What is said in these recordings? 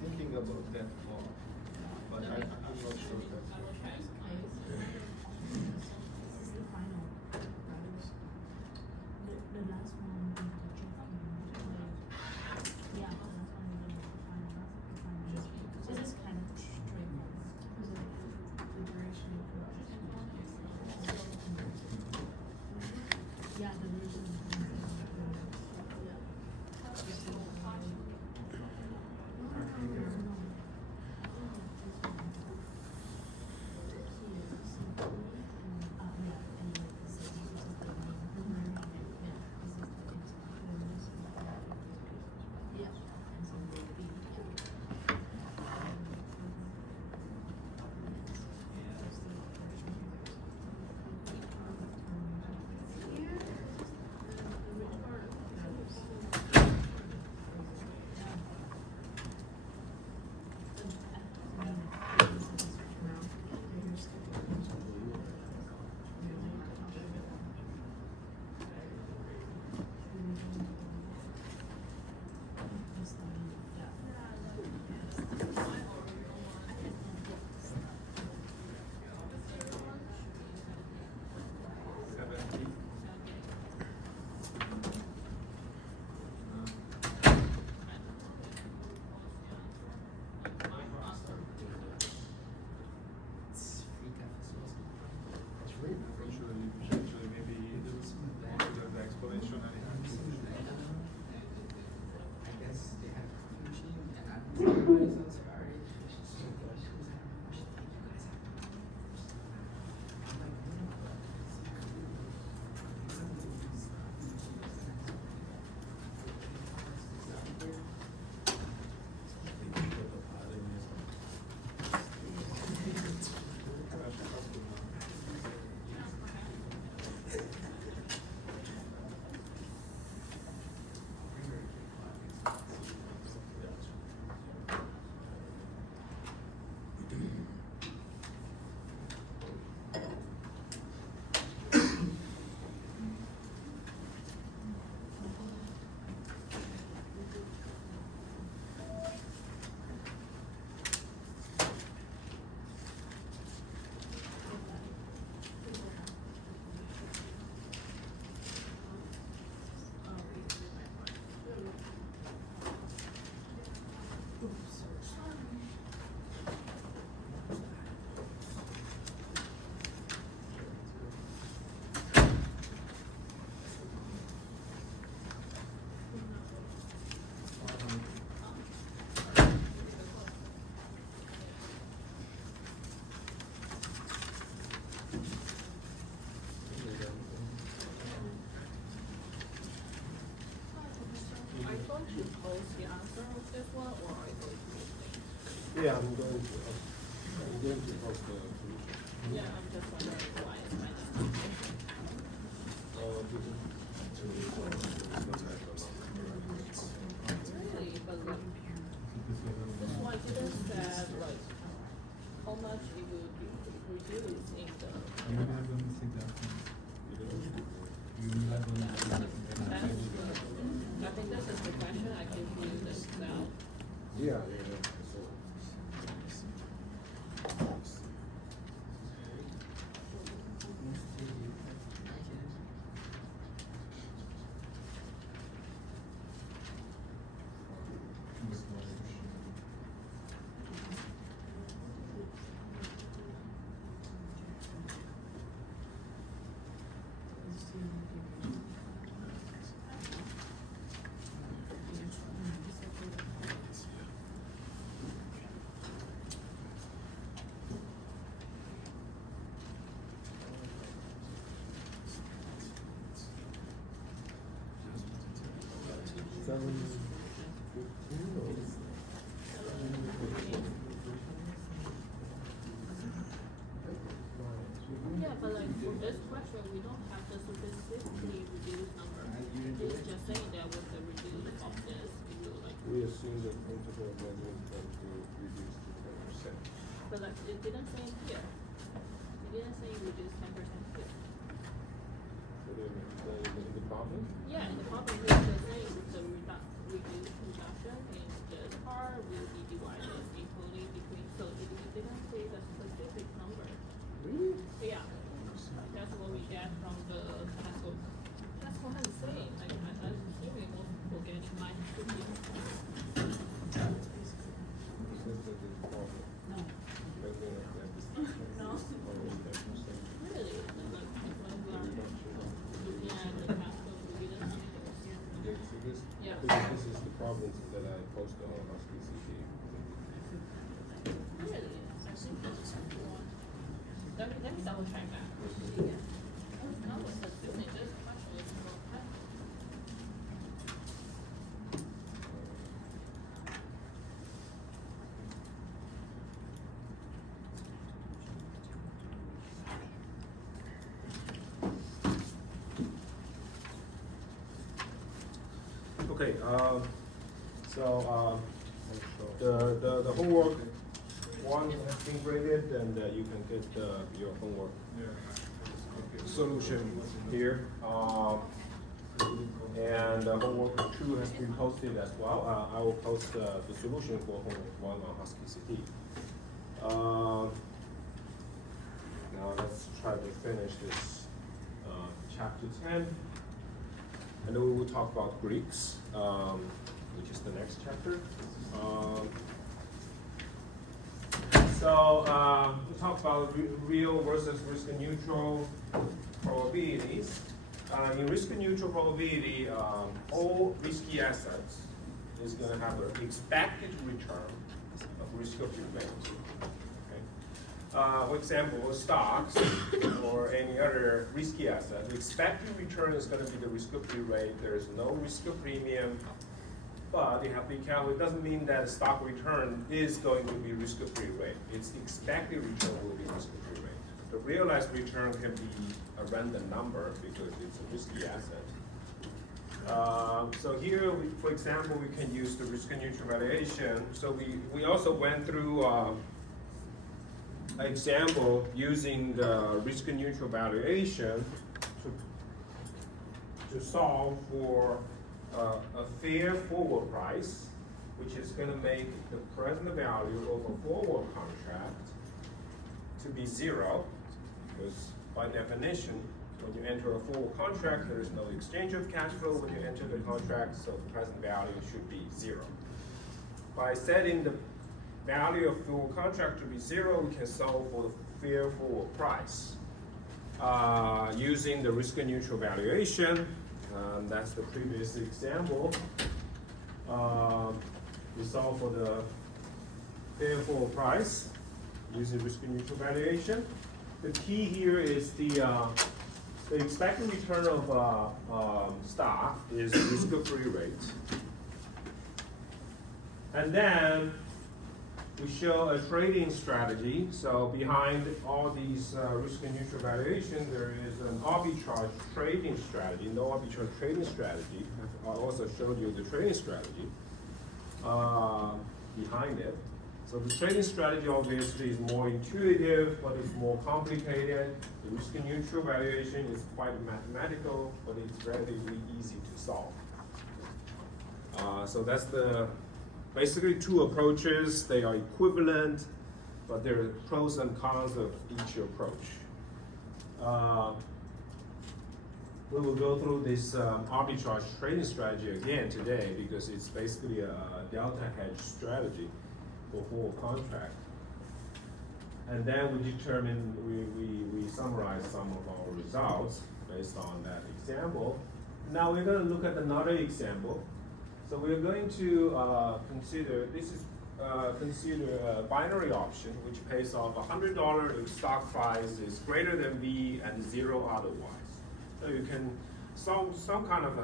thinking about that more, but I'm not sure that. This is the final, right? The last one we did the check-in, yeah, the last one we did the final, the final. This is kind of straightforward. The duration of the yeah, the duration of the Actually, maybe the explanation. To post the answer of this one, or are you going to use it? Yeah, I'm going to post the solution. Yeah, I'm just wondering why it's minus. Really, but like, this one didn't say like how much it would reduce in the. I think this is the question I can use this now. Yeah. Yeah, but like for this question, we don't have the specifically reduced number. It's just saying that with the reduce of this, we do like. We assume that principal amendment can be reduced to 10%. But like, it didn't say it here. It didn't say reduce 10% here. In the problem? Yeah, and the problem is the same with the reduced reduction in this part will be divided equally between, so it didn't say the specific number. Really? Yeah, that's what we get from the textbook. That's what I'm saying, like, I'm assuming most people get it minus 50. Since that is the problem. No. Then we have to have this discussion. No. Or reduction side. Really, like, when we The are reduction. looking at the textbook, we didn't understand. You can see this? Yeah. This is the problems that I posted on Husky CT. Really? I think that's something one. Let me double check that. I was assuming this question is about that. Okay, the homework one has been graded, and you can get your homework solution here. And homework 2 has been posted as well. I will post the solution for homework 1 on Husky CT. Now let's try to finish this chapter 10. And then we will talk about Greeks, which is the next chapter. We talk about real versus risk-neutral probabilities. In risk-neutral probability, all risky assets is going to have an expected return of risk-free rate. For example, stocks or any other risky asset, the expected return is going to be the risk-free rate. There is no risk premium, but you have to be careful. It doesn't mean that stock return is going to be risk-free rate. Its expected return will be risk-free rate. The realized return can be a random number because it's a risky asset. So here, for example, we can use the risk-neutral valuation. So we also went through an example using the risk-neutral valuation to solve for a fair forward price, which is going to make the present value of a forward contract to be 0, because by definition, when you enter a forward contract, there is no exchange of cash flow when you enter the contract, so the present value should be 0. By setting the value of forward contract to be 0, we can solve for the fair forward price using the risk-neutral valuation. That's the previous example. We solve for the fair forward price using risk-neutral valuation. The key here is the expected return of stock is risk-free rate. And then we show a trading strategy. So behind all these risk-neutral valuation, there is an arbitrage trading strategy, no arbitrage trading strategy. I also showed you the trading strategy behind it. So the trading strategy obviously is more intuitive, but it's more complicated. The risk-neutral valuation is quite mathematical, but it's relatively easy to solve. So that's basically two approaches. They are equivalent, but there are pros and cons of each approach. We will go through this arbitrage trading strategy again today because it's basically a delta hedge strategy for forward contract. And then we determine, we summarize some of our results based on that example. Now we're going to look at another example. So we're going to consider a binary option which pays off $100 if stock price is greater than V and 0 otherwise. So you can solve some kind of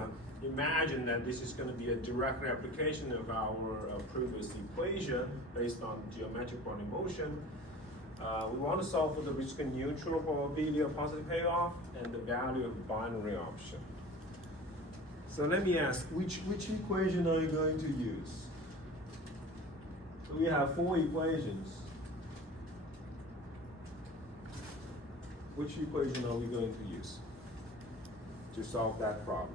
imagine that this is going to be a direct replication of our previous equation based on geometric Brownian motion. We want to solve for the risk-neutral probability of positive payoff and the value of the binary option. So let me ask, which equation are you going to use? So we have 4 equations. Which equation are we going to use? to solve that problem.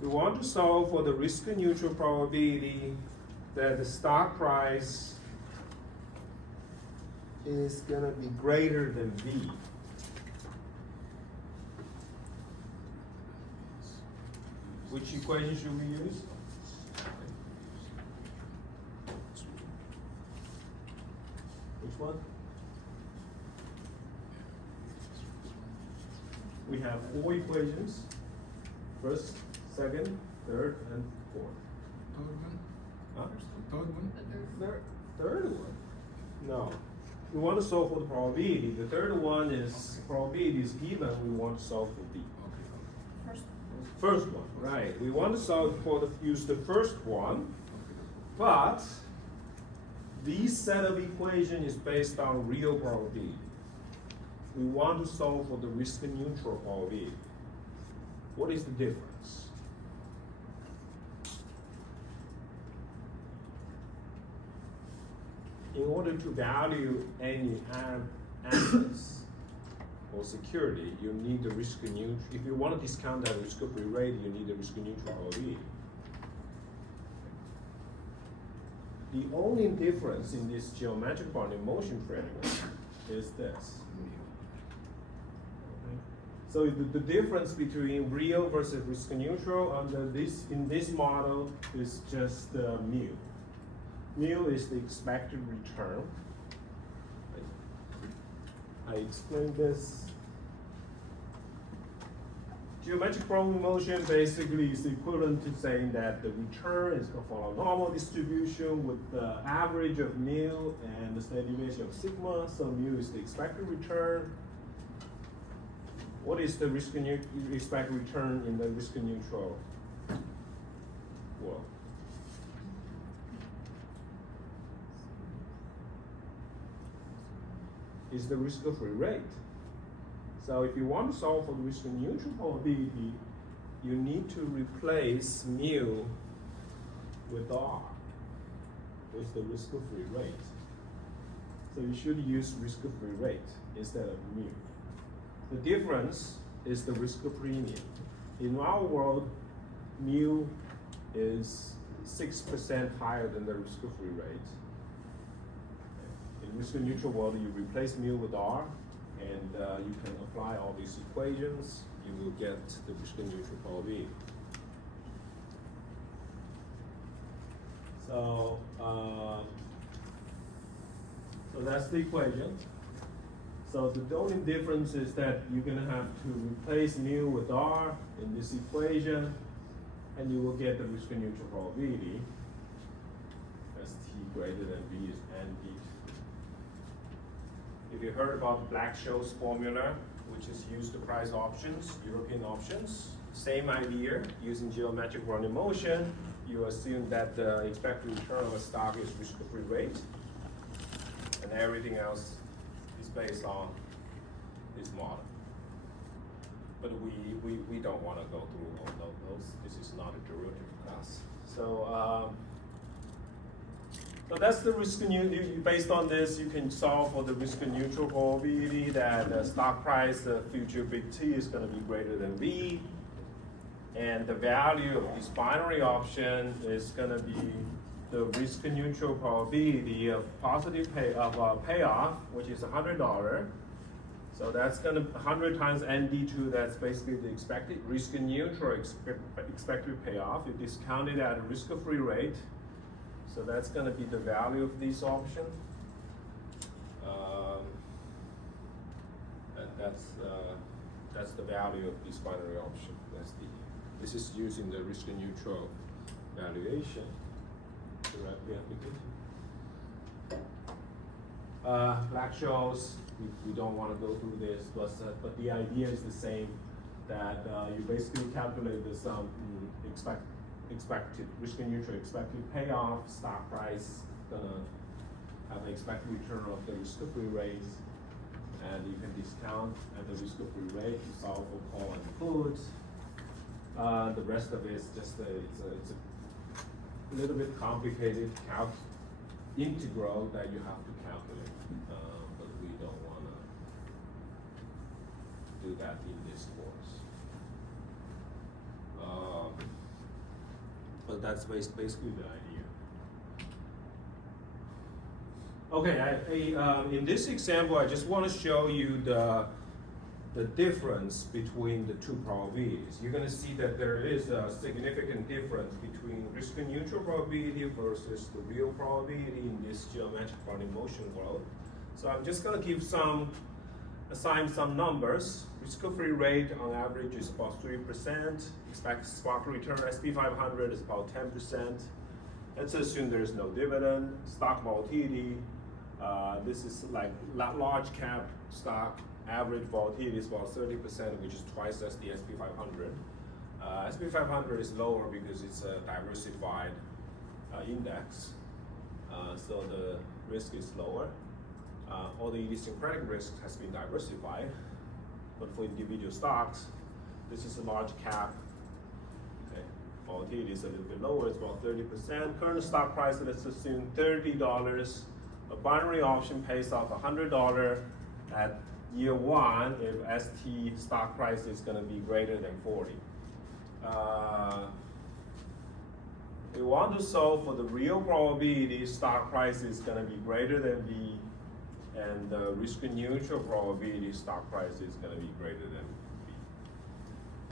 We want to solve for the risk neutral probability that the stock price is gonna be greater than V. Which equation should we use? Which one? We have 4 equations. First, second, third, and fourth. Third one? Huh? The third one? Third one? No. We want to solve for the probability. The third one is probability is given. We want to solve for B. Okay. First one, right? We want to solve for use the first one, but this set of equation is based on real probability. We want to solve for the risk neutral probability. What is the difference? In order to value any assets or security, you need the risk neutral. If you want to discount that risk-free rate, you need the risk neutral probability. The only difference in this geometric boundary motion framework is this. Okay. So the difference between real versus risk neutral under this in this model is just mu. Mu is the expected return. I explained this. Geometric boundary motion basically is equivalent to saying that the return is going to follow normal distribution with the average of mu and the standard deviation of sigma. So mu is the expected return. What is the expected return in the risk neutral world? Is the risk-free rate. So if you want to solve for the risk neutral probability, you need to replace mu with R, with the risk-free rate. So you should use risk-free rate instead of mu. The difference is the risk premium. In our world, mu is 6% higher than the risk-free rate. In risk neutral world, you replace mu with R, and you can apply all these equations. You will get the risk neutral probability. So, so that's the equation. So the only difference is that you're gonna have to replace mu with R in this equation, and you will get the risk neutral probability as t greater than b is n d2. If you heard about Black-Scholes formula, which is used to price options, European options, same idea, using geometric boundary motion, you assume that the expected return of a stock is risk-free rate, and everything else is based on this model. But we don't want to go through all of those. This is not a derivative class. So, so that's the risk neutral. Based on this, you can solve for the risk neutral probability that the stock price, the future big T, is going to be greater than V, and the value of this binary option is going to be the risk neutral probability of positive payoff, which is $100. So that's going to 100 times ND2. That's basically the expected risk neutral expected payoff. You discount it at a risk-free rate. So that's going to be the value of this option. And that's the value of this binary option. This is using the risk neutral valuation to wrap the application. Black-Scholes, we don't want to go through this, but the idea is the same, that you basically calculate the sum expected risk neutral expected payoff, stock price, gonna have an expected return of the risk-free rate, and you can discount at the risk-free rate to solve for call and put. The rest of it is just it's a little bit complicated integral that you have to calculate, but we don't want to that in this course. But that's basically the idea. Okay, in this example, I just want to show you the difference between the two probabilities. You're going to see that there is a significant difference between risk and neutral probability versus the real probability in this geometric Hardy motion world. So I'm just going to assign some numbers. Risk-free rate on average is about 3%. Expected stock return SP500 is about 10%. Let's assume there's no dividend. Stock volatility, this is like large cap stock. Average volatility is about 30%, which is twice as the SP500. SP500 is lower because it's a diversified index, so the risk is lower. All the idiosyncratic risk has been diversified, but for individual stocks, this is a large cap. Okay. Volatility is a little bit lower, it's about 30%. Current stock price, let's assume $30. A binary option pays off $100 at year one if ST stock price is going to be greater than 40. We want to solve for the real probability stock price is going to be greater than V, and the risk neutral probability stock price is going to be greater than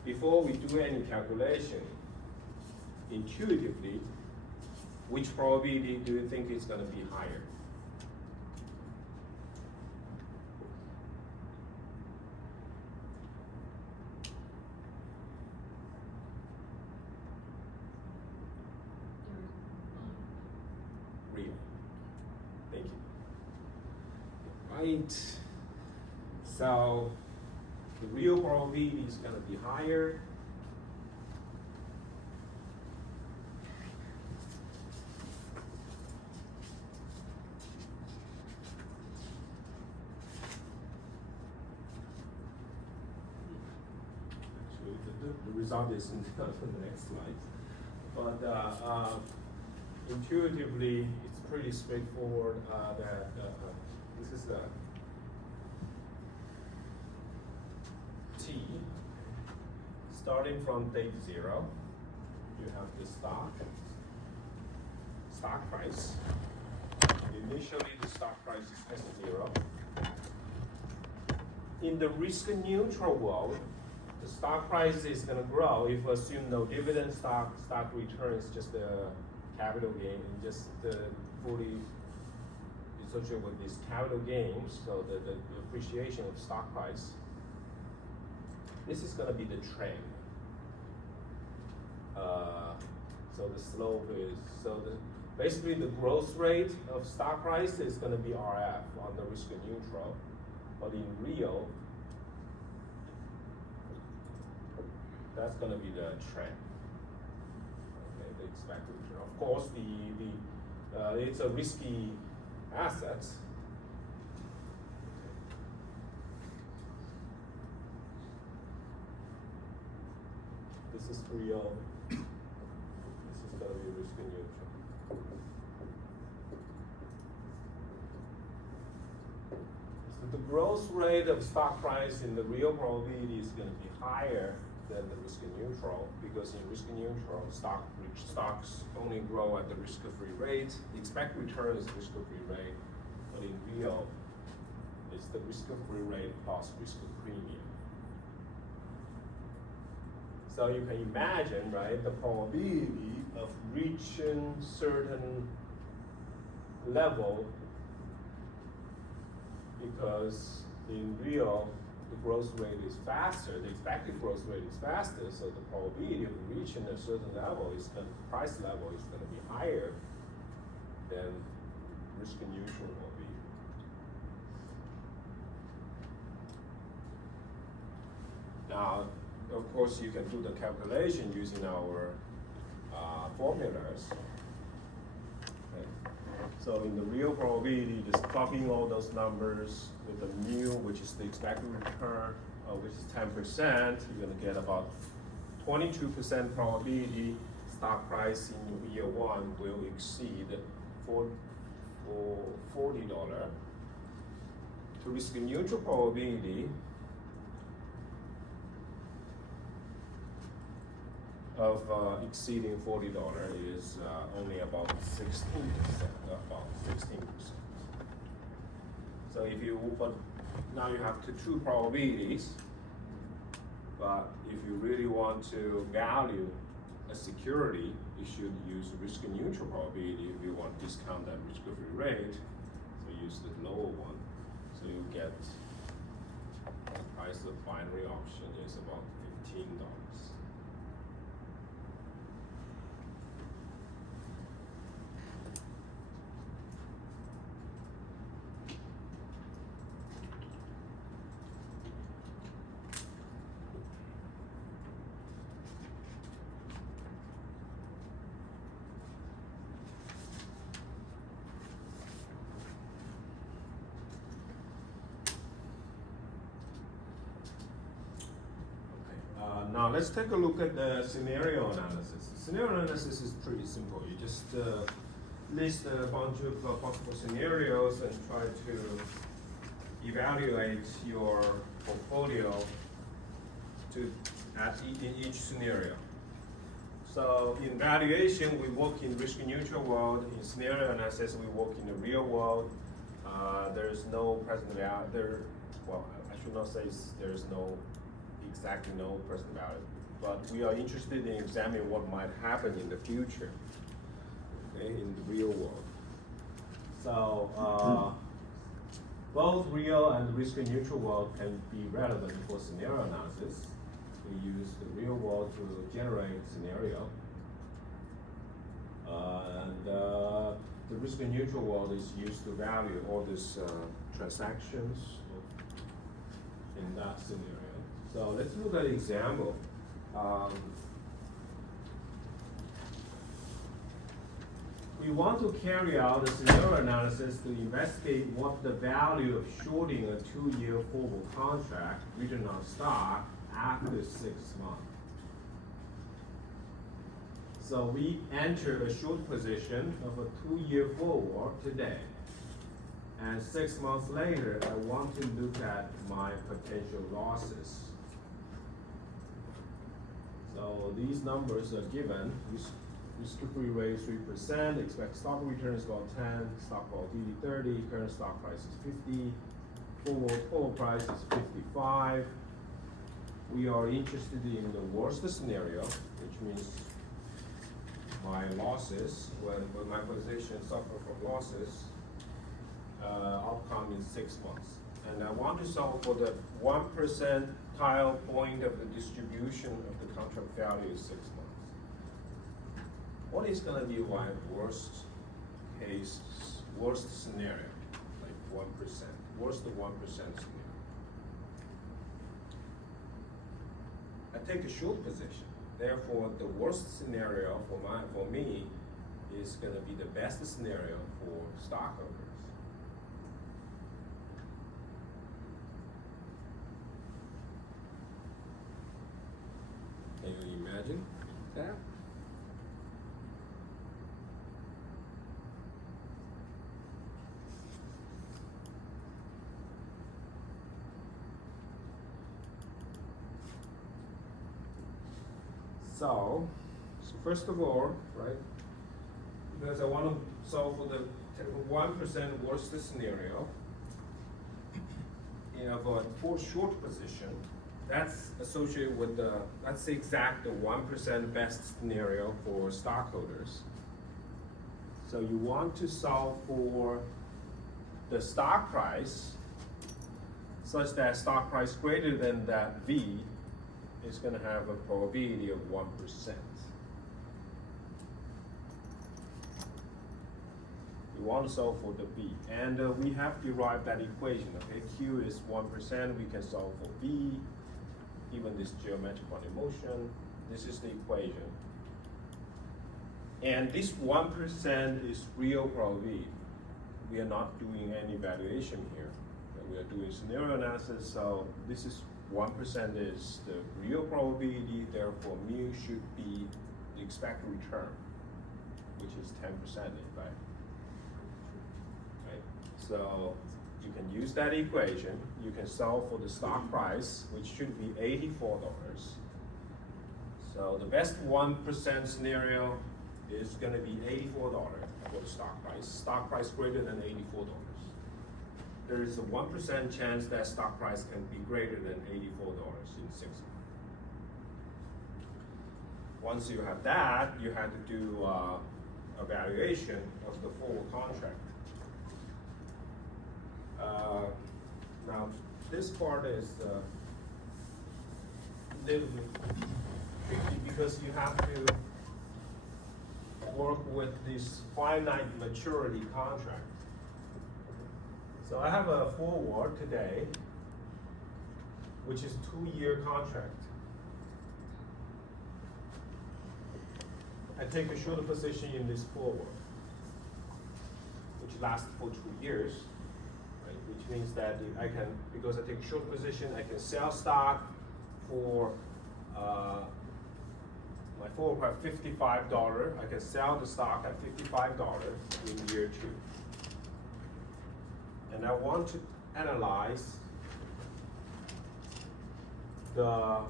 V. Before we do any calculation, intuitively, which probability do you think is going to be higher? Real. Thank you. Right. So the real probability is going to be higher. Actually, the result is in the next slide. But intuitively, it's pretty straightforward that this is the T. Starting from date 0, you have the stock price. Initially, the stock price is S0. In the risk neutral world, the stock price is going to grow if we assume no dividend stock return is just a capital gain, and just fully associated with these capital gains, so the appreciation of stock price. This is going to be the trend. So the slope is, basically the growth rate of stock price is going to be RF on the risk neutral, but in real, that's going to be the trend. Okay, the expected return. Of course, it's a risky asset. This is real. This is going to be risk neutral. So the growth rate of stock price in the real probability is going to be higher than the risk neutral, because in risk neutral, stocks only grow at the risk-free rate. The expected return is risk-free rate, but in real, it's the risk-free rate plus risk premium. So you can imagine, right, the probability of reaching certain level, because in real, the growth rate is faster, the expected growth rate is faster, so the probability of reaching a certain level price level is going to be higher than risk neutral will be. Now, of course, you can do the calculation using our formulas. Okay. So in the real probability, just copying all those numbers with the mu, which is the expected return, which is 10%, you're going to get about 22% probability stock price in year one will exceed $40. To risk neutral probability, of exceeding $40 is only about 16%, about 16%. So if you, but now you have two probabilities. But if you really want to value a security, you should use risk neutral probability if you want to discount that risk-free rate. So use the lower one. So you get the price of binary option is about $15. Now let's take a look at the scenario analysis. Scenario analysis is pretty simple. You just list a bunch of possible scenarios and try to evaluate your portfolio in each scenario. So in valuation, we work in risk neutral world. In scenario analysis, we work in the real world. There is no present value. Well, I should not say there's exactly no present value, but we are interested in examining what might happen in the future, okay, in the real world. So both real and risk neutral world can be relevant for scenario analysis. We use the real world to generate scenario, and the risk neutral world is used to value all these transactions in that scenario. So let's look at an example. We want to carry out a scenario analysis to investigate what the value of shorting a 2-year forward contract written on stock after 6 months. So we enter a short position of a 2-year forward today. And 6 months later, I want to look at my potential losses. So these numbers are given. Risk-free rate is 3%, expected stock return is about 10, stock volatility 30, current stock price is 50, forward price is 55. We are interested in the worst scenario, which means my losses, when my position suffer from losses, outcome in 6 months. And I want to solve for the 1% tile point of the distribution of the contract value is 6 months. What is going to be my worst scenario, like 1%? What's the 1% scenario? I take a short position. Therefore, the worst scenario for me is going to be the best scenario for stockholders. Can you imagine that? So first of all, right, because I want to solve for the 1% worst scenario, for short position, that's associated with that's the exact 1% best scenario for stockholders. So you want to solve for the stock price such that stock price greater than that V is going to have a probability of 1%. We want to solve for the B, and we have derived that equation. Okay, Q is 1%. We can solve for B. Given this geometrical motion, this is the equation. And this 1% is real probability. We are not doing any valuation here. We are doing scenario analysis, so this is 1% is the real probability, therefore mu should be the expected return, which is 10% in fact. Right? So you can use that equation, you can solve for the stock price, which should be $84. So the best 1% scenario is gonna be $84 for the stock price. Stock price greater than $84. There is a 1% chance that stock price can be greater than $84 in 6 months. Once you have that, you have to do a valuation of the forward contract. Now, this part is little bit tricky because you have to work with this finite maturity contract. So I have a forward today, which is 2-year contract. I take a shorter position in this forward, which lasts for 2 years, right? Which means that I can, because I take a short position, I can sell stock for my forward price $55. I can sell the stock at $55 in year 2. And I want to analyze I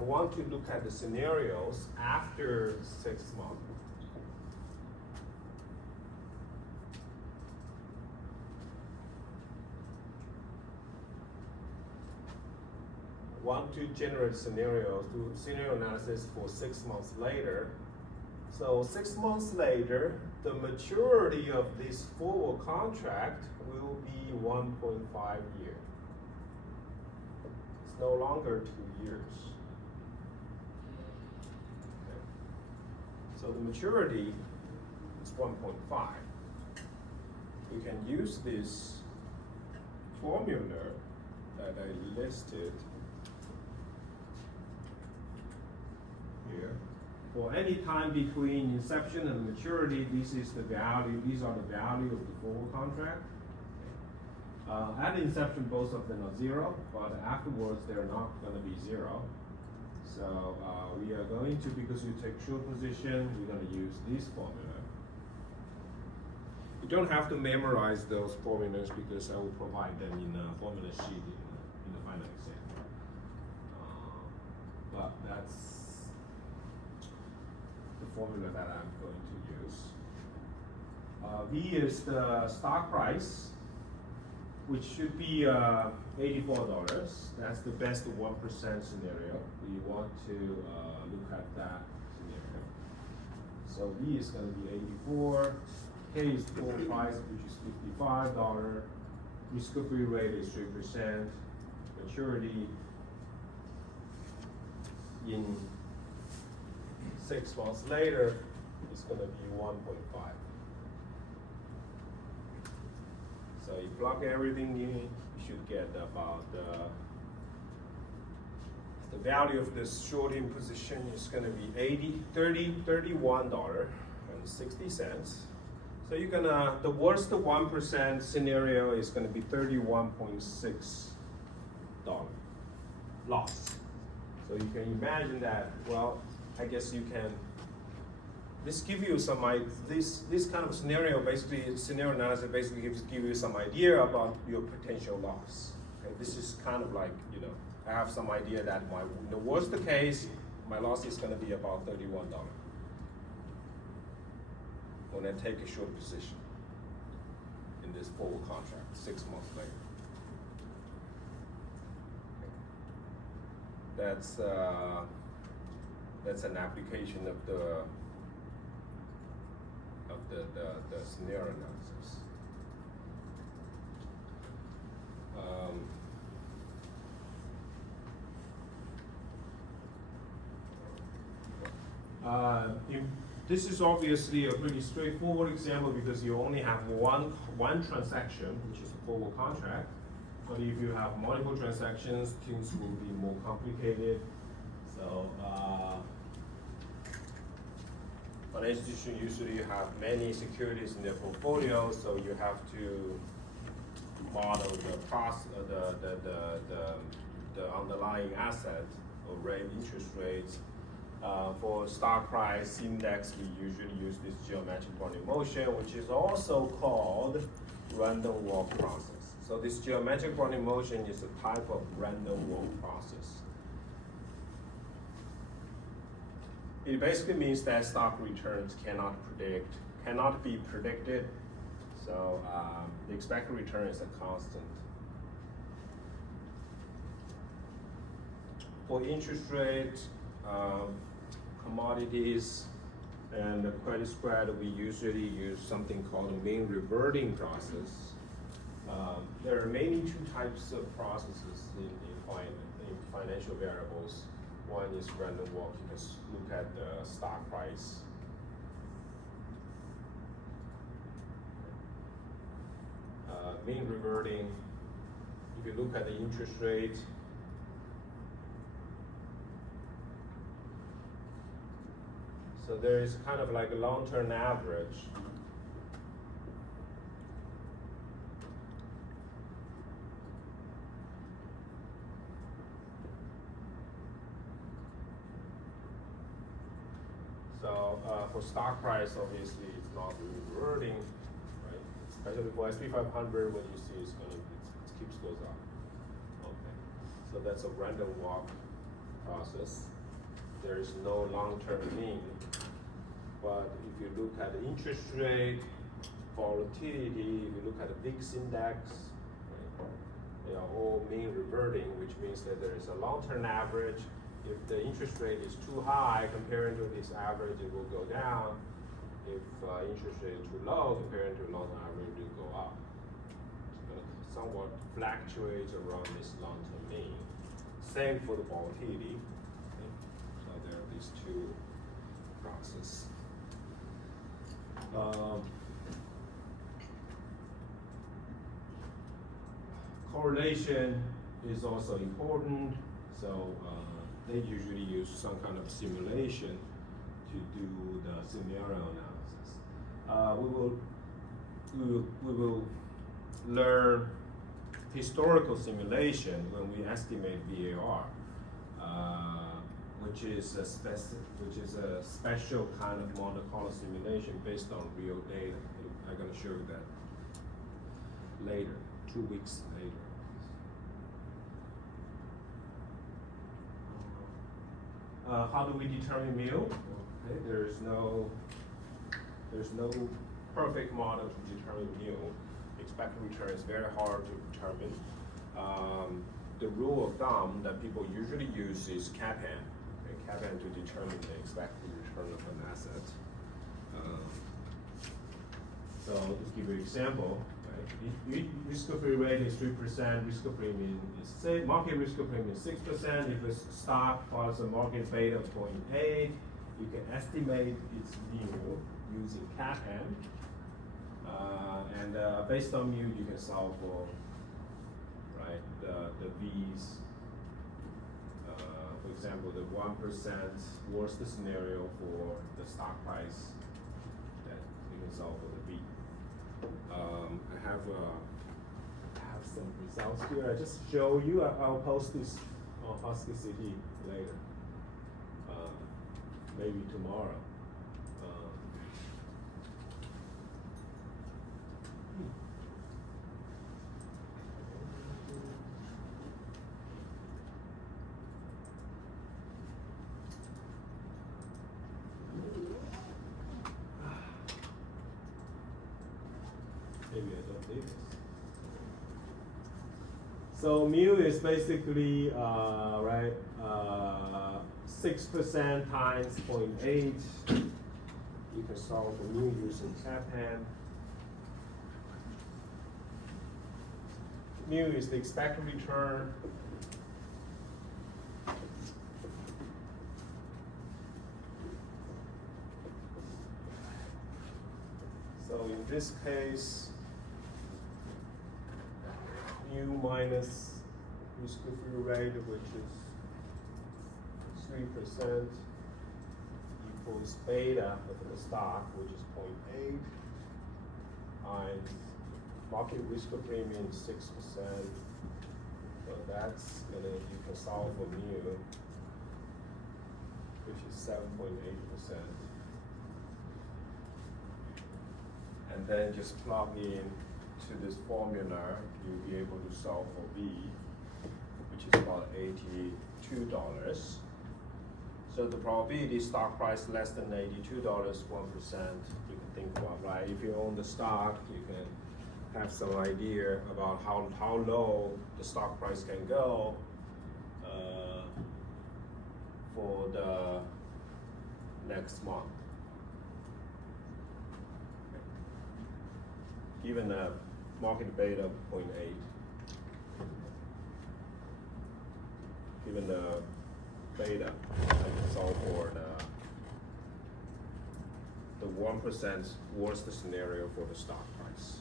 want to look at the scenarios after 6 months. Want to generate scenarios, do scenario analysis for 6 months later. So 6 months later, the maturity of this forward contract will be 1.5 years. It's no longer 2 years. Okay. So the maturity is 1.5. We can use this formula that I listed here. For any time between inception and maturity, this is the value. These are the value of the forward contract. At inception, both of them are 0, but afterwards they're not going to be 0. So we are going to, because you take short position, we're going to use this formula. You don't have to memorize those formulas because I will provide them in a formula sheet in the final exam. But that's the formula that I'm going to use. V is the stock price, which should be $84. That's the best 1% scenario. We want to look at that scenario. So V is going to be 84. K is forward price, which is $55. Risk-free rate is 3%. Maturity in 6 months later is going to be 1.5. So you plug everything in, you should get about the value of this short-in position is going to be $31.60. So you're gonna, the worst 1% scenario is going to be $31.6 loss. So you can imagine that. Well, I guess you can. This give you some this kind of scenario basically scenario analysis basically give you some idea about your potential loss. Okay, this is kind of like, you know, I have some idea that in the worst case, my loss is going to be about $31 when I take a short position in this forward contract 6 months later. Okay. That's an application of the scenario analysis. This is obviously a pretty straightforward example because you only have one transaction, which is a forward contract. But if you have multiple transactions, things will be more complicated. So, financial institutions usually have many securities in their portfolio, so you have to model the underlying asset or interest rates. For stock price index, we usually use this geometric bounding motion, which is also called random walk process. So this geometric running motion is a type of random walk process. It basically means that stock returns cannot be predicted. So the expected return is a constant. For interest rate, commodities, and the credit spread, we usually use something called a mean reverting process. There are mainly two types of processes in financial variables. One is random walk. You just look at the stock price. Mean reverting, if you look at the interest rate, so there is kind of like a long-term average. So for stock price, obviously it's not reverting, right? Especially for S&P 500, when you see it keeps goes up. Okay, so that's a random walk process. There is no long-term mean. But if you look at the interest rate, volatility, if you look at the VIX index, right, they are all mean reverting, which means that there is a long-term average. If the interest rate is too high comparing to this average, it will go down. If interest rate is too low comparing to long-term average, it will go up. It's going to somewhat fluctuate around this long-term mean. Same for the volatility. Okay? So there are these two processes. Correlation is also important. So they usually use some kind of simulation to do the scenario analysis. We will learn historical simulation when we estimate VAR, which is a special kind of Monte Carlo simulation based on real data. I'm going to show you that later, 2 weeks later. How do we determine mu? Okay, there's no perfect model to determine mu. Expected return is very hard to determine. The rule of thumb that people usually use is CAPM. Okay, CAPM to determine the expected return of an asset. So to give you an example, right? Risk-free rate is 3%. Risk premium is market risk premium is 6%. If a stock follows a market beta of 0.8, you can estimate its mu using CAPM. And based on mu, you can solve for the V's. For example, the 1% worst scenario for the stock price, that you can solve for the V. I have some results here. I just show you. I'll post this on Husky City later, maybe tomorrow. Maybe I don't need this. So mu is basically 6% times 0.8. You can solve for mu using CAPM. Mu is the expected return. So in this case, mu minus risk-free rate, which is 3%, equals beta of the stock, which is 0.8, times market risk premium 6%. So that's you can solve for mu, which is 7.8%. And then just plug in to this formula, you'll be able to solve for B, which is about $82. So the probability stock price less than $82, 1%, you can think about, right? If you own the stock, you can have some idea about how low the stock price can go for the next month. Given a market beta of 0.8, given the beta, I can solve for the 1% worst scenario for the stock price.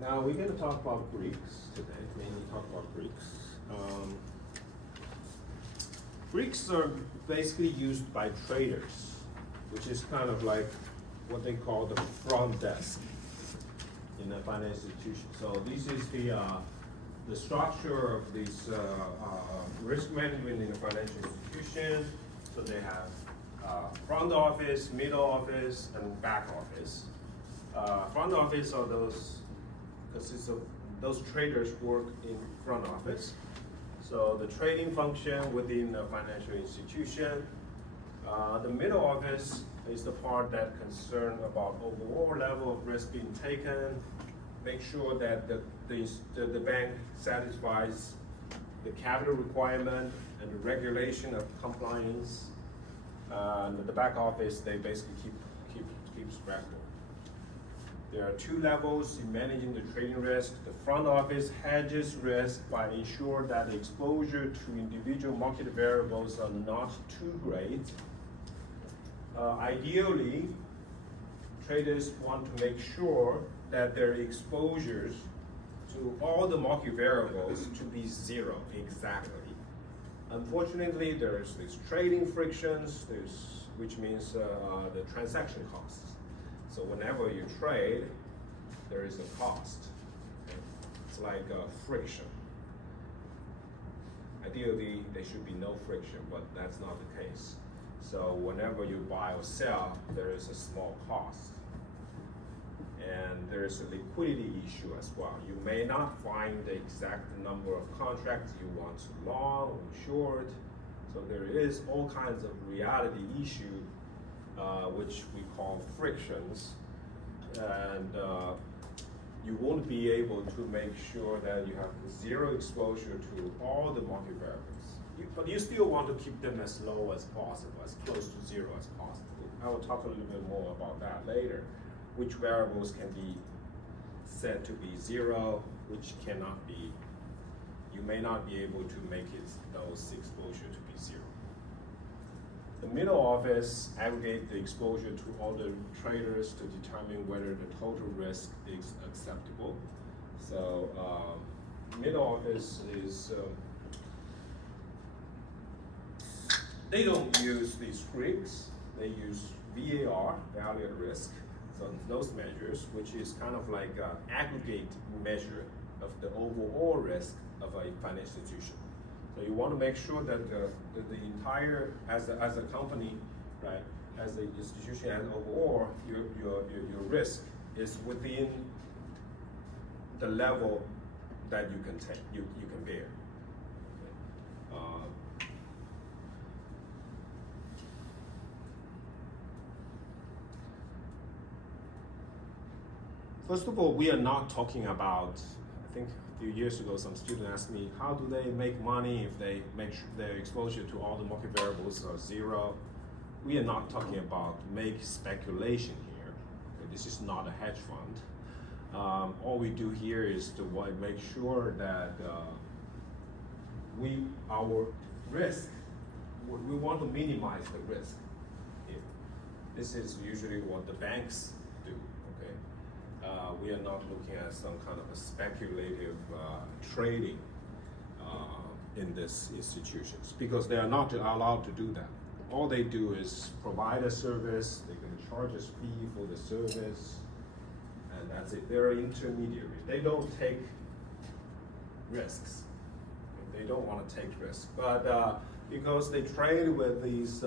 Now we're going to talk about Greeks today, mainly talk about Greeks. Greeks are basically used by traders, which is kind of like what they call the front desk in a financial institution. So this is the structure of this risk management in a financial institution. So they have front office, middle office, and back office. Front office are those consists of those traders work in front office. So the trading function within a financial institution. The middle office is the part that concern about overall level of risk being taken, make sure that the bank satisfies the capital requirement and the regulation of compliance. And the back office, they basically keeps record. There are two levels in managing the trading risk. The front office hedges risk by ensuring that the exposure to individual market variables are not too great. Ideally, traders want to make sure that their exposures to all the market variables to be zero exactly. Unfortunately, there's these trading frictions, which means the transaction costs. So whenever you trade, there is a cost. Okay? It's like a friction. Ideally, there should be no friction, but that's not the case. So whenever you buy or sell, there is a small cost. And there is a liquidity issue as well. You may not find the exact number of contracts you want to long or short. So there is all kinds of reality issue which we call frictions, and you won't be able to make sure that you have zero exposure to all the market variables. But you still want to keep them as low as possible, as close to zero as possible. I will talk a little bit more about that later. Which variables can be said to be zero, which cannot be. You may not be able to make those exposure to be zero. The middle office aggregate the exposure to all the traders to determine whether the total risk is acceptable. So middle office is, they don't use these Greeks, they use VAR, value at risk. So those measures, which is kind of like an aggregate measure of the overall risk of a financial institution. So you want to make sure that the entire, as a company, right, as an institution as overall, your risk is within the level that you can take, you can bear. First of all, we are not talking about, I think a few years ago, some student asked me, how do they make money if they make sure their exposure to all the market variables are zero? We are not talking about make speculation here. Okay, this is not a hedge fund. All we do here is to make sure that our risk, we want to minimize the risk here. This is usually what the banks do. We are not looking at some kind of a speculative trading in these institutions because they are not allowed to do that. all they do is provide a service, they can charge us fee for the service, and that's it. They're an intermediary. They don't take risks. They don't want to take risks. But because they trade with these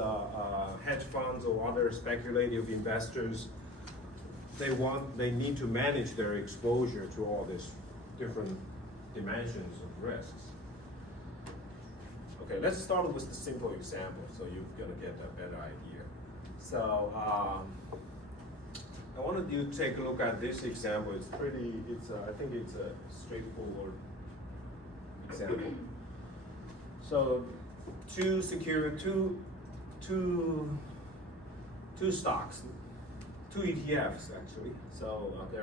hedge funds or other speculative investors, they need to manage their exposure to all these different dimensions of risks. Okay, let's start with the simple example so you're gonna get a better idea. So I wanted you to take a look at this example. It's I think it's a straightforward example. So two stocks, two ETFs actually. So they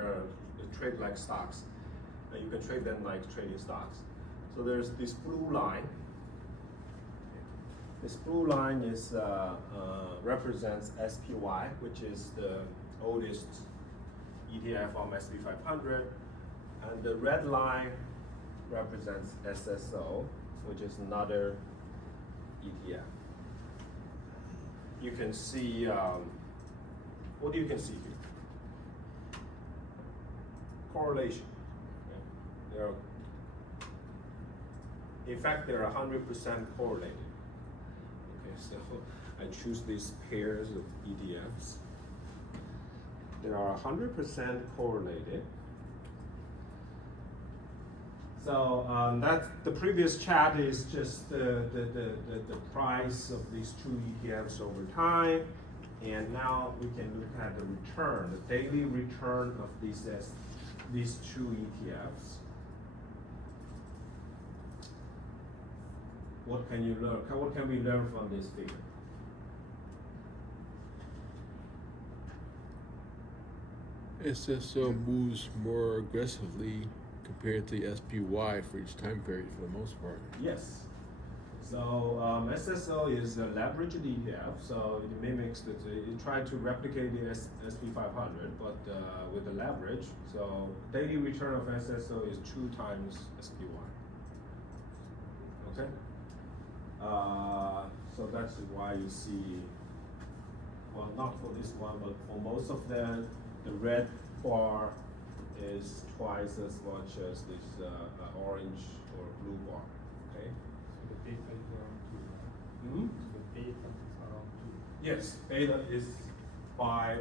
trade like stocks. You can trade them like trading stocks. So there's this blue line. This blue line is represents SPY, which is the oldest ETF on S&P 500, and the red line represents SSO, which is another ETF. You can see what you can see here. Correlation. Okay. In fact, they're 100% correlated. So I choose these pairs of ETFs. They are 100% correlated. So that's the previous chart is just the price of these two ETFs over time. And now we can look at the return, the daily return of these two ETFs. What can you learn? What can we learn from this figure? SSO moves more aggressively compared to SPY for each time period for the most part. Yes. So SSO is a leveraged ETF, so it mimics it tried to replicate the S&P 500, but with the leverage. So daily return of SSO is 2 times SPY. Okay. So that's why you see, well, not for this one, but for most of them, the red bar is twice as much as this orange or blue bar. Okay. So the beta is around 2. Mm-hmm. So the beta is around 2. Yes, beta is by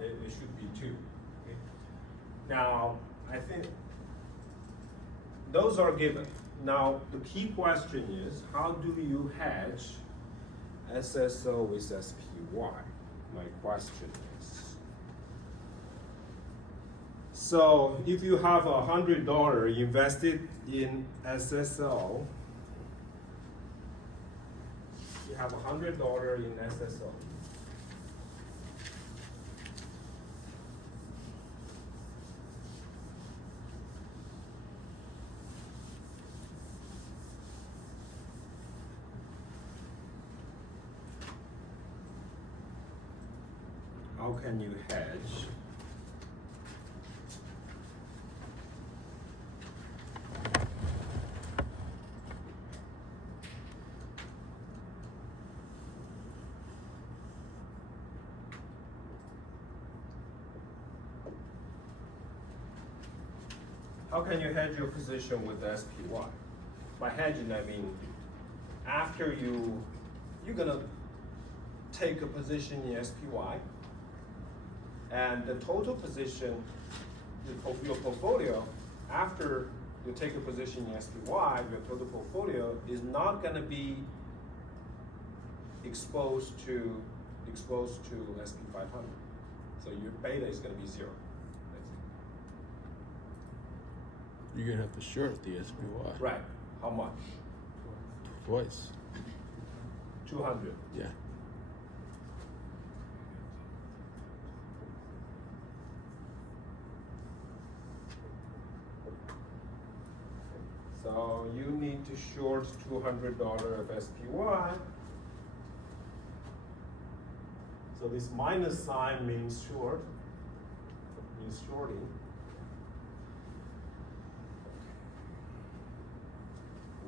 it should be 2. Okay. Now I think those are given. Now the key question is, how do you hedge SSO with SPY? My question is. So if you have $100 invested in SSO, you have $100 in SSO. How can you hedge? How can you hedge your position with SPY? By hedging, I mean after you're gonna take a position in SPY, and the total position, your portfolio, after you take a position in SPY, your total portfolio is not gonna be exposed to S&P 500. So your beta is gonna be 0. You're gonna have to short the SPY. Right. How much? Twice. 200. Yeah. So you need to short $200 of SPY. So this minus sign means short, means shorting.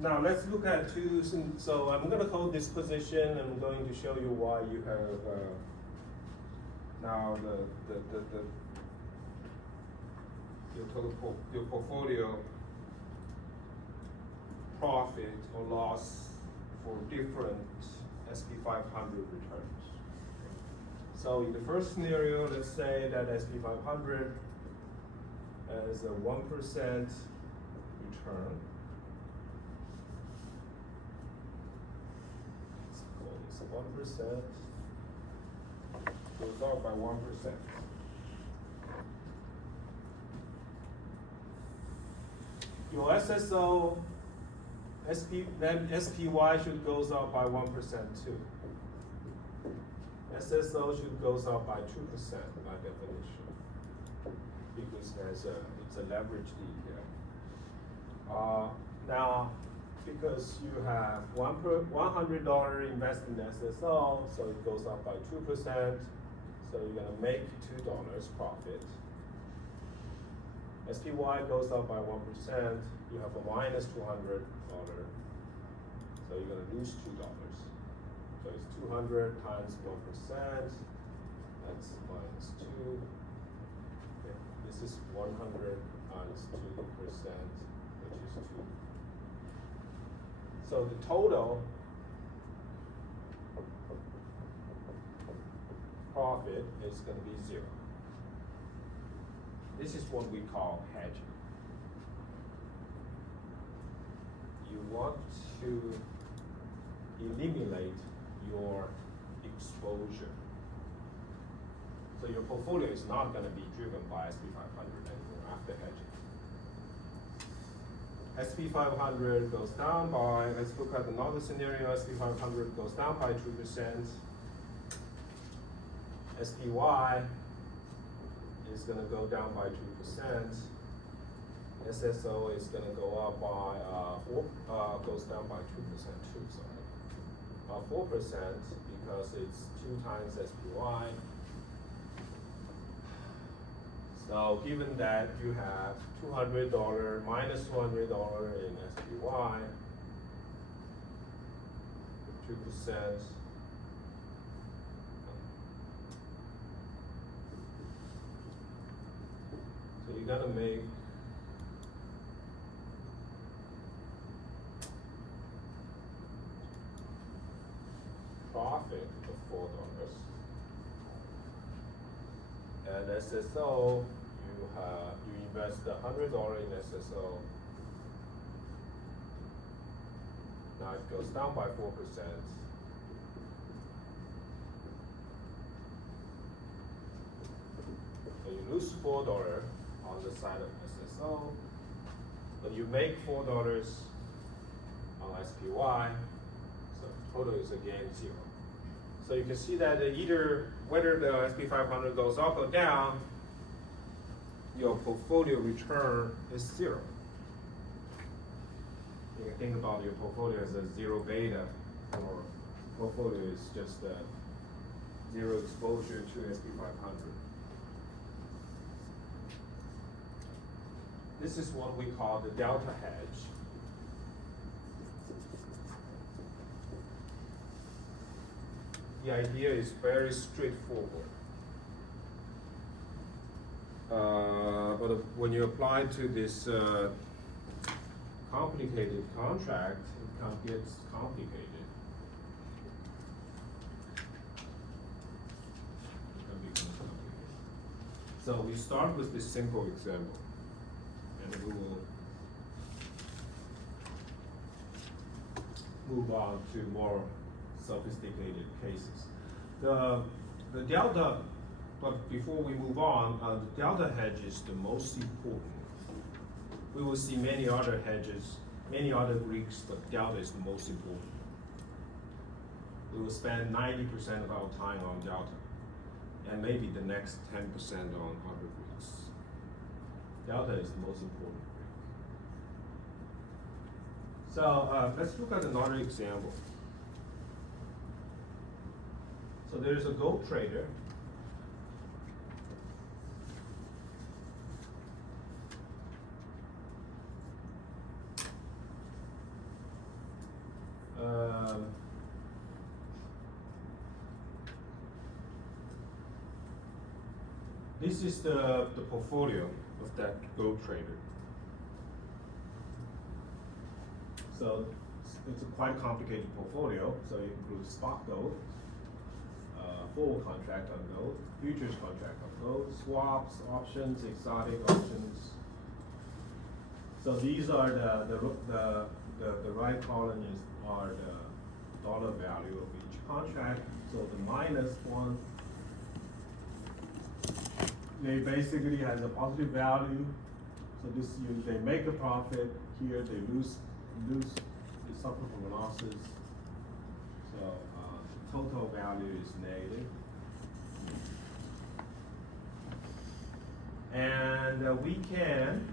Now let's look at two. So I'm going to hold this position. I'm going to show you why you have now your portfolio profit or loss for different SP 500 returns. So in the first scenario, let's say that SP 500 has a 1% return. It's 1%. Goes up by 1%. Your SSO, then SPY should goes up by 1% too. SSO should goes up by 2% by definition, because it's a leveraged ETF. Now, because you have $100 invested in SSO, so it goes up by 2%. So you're gonna make $2 profit. SPY goes up by 1%. You have a minus $200. So you're gonna lose $2. So it's 200 times 1%. That's minus 2. Okay. This is 100 times 2%, which is 2. So the total profit is going to be 0. This is what we call hedging. You want to eliminate your exposure. So your portfolio is not going to be driven by SP 500 anymore after hedging. SP 500 goes down by, let's look at another scenario, SP 500 goes down by 2%. SPY is going to go down by 2%. SSO is going to go up by goes down by 2% too. Sorry, 4% because it's 2 times SPY. So given that you have $200 minus $200 in SPY, 2%. So you gotta make profit of $4. And SSO, you invest $100 in SSO. Now it goes down by 4%. So you lose $4 on the side of SSO, but you make $4 on SPY, so total is again 0. So you can see that either whether the SP 500 goes up or down, your portfolio return is 0. You can think about your portfolio as a 0 beta, or portfolio is just a 0 exposure to SP 500. This is what we call the delta hedge. The idea is very straightforward. But when you apply to this complicated contract, it gets complicated. It becomes complicated. So we start with this simple example, and we will move on to more sophisticated cases. The delta, but before we move on, the delta hedge is the most important. We will see many other hedges, many other Greeks, but delta is the most important. We will spend 90% of our time on delta, and maybe the next 10% on other Greeks. Delta is the most important Greek. So let's look at another example. So there's a gold trader. this is the portfolio of that gold trader. So it's a quite complicated portfolio. So it includes spot gold, forward contract on gold, futures contract on gold, swaps, options, exotic options. So these are the right column are the dollar value of each contract. So the minus one, they basically has a positive value. So this they make a profit. Here they lose, they suffer from losses. So the total value is negative. And we can,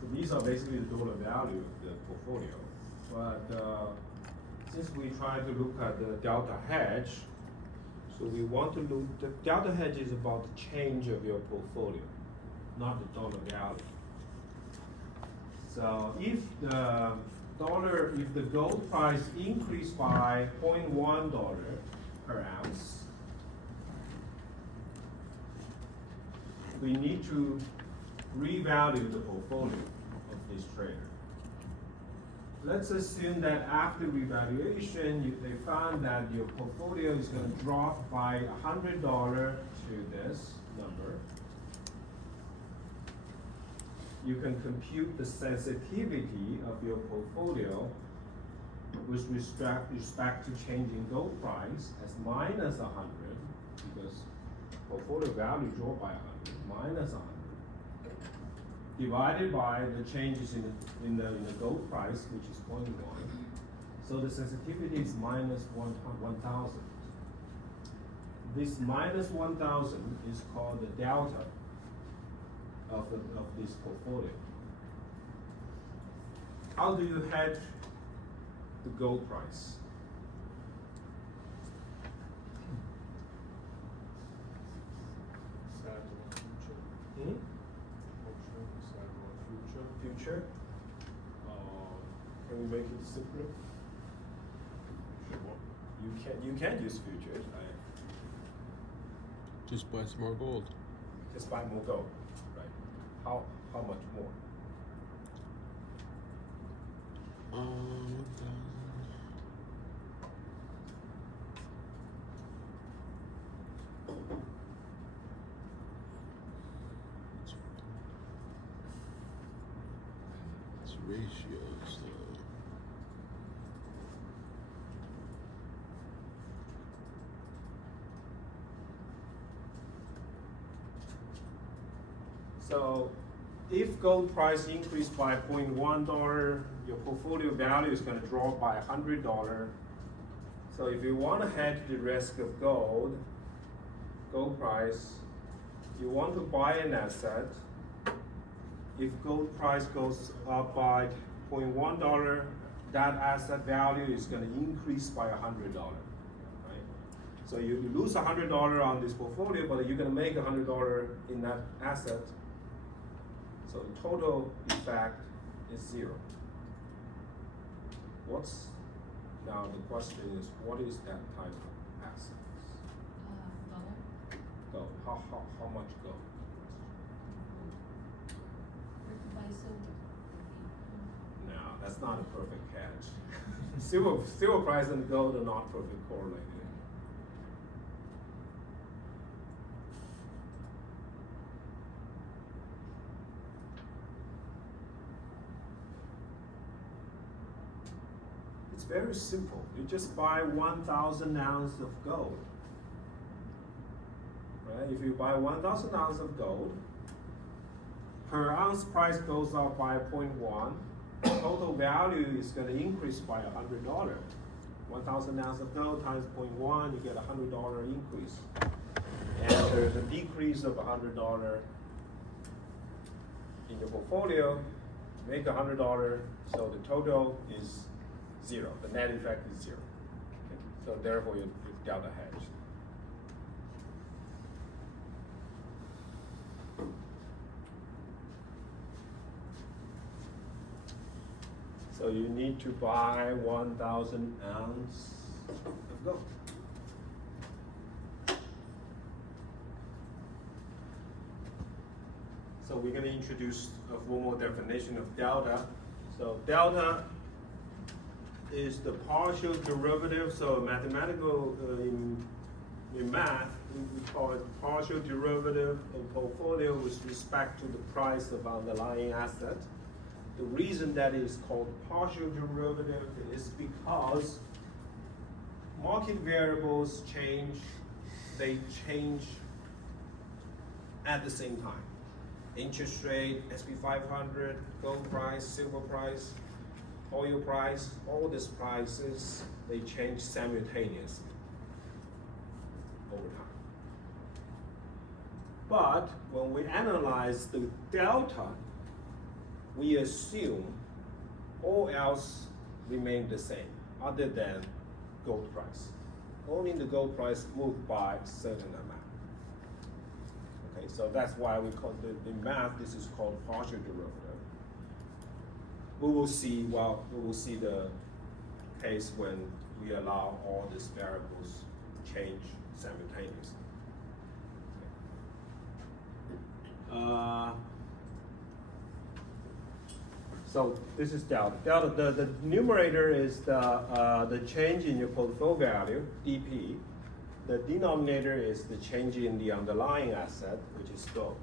so these are basically the dollar value of the portfolio. But since we try to look at the delta hedge, so we want to look, the delta hedge is about the change of your portfolio, not the dollar value. So if the gold price increased by $0.1 per ounce, we need to revalue the portfolio of this trader. Let's assume that after revaluation, they found that your portfolio is going to drop by $100 to this number. You can compute the sensitivity of your portfolio with respect to changing gold price as minus 100, because portfolio value dropped by 100, minus 100, divided by the changes in the gold price, which is 0.1. So the sensitivity is minus 1,000. This minus 1,000 is called the delta of this portfolio. How do you hedge the gold price? Hmm? Future? Can we make it simpler? You can use futures. Just buy some more gold. Just buy more gold, right? How much more? 1,000. It's ratios. So if gold price increased by $0.1, your portfolio value is going to drop by $100. So if you want to hedge the risk of gold price, you want to buy an asset. If gold price goes up by $0.1, that asset value is going to increase by $100, right? So you lose $100 on this portfolio, but you're going to make $100 in that asset. So the total effect is zero. Now the question is, what is that type of asset? Dollar. Gold. How much gold? Buy silver. No, that's not a perfect hedge. silver price and gold are not perfectly correlated. It's very simple. You just buy 1,000 ounces of gold. Right? If you buy 1,000 ounces of gold, per ounce price goes up by 0.1. Total value is going to increase by $100. 1,000 ounces of gold times 0.1, you get $100 increase. And there's a decrease of $100 in your portfolio. Make $100, so the total is zero. The net effect is zero. Okay? So therefore, you've got a hedge. So you need to buy 1,000 ounces of gold. we're gonna introduce a formal definition of delta. So delta is the partial derivative, so mathematical, in math, we call it partial derivative of portfolio with respect to the price of underlying asset. The reason that is called partial derivative is because market variables change, they change at the same time. Interest rate, SP 500, gold price, silver price, oil price, all these prices, they change simultaneously over time. But when we analyze the delta, we assume all else remain the same other than gold price. Only the gold price moved by a certain amount. Okay, so that's why we call in math, this is called partial derivative. We will see the case when we allow all these variables change simultaneously. So this is delta. Delta, the numerator is the change in your portfolio value, DP. The denominator is the change in the underlying asset, which is gold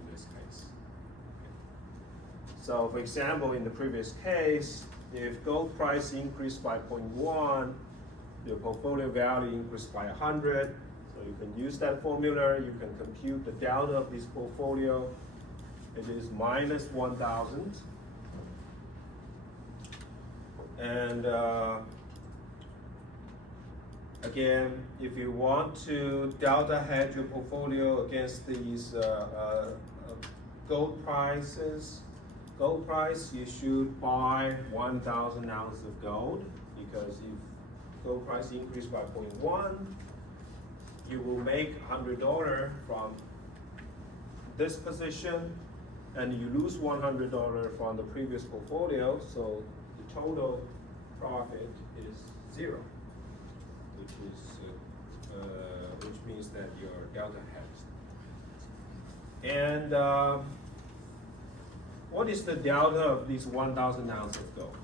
in this case. So for example, in the previous case, if gold price increased by 0.1, your portfolio value increased by 100. So you can use that formula, you can compute the delta of this portfolio. It is minus 1,000. And again, if you want to delta hedge your portfolio against these gold prices, you should buy 1,000 ounces of gold, because if gold price increased by 0.1, you will make $100 from this position, and you lose $100 from the previous portfolio, so the total profit is 0, which means that your delta hedged. And what is the delta of these 1,000 ounces of gold?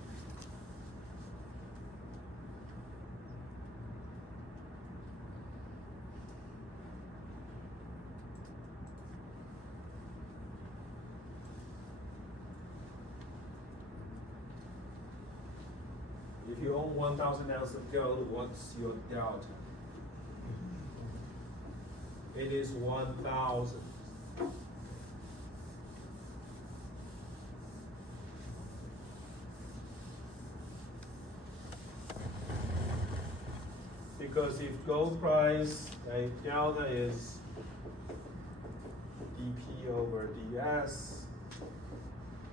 If you own 1,000 ounces of gold, what's your delta? It is 1,000. Because if gold price, delta is dP over ds.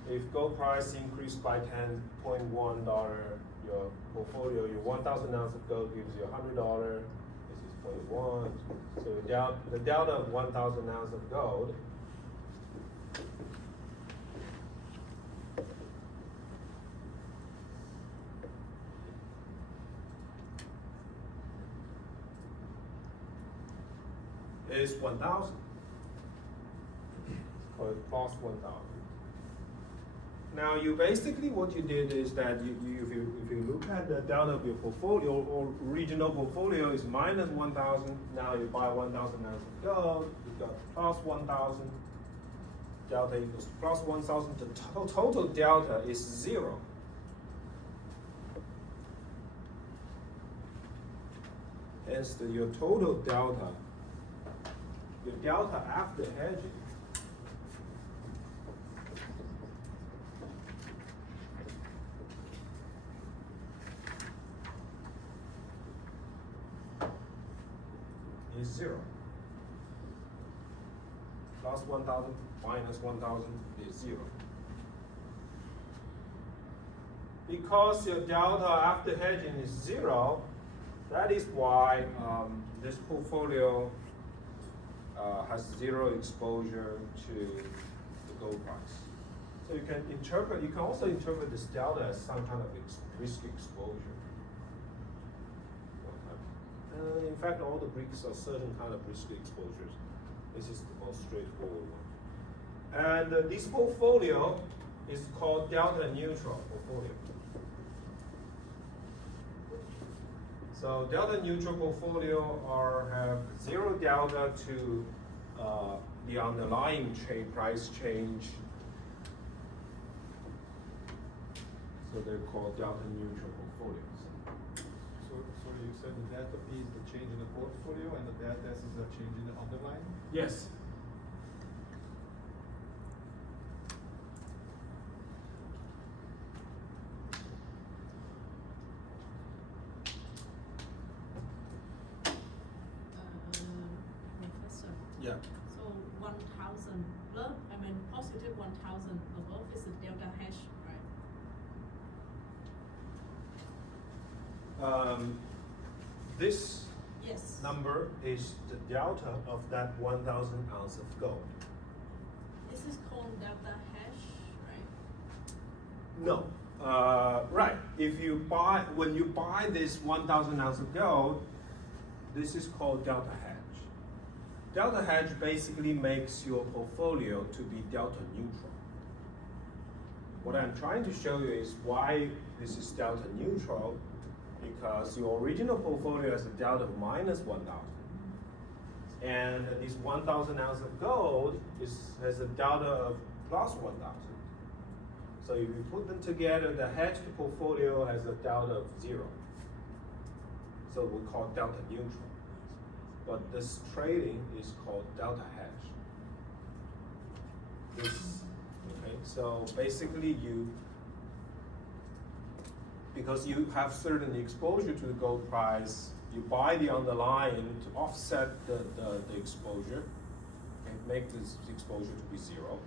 If gold price increased by $10.1, your portfolio, your 1,000 ounces of gold gives you $100. This is 0.1. So the delta of 1,000 ounces of gold is 1,000. Call it plus 1,000. Now, you basically, what you did is that if you look at the delta of your portfolio, or regional portfolio is minus 1,000. Now you buy 1,000 ounces of gold. You got plus 1,000. Delta equals plus 1,000. The total delta is 0. Hence, your total delta. Your delta after hedging is 0. Plus 1,000 minus 1,000 is 0. Because your delta after hedging is 0, that is why this portfolio has 0 exposure to the gold price. So you can also interpret this delta as some kind of risk exposure. In fact, all the Greeks are certain kind of risk exposures. This is the most straightforward one. And this portfolio is called delta neutral portfolio. So delta neutral portfolio have zero delta to the underlying price change. So they're called delta neutral portfolios. So you said the delta P is the change in the portfolio and the delta S is the change in the underlying? Yes. Professor, Yeah. so 1,000 plus, I mean positive 1,000 above is the delta hash, right? This Yes. number is the delta of that 1,000 ounce of gold. This is called delta hash, right? No. Right. When you buy this 1,000 ounce of gold, this is called delta hedge. Delta hedge basically makes your portfolio to be delta neutral. What I'm trying to show you is why this is delta neutral, because your original portfolio has a delta of minus 1,000. And this 1,000 ounce of gold has a delta of plus 1,000. So if you put them together, the hedged portfolio has a delta of 0. So we call it delta neutral. But this trading is called delta hedge. Okay, so basically because you have certain exposure to the gold price, you buy the underlying to offset the exposure and make this exposure to be 0.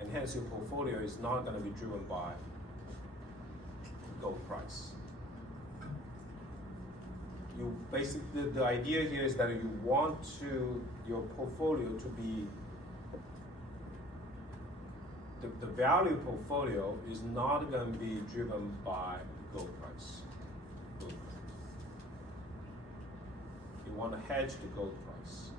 And hence your portfolio is not going to be driven by gold price. You basically, the idea here is that you want your portfolio to be, the value portfolio is not going to be driven by gold price. You want to hedge the gold price.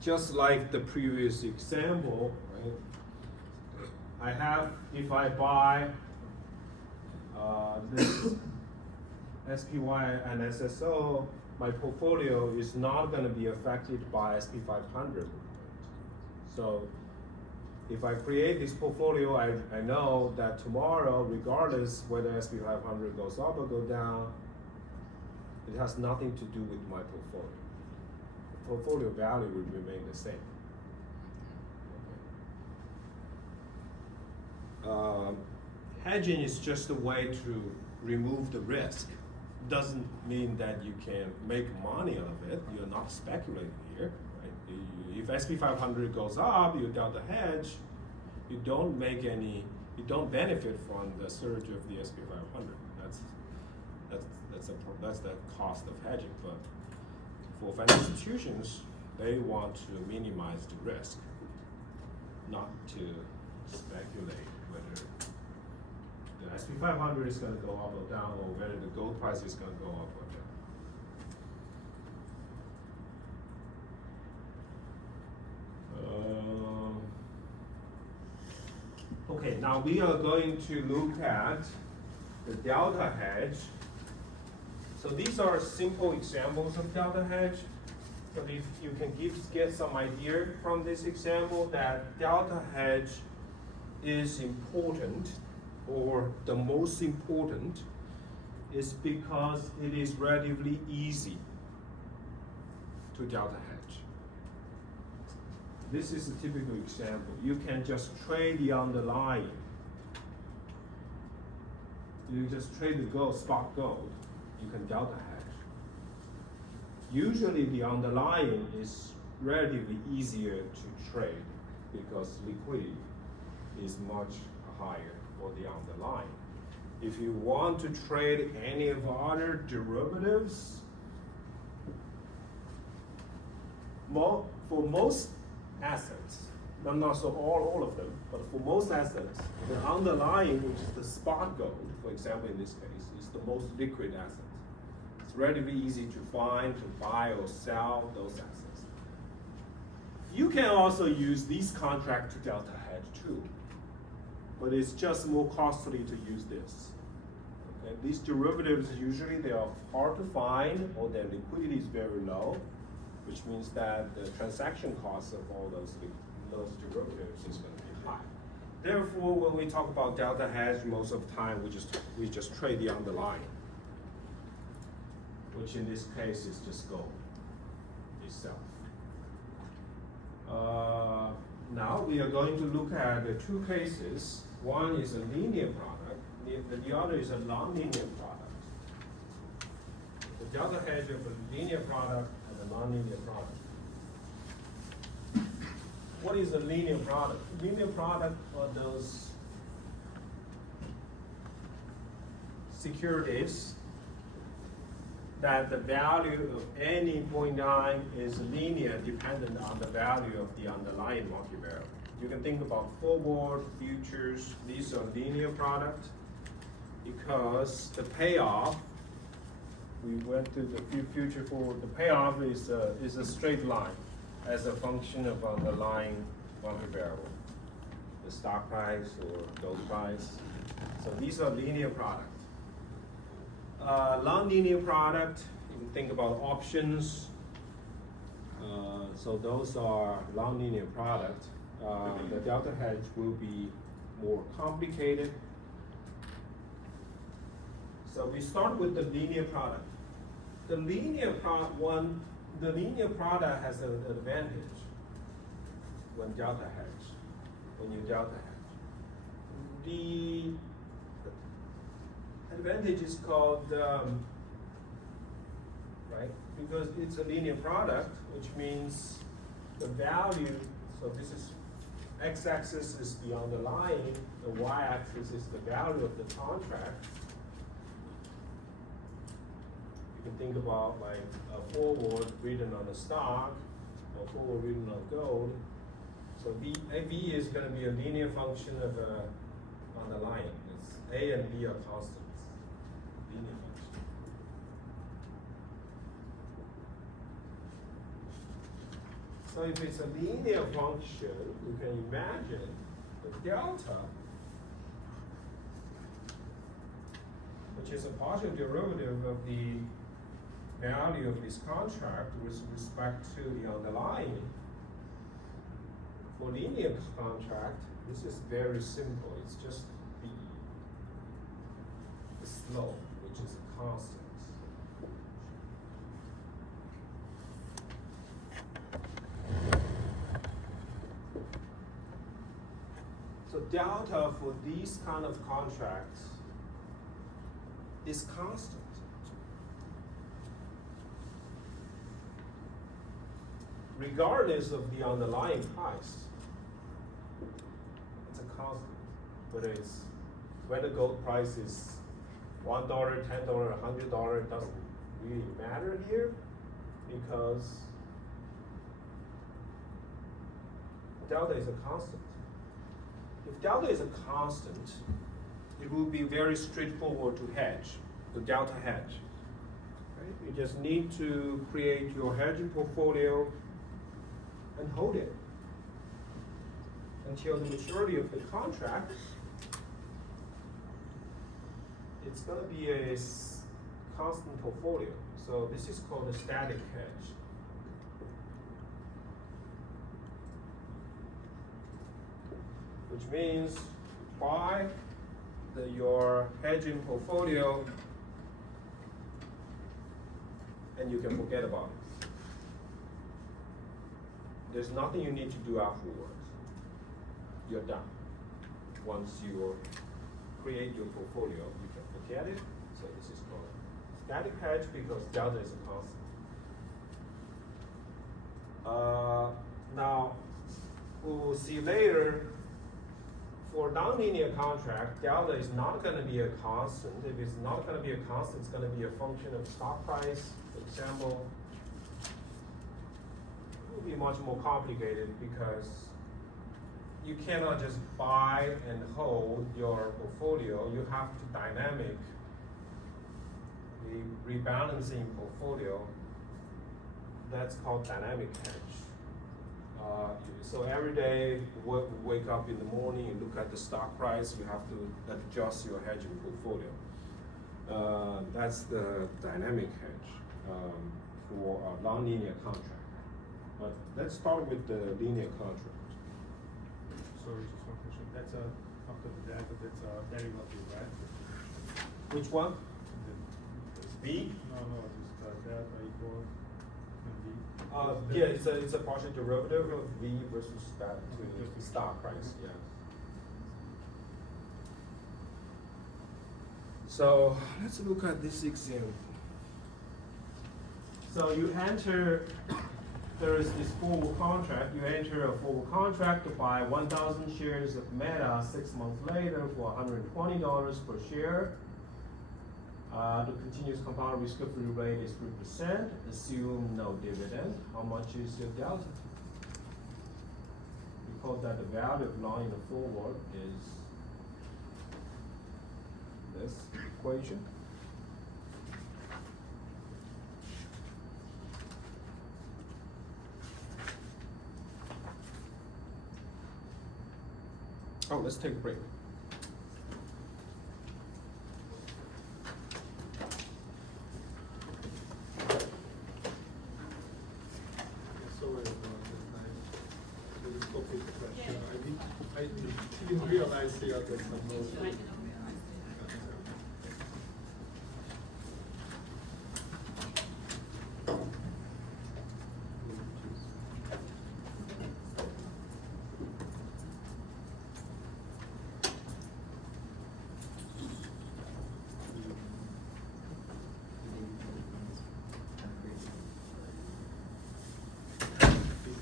Just like the previous example, right? If I buy this SPY and SSO, my portfolio is not going to be affected by SP 500. So if I create this portfolio, I know that tomorrow, regardless whether SP 500 goes up or go down, it has nothing to do with my portfolio. The portfolio value will remain the same. Hedging is just a way to remove the risk. Doesn't mean that you can make money out of it. You're not speculating here, right? If SP 500 goes up, you delta hedge. You don't benefit from the surge of the SP 500. That's the cost of hedging. But for financial institutions, they want to minimize the risk, not to speculate whether the SP 500 is going to go up or down, or whether the gold price is going to go up or down. Okay, now we are going to look at the delta hedge. So these are simple examples of delta hedge. But if you can get some idea from this example that delta hedge is important, or the most important, is because it is relatively easy to delta hedge. This is a typical example. You can just trade the underlying. You just trade the gold, spot gold. You can delta hedge. Usually the underlying is relatively easier to trade because liquidity is much higher for the underlying. If you want to trade any of other derivatives, for most assets, not so all of them, but for most assets, the underlying, which is the spot gold, for example in this case, is the most liquid asset. relatively easy to find, to buy or sell those assets. You can also use these contracts to delta hedge too, but it's just more costly to use this. Okay? These derivatives usually they are hard to find or their liquidity is very low, which means that the transaction costs of all those derivatives is going to be high. Therefore, when we talk about delta hedge, most of the time we just trade the underlying, which in this case is just gold itself. Now we are going to look at the two cases. One is a linear product, the other is a non-linear product. The delta hedge of a linear product and a non-linear product. What is a linear product? Linear product are those securities that the value of any point nine is linear dependent on the value of the underlying market variable. You can think about forward, futures, these are linear products because the payoff, we went to the future forward, the payoff is a straight line as a function of underlying market variable, the stock price or gold price. So these are linear products. Non-linear product, you can think about options. So those are non-linear product. The delta hedge will be more complicated. So we start with the linear product. The linear product has an advantage when delta hedge, when you delta hedge. The advantage is called, right, because it's a linear product, which means the value, so this is, x-axis is the underlying, the y-axis is the value of the contract. You can think about like a forward written on a stock, or forward written on gold. So V is going to be a linear function of underlying. It's A and B are constants. Linear function. So if it's a linear function, you can imagine the delta, which is a partial derivative of the value of this contract with respect to the underlying. For linear contract, this is very simple. It's just the slope, which is a constant. So delta for these kind of contracts is constant. Regardless of the underlying price, it's a constant. Whether gold price is $1, $10, $100, it doesn't really matter here because delta is a constant. If delta is a constant, it will be very straightforward to hedge, to delta hedge. Right? You just need to create your hedging portfolio and hold it until the maturity of the contract. It's going to be a constant portfolio. So this is called a static hedge. Which means buy your hedging portfolio and you can forget about it. There's nothing you need to do afterwards. You're done. Once you create your portfolio, you can forget it. So this is called static hedge because delta is a constant. Now, we will see later, for nonlinear contract, delta is not going to be a constant. If it's not going to be a constant, it's going to be a function of stock price. For example, it will be much more complicated because you cannot just buy and hold your portfolio. You have to a rebalancing portfolio, that's called dynamic hedge. So every day, wake up in the morning, you look at the stock price, you have to adjust your hedging portfolio. That's the dynamic hedge for a non-linear contract. But let's start with the linear contract. Sorry, just one question. That's after the data, that's a derivative, right? Which one? The- B? No, just data equals V. Yeah, it's a partial derivative of V versus that to stock price, yeah. So let's look at this example. So you enter, there is this forward contract, you enter a forward contract to buy 1,000 shares of Meta 6 months later for $120 per share. The continuous compound risk-free rate is 3%. Assume no dividend. How much is your delta? Recall that the value of long in the forward is this equation. Oh, let's take a break. Sorry about the topic question. I didn't realize here that some notes.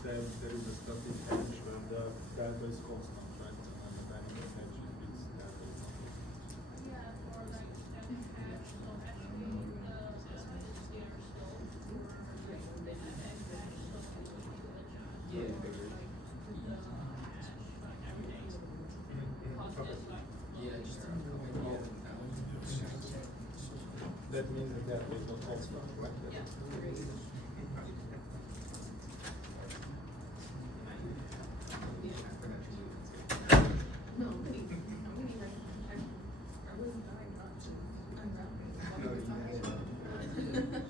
There is a static hedge when the delta is constant, right? And the dynamic hedge is delta is not. Yeah, for like static hedge, so actually the delta is here still for the dynamic hedge, so we need to adjust. Yeah. For, like, the hedge, like everything, because it's like. That means that delta is not constant, right? Yeah. No, wait, I'm waiting, I wasn't dying not to unwrap it while you were talking.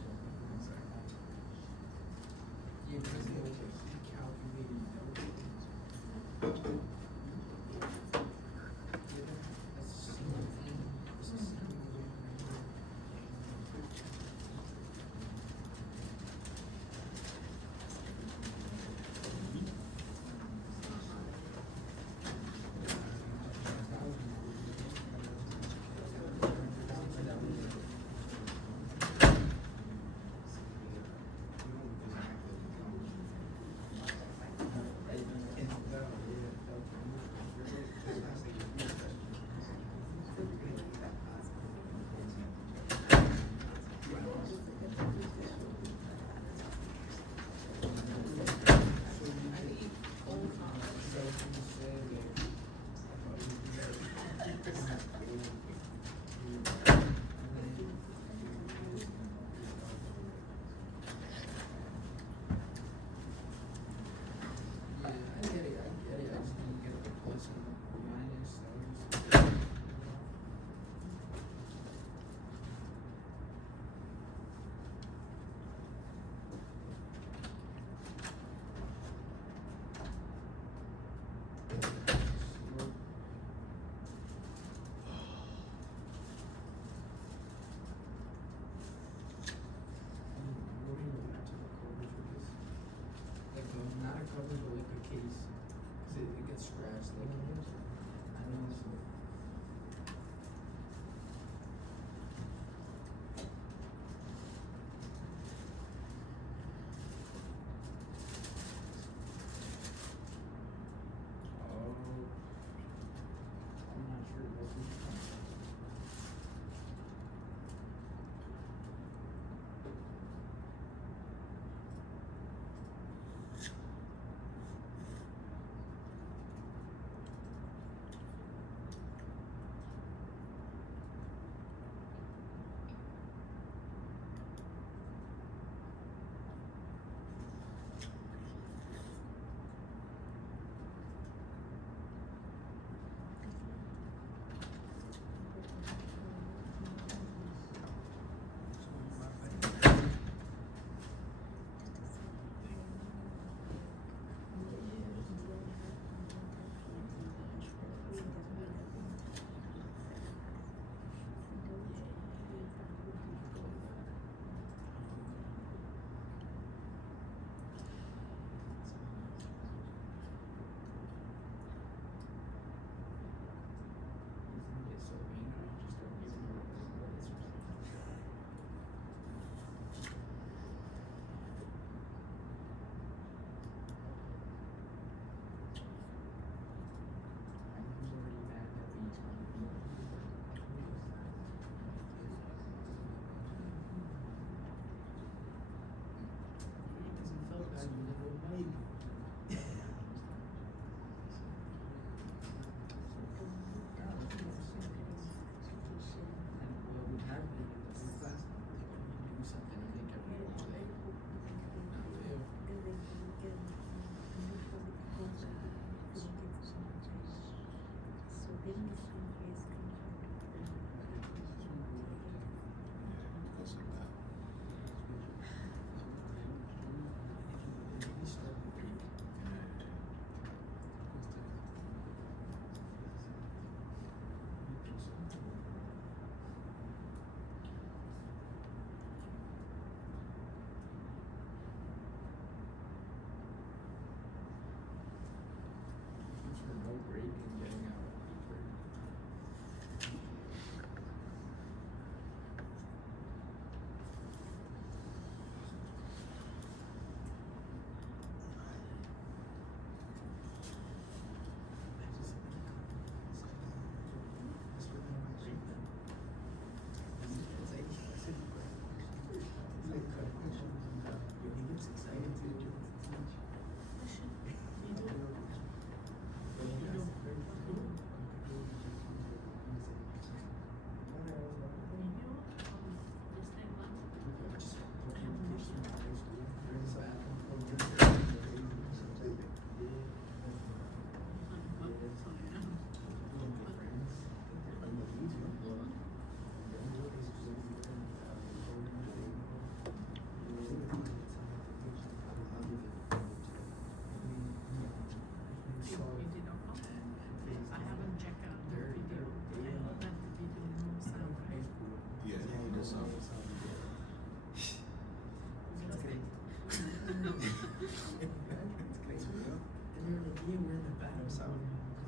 Cause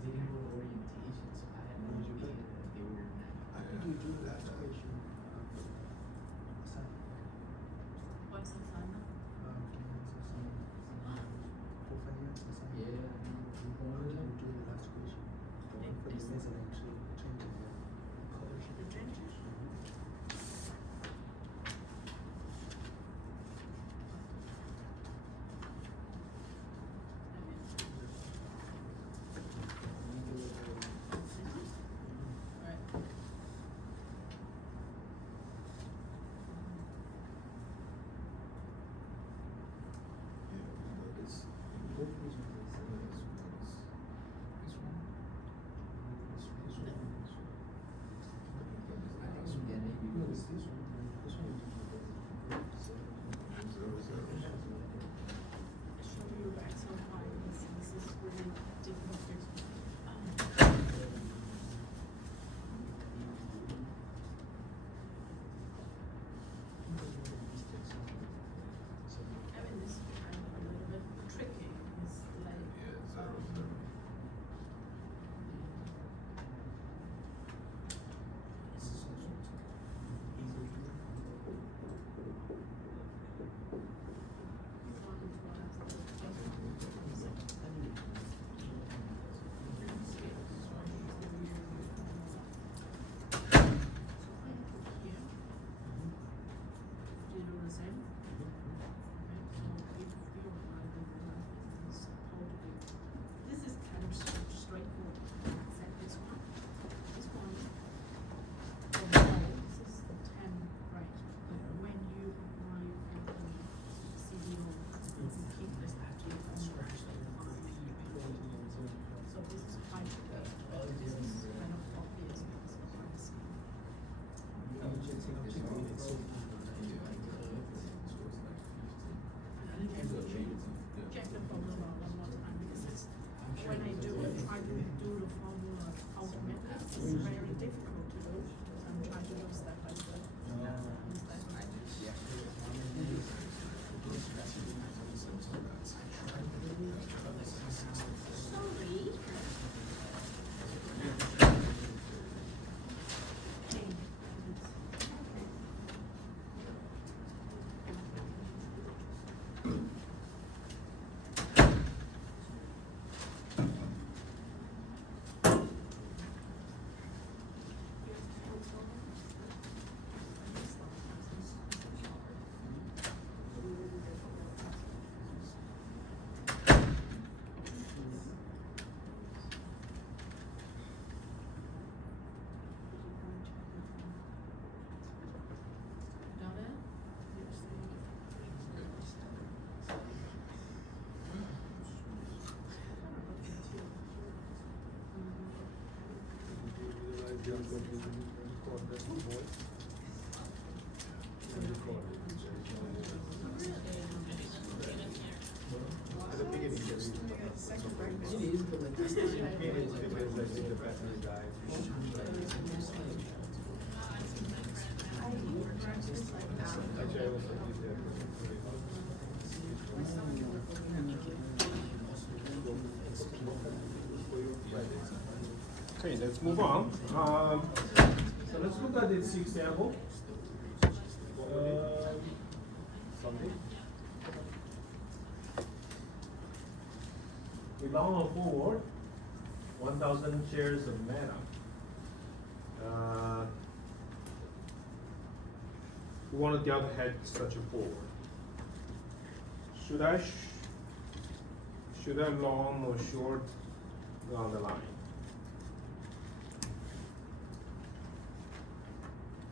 they didn't go to orientation, so I had no idea that they were. I think you do the last question. What's the assignment? Yeah. Do the last question. The one for the mezzanine changing the color. The trenches? Show you back so far, this is really difficult. I mean, this is kind of a little bit tricky, it's like. Do you do the same? Okay, so if you are this how to do. This is kind of straightforward, except this one. This one. Oh, this is the 10, right? But when you apply for the CDO, you keep this active on your So this is quite good, but this is kind of obvious because of what I see. Check the formula one more time because it's, when I try to do the formula automatically, it's very difficult to do. So I'm trying to do step by step. Sorry. Got it? At the beginning, It is, but like, this is your Okay, let's move on. So let's look at this example. Something. We long on forward 1,000 shares of Meta. We want to delta hedge such a forward. Should I long or short on the line?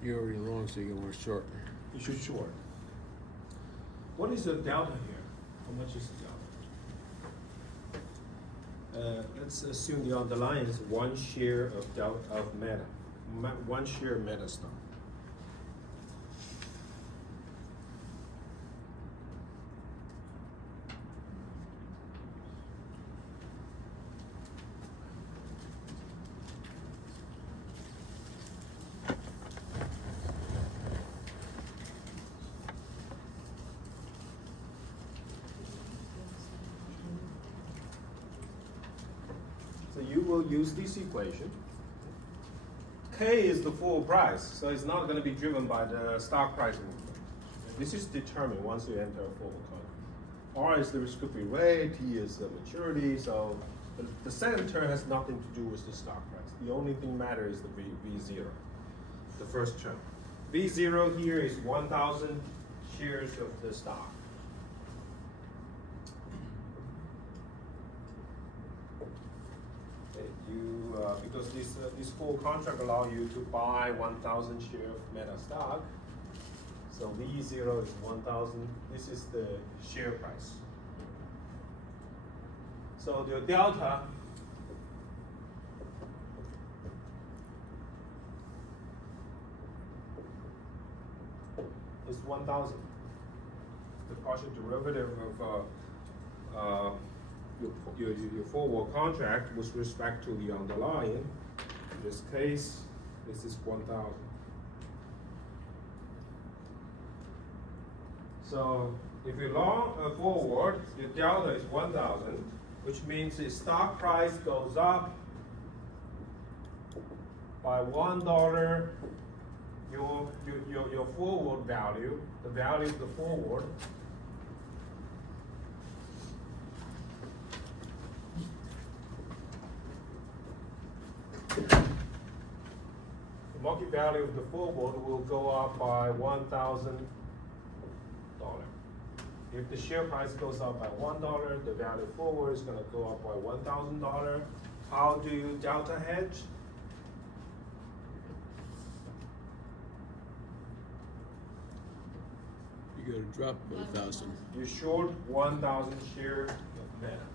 You're already long, so you're gonna short. You should short. What is the delta here? How much is the delta? Let's assume the underlying is 1 share of Meta, 1 share of Meta stock. will use this equation. K is the full price, so it's not going to be driven by the stock price movement. This is determined once you enter a forward contract. R is the risk-free rate, T is the maturity, so the second term has nothing to do with the stock price. The only thing matters is the V0, the first term. V0 here is 1,000 shares of the stock. Because this full contract allow you to buy 1,000 shares of Meta stock. So V0 is 1,000. This is the share price. So the delta is 1,000. The partial derivative of your forward contract with respect to the underlying. In this case, this is 1,000. So if you long forward, your delta is 1,000, which means the stock price goes up by $1. Your forward value, the value of the forward, the market value of the forward will go up by $1,000. If the share price goes up by $1, the value forward is going to go up by $1,000. How do you delta hedge? You gotta drop 1,000. You short 1,000 shares of Meta.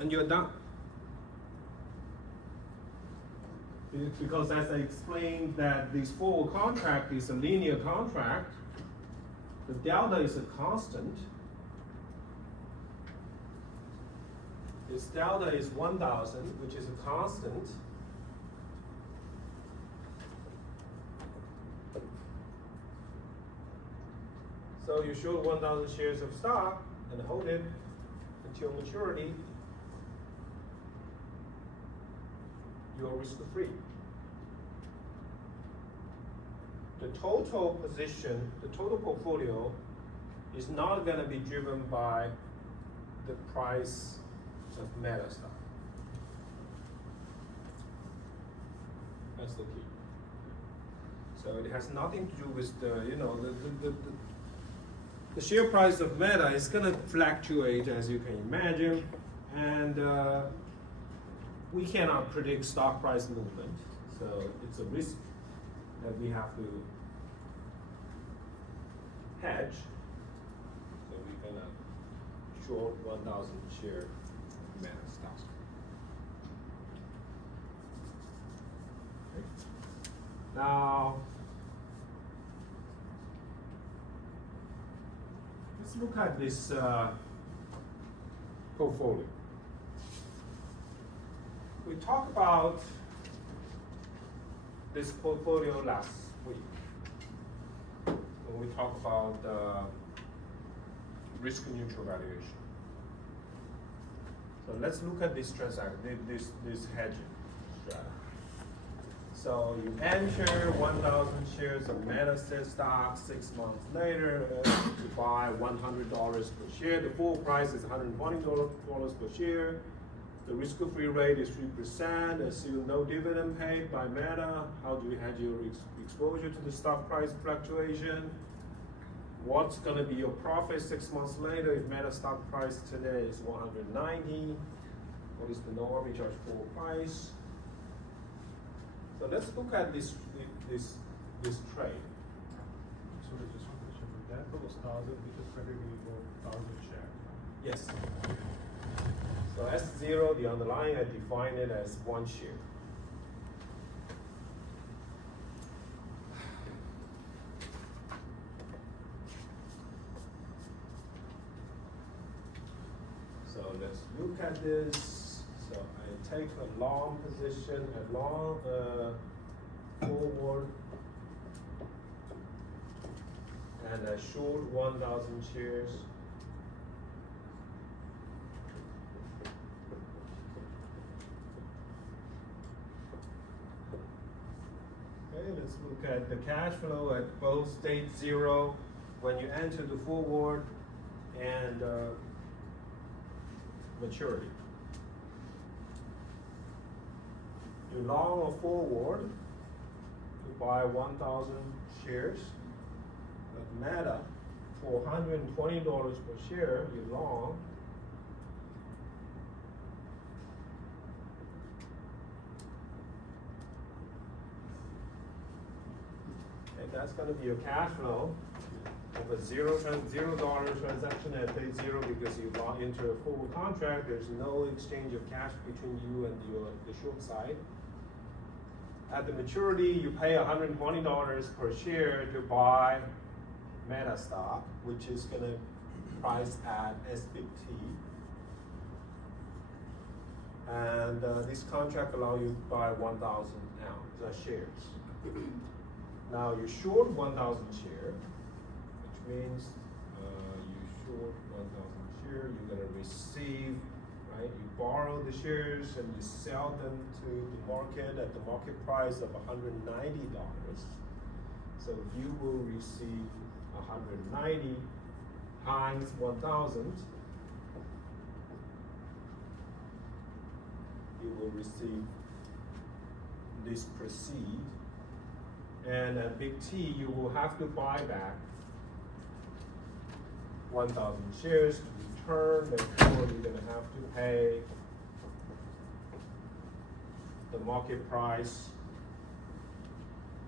And you're done. Because as I explained that this forward contract is a linear contract, the delta is a constant. This delta is 1,000, which is a constant. So you short 1,000 shares of stock and hold it until maturity. You're risk-free. The total position, the total portfolio is not going to be driven by the price of Meta stock. That's the key. So it has nothing to do with the share price of Meta is going to fluctuate, as you can imagine, and we cannot predict stock price movement, so it's a risk that we have to hedge. So we're gonna short 1,000 share Meta stock. Okay. Now let's look at this portfolio. We talked about this portfolio last week when we talked about risk neutral valuation. So let's look at this transaction, this hedging strategy. So you enter 1,000 shares of Meta stock 6 months later to buy $100 per share. The full price is $120 per share. The risk-free rate is 3%, assume no dividend paid by Meta. How do you hedge your exposure to the stock price fluctuation? What's gonna be your profit 6 months later if Meta stock price today is 190? What is the no arbitrage full price? So let's look at this trade. So we just want to check with that was 1,000, we just credited for 1,000 shares. Yes. So S0, the underlying, I define it as 1 share. So let's look at this. So I take a long position, a long forward, and I short 1,000 shares. Okay, let's look at the cash flow at both stage 0 when you enter the forward and maturity. You long a forward to buy 1,000 shares. At Meta, for $120 per share, you long. And that's going to be your cash flow of a $0 transaction at day 0 because you bought into a forward contract. There's no exchange of cash between you and the short side. At the maturity, you pay $120 per share to buy Meta stock, which is going to price at S big T. And this contract allows you to buy 1,000 shares. Now you short 1,000 share, which means you short 1,000 share, you're going to receive, right? You borrow the shares and you sell them to the market at the market price of $190. So you will receive 190 times 1,000. You will receive this proceed. And at big T, you will have to buy back 1,000 shares to return. Therefore, you're going to have to pay the market price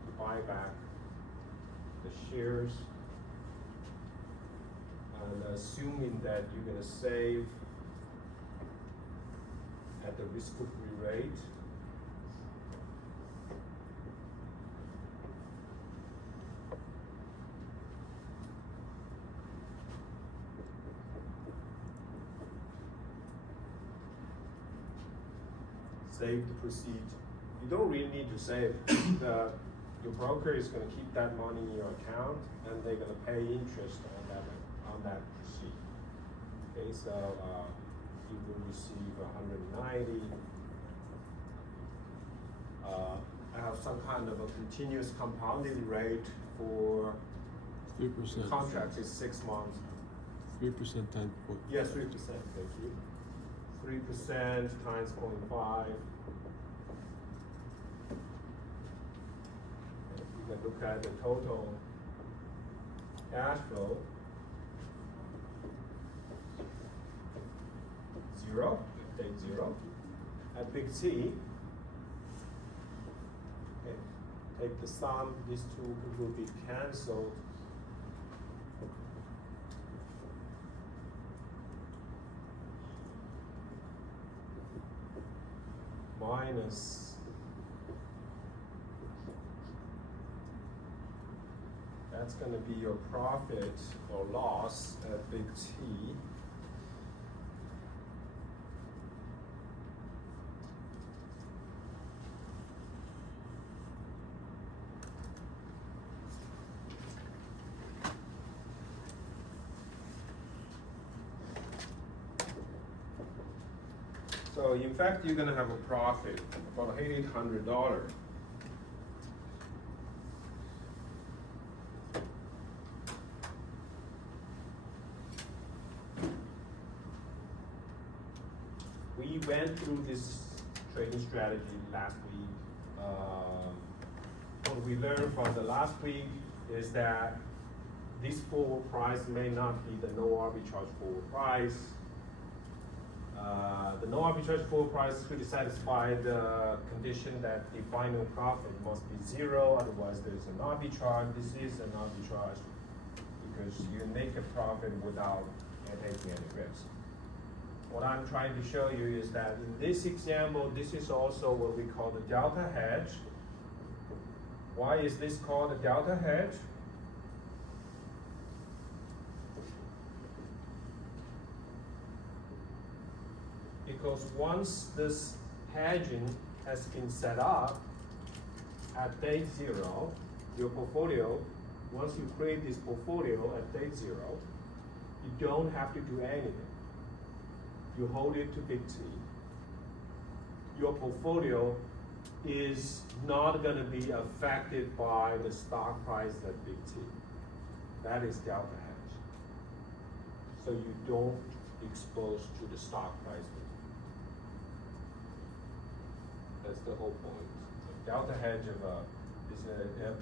to buy back the shares. And assuming that you're going to save at the risk-free rate. Save the proceed. You don't really need to save. Your broker is going to keep that money in your account, and they're going to pay interest on that proceed. Okay, so you will receive 190. I have some kind of a continuous compounding rate for 3%. contract is 6 months. 3% times what? Yes, 3%. Thank you. 3% times 0.5. You can look at the total cash flow. 0, take 0. At big T, okay, take the sum, these two will be cancelled. Minus that's going to be your profit or loss at big T. So in fact, you're going to have a profit of about $800. We went through this trading strategy last week. What we learned from the last week is that this forward price may not be the no arbitrage forward price. The no arbitrage forward price really satisfies the condition that the final profit must be 0, otherwise there's an arbitrage. This is an arbitrage because you make a profit without taking any risk. What I'm trying to show you is that in this example, this is also what we call the delta hedge. Why is this called a delta hedge? because once this hedging has been set up at date 0, your portfolio, once you create this portfolio at date 0, you don't have to do anything. You hold it to Big T. Your portfolio is not going to be affected by the stock price at Big T. That is delta hedge. So you don't expose to the stock price. That's the whole point. Delta hedge is a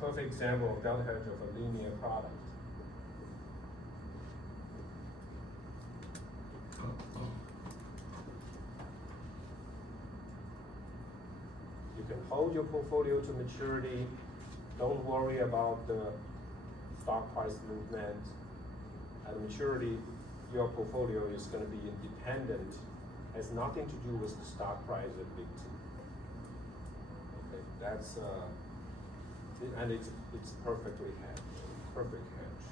perfect example of delta hedge of a linear product. You can hold your portfolio to maturity. Don't worry about the stock price movement. At maturity, your portfolio is going to be independent. Has nothing to do with the stock price at Big T. Okay, that's and it's perfectly hedged. Perfect hedge.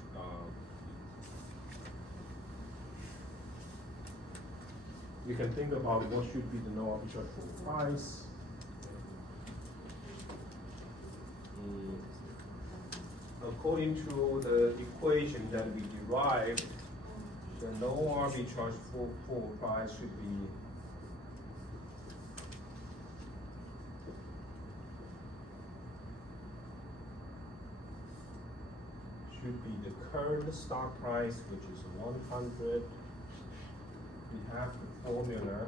You can think about what should be the no arbitrage for price. According to the equation that we derived, the no arbitrage for price should be the current stock price, which is 100. We have the formula.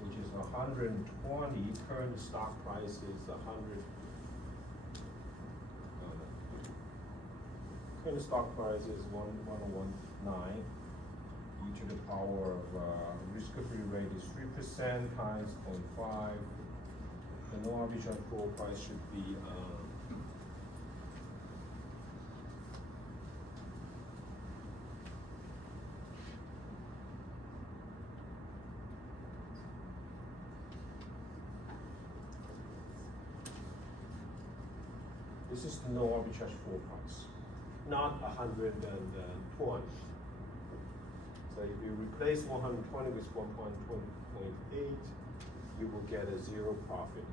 Which is 120. Current stock price is 100. Current stock price is 1119. E to the power of risk-free rate is 3% times 0.5. The no arbitrage floor price should be this is the no arbitrage floor price, not 120. So if you replace 120 with 1.8, you will get a zero profit here.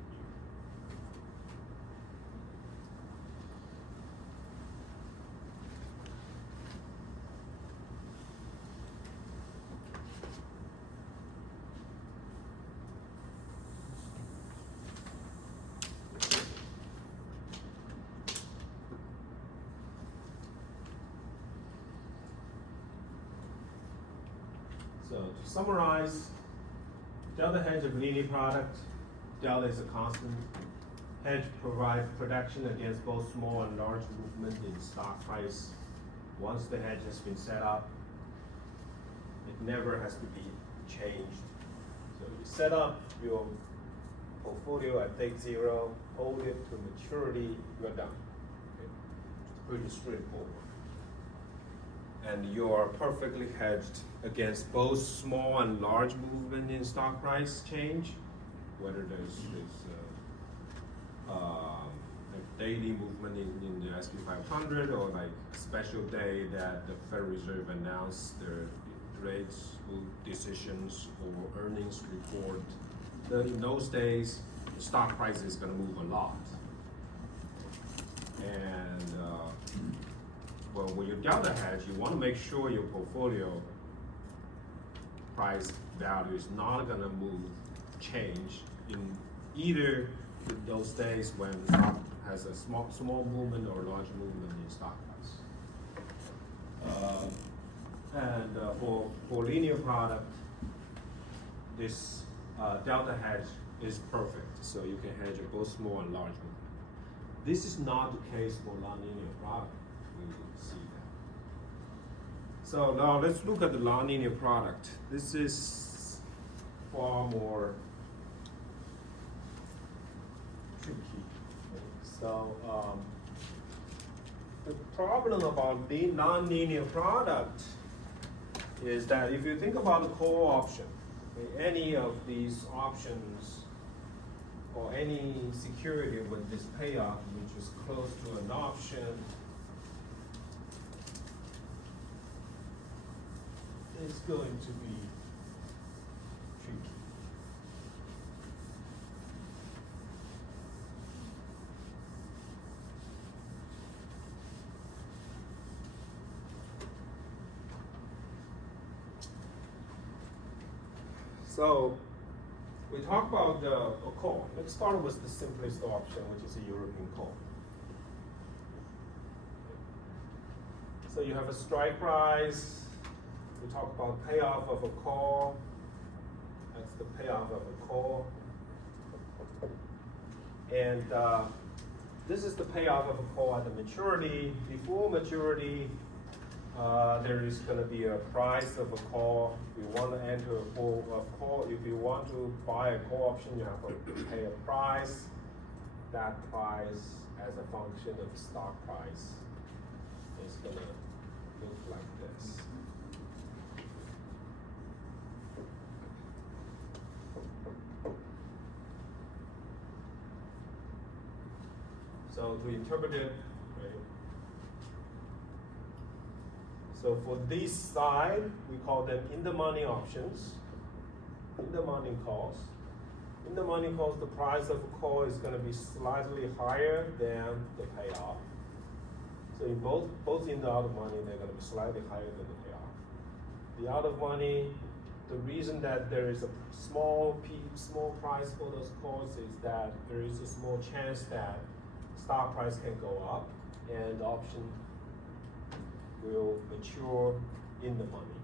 So to summarize, delta hedge of linear product, delta is a constant. Hedge provides protection against both small and large movement in stock price. Once the hedge has been set up, it never has to be changed. So you set up your portfolio at date 0, hold it to maturity, you're done. Okay? It's pretty straightforward. And you are perfectly hedged against both small and large movement in stock price change, whether there's a daily movement in the S&P 500 or like a special day that the Federal Reserve announced their rates decisions or earnings report. In those days, the stock price is going to move a lot. And well, when you delta hedge, you want to make sure your portfolio price value is not going to change in either of those days when the stock has a small movement or large movement in stock price. And for linear product, this delta hedge is perfect, so you can hedge both small and large movement. This is not the case for nonlinear product. We will see that. So now let's look at the nonlinear product. This is far more tricky. So the problem about the nonlinear product is that if you think about the call option, any of these options or any security with this payoff which is close to an option, it's going to be tricky. So we talk about a call. Let's start with the simplest option, which is a European call. So you have a strike price. We talk about payoff of a call. That's the payoff of a call. And this is the payoff of a call at the maturity. Before maturity, there is going to be a price of a call. If you want to enter a call, if you want to buy a call option, you have to pay a price. That price, as a function of the stock price, is going to look like this. So to interpret it, right? So for this side, we call them in-the-money options, in-the-money calls. In-the-money calls, the price of a call is going to be slightly higher than the payoff. So in both in the out of money, they're going to be slightly higher than the payoff. The out of money, the reason that there is a small price for those calls is that there is a small chance that stock price can go up and the option will mature in the money.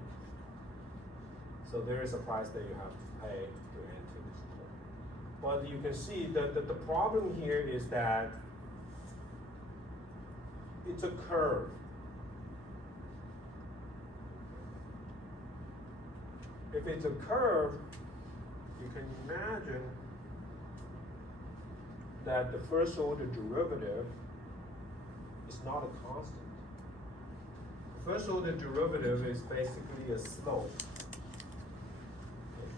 So there is a price that you have to pay to enter this call. But you can see that the problem here is that it's a curve. If it's a curve, you can imagine that the first order derivative is not a constant. The first order derivative is basically a slope.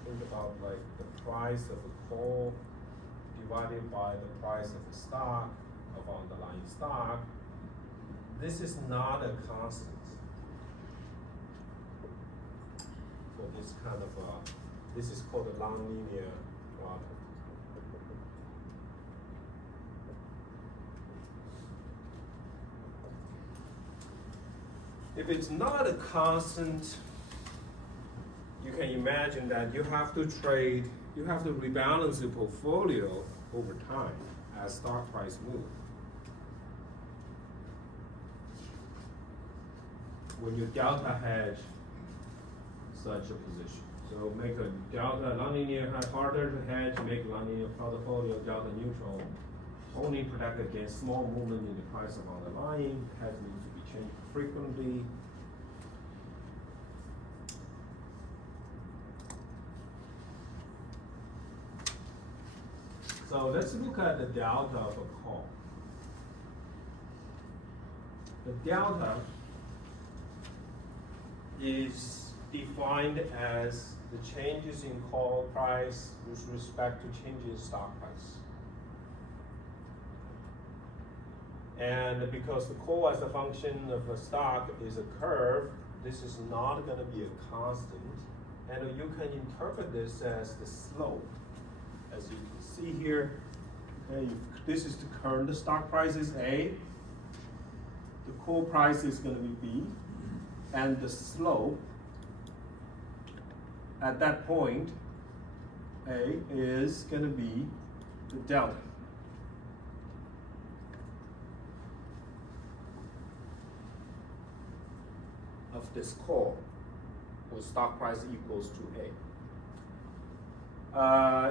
Think about like the price of a call divided by the price of a stock, of underlying stock. This is not a constant for this kind of this is called a nonlinear product. If it's not a constant, you can imagine that you have to rebalance the portfolio over time as stock price moves. When you delta hedge such a position. So make a delta nonlinear harder to hedge, make nonlinear portfolio delta neutral, only protect against small movement in the price of underlying, hedge needs to be changed frequently. So let's look at the delta of a call. The delta is defined as the changes in call price with respect to changes in stock price. And because the call as a function of a stock is a curve, this is not going to be a constant. And you can interpret this as the slope. As you can see here, okay, this is the current stock price is A, the call price is going to be B, and the slope at that point, A, is going to be the delta. Of this call, where stock price equals to A.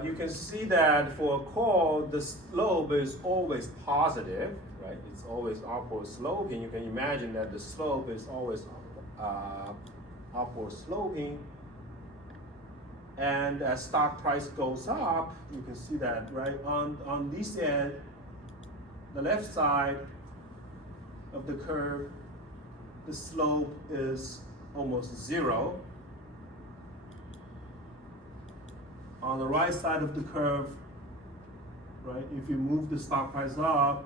You can see that for a call, the slope is always positive, right? It's always upward sloping. You can imagine that the slope is always upward sloping. And as stock price goes up, you can see that, right? On this end, the left side of the curve, the slope is almost zero. On the right side of the curve, right, if you move the stock price up,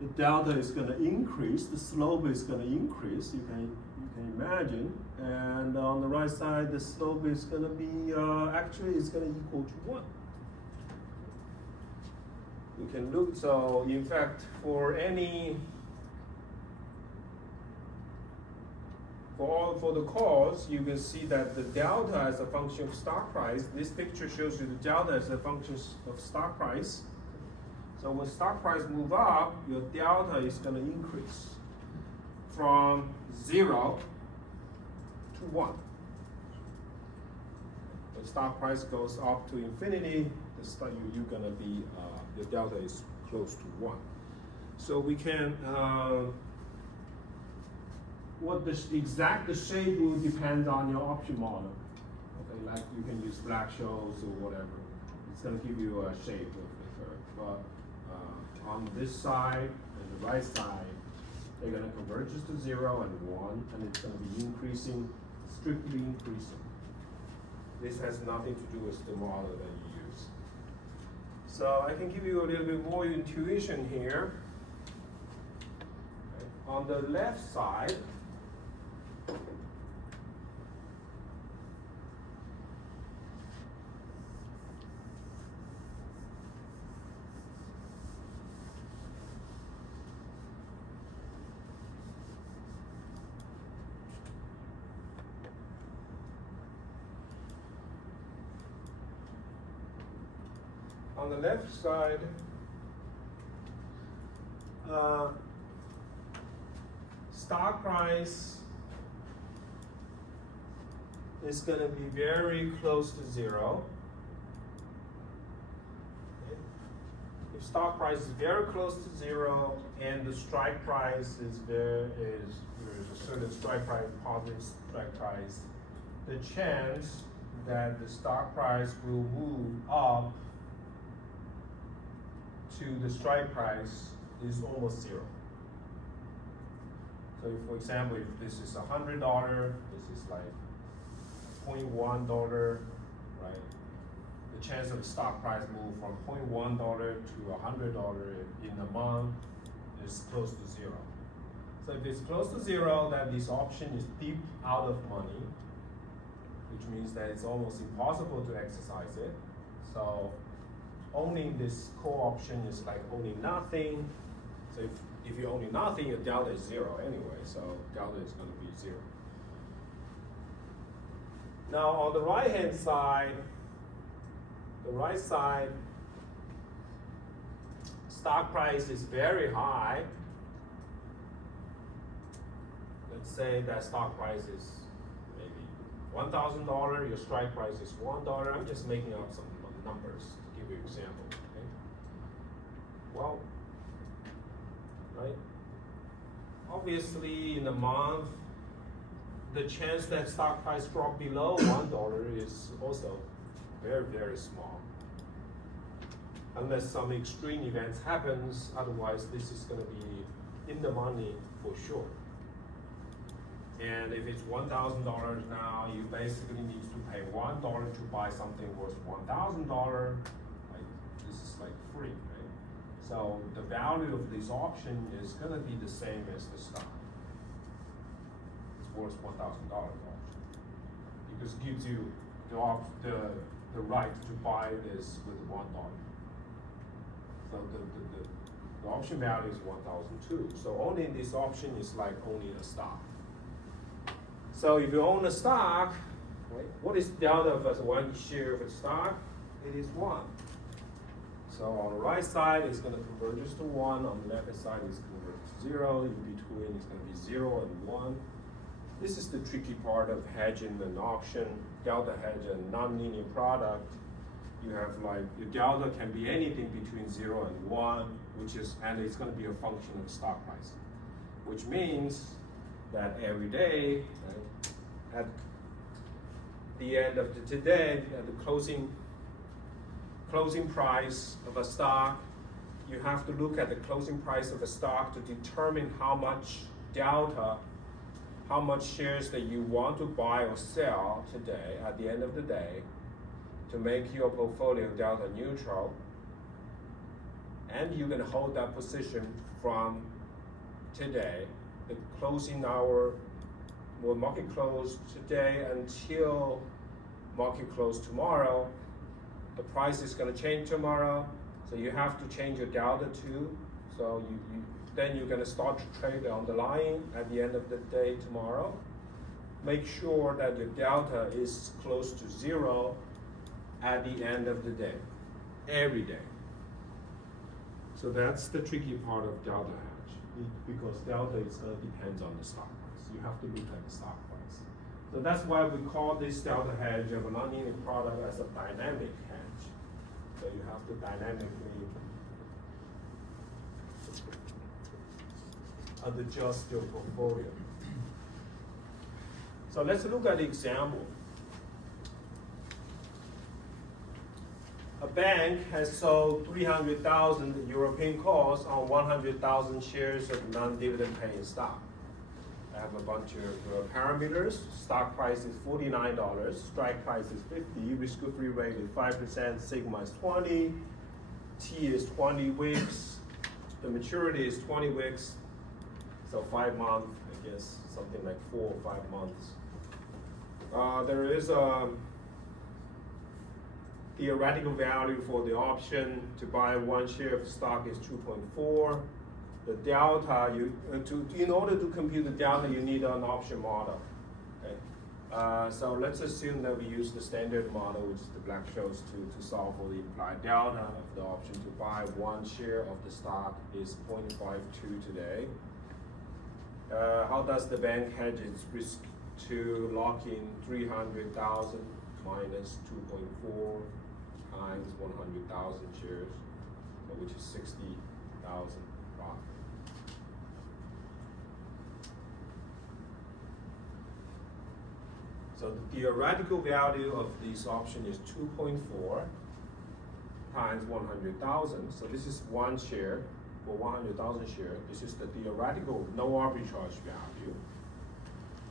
the delta is going to increase, the slope is going to increase. You can imagine. And on the right side, the slope is gonna be, actually it's gonna equal to 1. We can look, so in fact, for the calls, you can see that the delta as a function of stock price. This picture shows you the delta as a function of stock price. So when stock price move up, your delta is going to increase from 0 to 1. When stock price goes up to infinity, you're going to be, your delta is close to 1. So we can, what the exact shape will depend on your option model. Okay, like you can use Black-Scholes or whatever. It's going to give you a shape of the curve. But on this side and the right side, they're going to converge to 0 and 1, and it's going to be increasing, strictly increasing. This has nothing to do with the model that you use. So I can give you a little bit more intuition here. Okay. On the left side, stock price is going to be very close to 0. Okay. If stock price is very close to 0 and the strike price there's a certain strike price, positive strike price, the chance that the stock price will move up to the strike price is almost 0. So if, for example, if this is $100, this is like $0.1, right? The chance of the stock price move from $0.1 to $100 in a month is close to 0. So if it's close to 0, then this option is deep out of money, which means that it's almost impossible to exercise it. So owning this call option is like owning nothing. So if you own nothing, your delta is 0 anyway, so delta is going to be 0. Now on the right-hand side, stock price is very high. Let's say that stock price is maybe $1,000, your strike price is $1. I'm just making up some numbers to give you an example. Okay? Well, right? Obviously, in a month, the chance that stock price drop below $1 is also very, very small. Unless some extreme events happens, otherwise this is going to be in the money for sure. And if it's $1,000 now, you basically need to pay $1 to buy something worth $1,000. Like, this is like free, right? So the value of this option is going to be the same as the stock. It's worth $1,000 option because it gives you the right to buy this with $1. So the option value is 1,002. So owning this option is like owning a stock. So if you own a stock, right, what is the delta of 1 share of a stock? It is 1. So on the right side, it's going to converge to 1. On the left side, it's converge to 0. In between, it's going to be 0 and 1. This is the tricky part of hedging an option, delta hedge, and non-linear product. You have like, your delta can be anything between 0 and 1, and it's going to be a function of stock price, which means that every day, right, at the end of today, at the closing price of a stock, you have to look at the closing price of a stock to determine how much delta, how much shares that you want to buy or sell today at the end of the day to make your portfolio delta neutral. And you can hold that position from today, the closing hour will market close today until market close tomorrow, the price is gonna change tomorrow, so you have to change your delta too. So then you're gonna start to trade the underlying at the end of the day tomorrow. Make sure that your delta is close to zero at the end of the day, every day. So that's the tricky part of delta hedge, because delta is gonna depend on the stock price. You have to look at the stock price. So that's why we call this delta hedge of a non-union product as a dynamic hedge. So you have to dynamically adjust your portfolio. So let's look at the example. A bank has sold 300,000 European calls on 100,000 shares of non-dividend paying stock. I have a bunch of parameters. Stock price is $49, strike price is 50, risk-free rate is 5%, sigma is 20, T is 20 weeks, the maturity is 20 weeks, so 5 months, I guess, something like 4 or 5 months. There is a theoretical value for the option to buy 1 share of stock is 2.4. The delta, in order to compute the delta, you need an option model. Okay? So let's assume that we use the standard model, which is the Black-Scholes, to solve for the implied delta of the option to buy 1 share of the stock is 0.52 today. How does the bank hedge its risk to lock in 300,000 minus 2.4 times 100,000 shares, which is 60,000 profit. So the theoretical value of this option is 2.4 times 100,000. So this is 1 share for 100,000 shares. This is the theoretical no arbitrage value.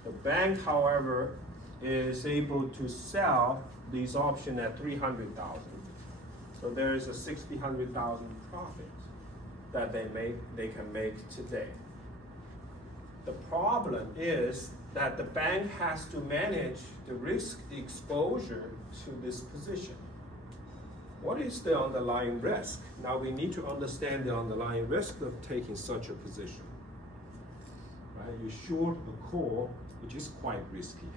The bank, however, is able to sell this option at 300,000. So there is a 600,000 profit that they can make today. The problem is that the bank has to manage the risk exposure to this position. What is the underlying risk? Now we need to understand the underlying risk of taking such a position. Right? You short a call, which is quite risky.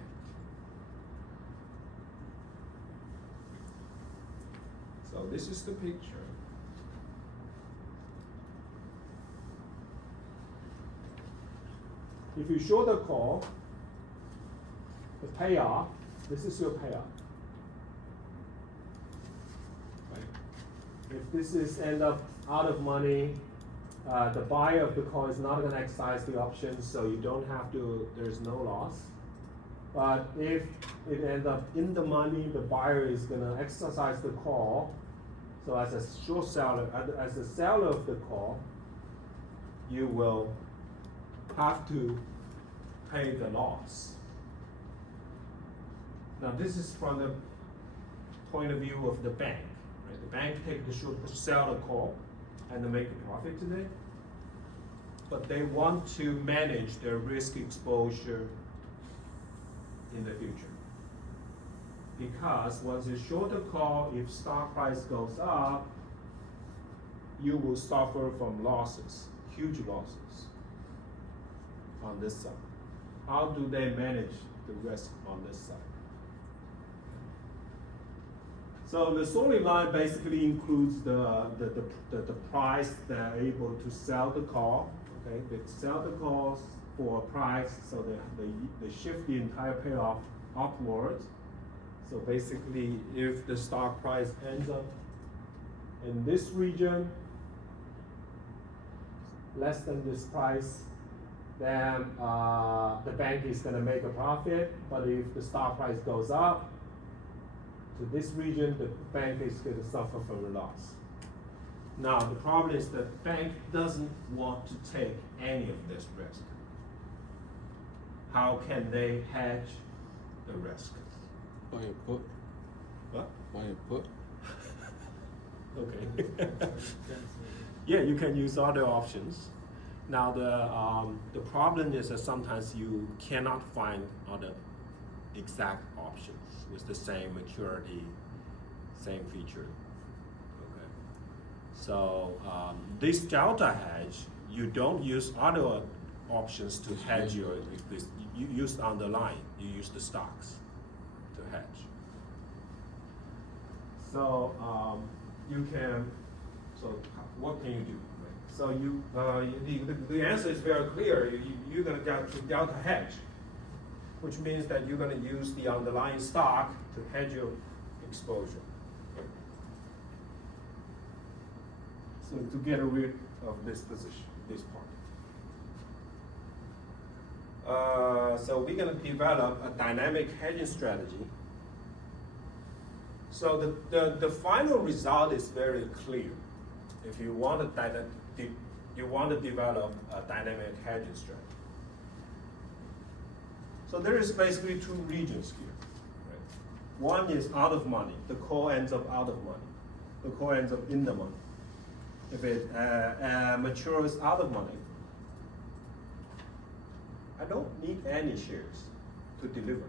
So this is the picture. If you short a call, the payoff, this is your payoff. Right? If this is end up out of money, the buyer of the call is not going to exercise the option, so you don't have to, there's no loss. But if it ends up in the money, the buyer is going to exercise the call. So as a short seller, as a seller of the call, you will have to pay the loss. Now this is from the point of view of the bank. Right? The bank take the short, sell the call, and they make a profit today. But they want to manage their risk exposure in the future. Because once you short the call, if stock price goes up, you will suffer from losses, huge losses on this side. How do they manage the risk on this side? So the storyline basically includes the price they're able to sell the call. Okay, they sell the calls for a price, so they shift the entire payoff upwards. So basically, if the stock price ends up in this region, less than this price, then the bank is going to make a profit. But if the stock price goes up to this region, the bank is going to suffer from a loss. Now, the problem is that the bank doesn't want to take any of this risk. How can they hedge the risk? Buy a put. What? Buy a put. Okay. Yeah, you can use other options. Now the problem is that sometimes you cannot find other exact options with the same maturity, same feature. Okay. So this delta hedge, you don't use other options to hedge your this. You use underlying. You use the stocks to hedge. So you can. So what can you do? So you, the answer is very clear. You're going to delta hedge, which means that you're going to use the underlying stock to hedge your exposure. So to get rid of this position, this part. So we're going to develop a dynamic hedging strategy. So the final result is very clear. If you want to develop a dynamic hedging strategy. So there is basically two regions here. Right? One is out of money. The call ends up out of money. The call ends up in the money. If it matures out of money, I don't need any shares to deliver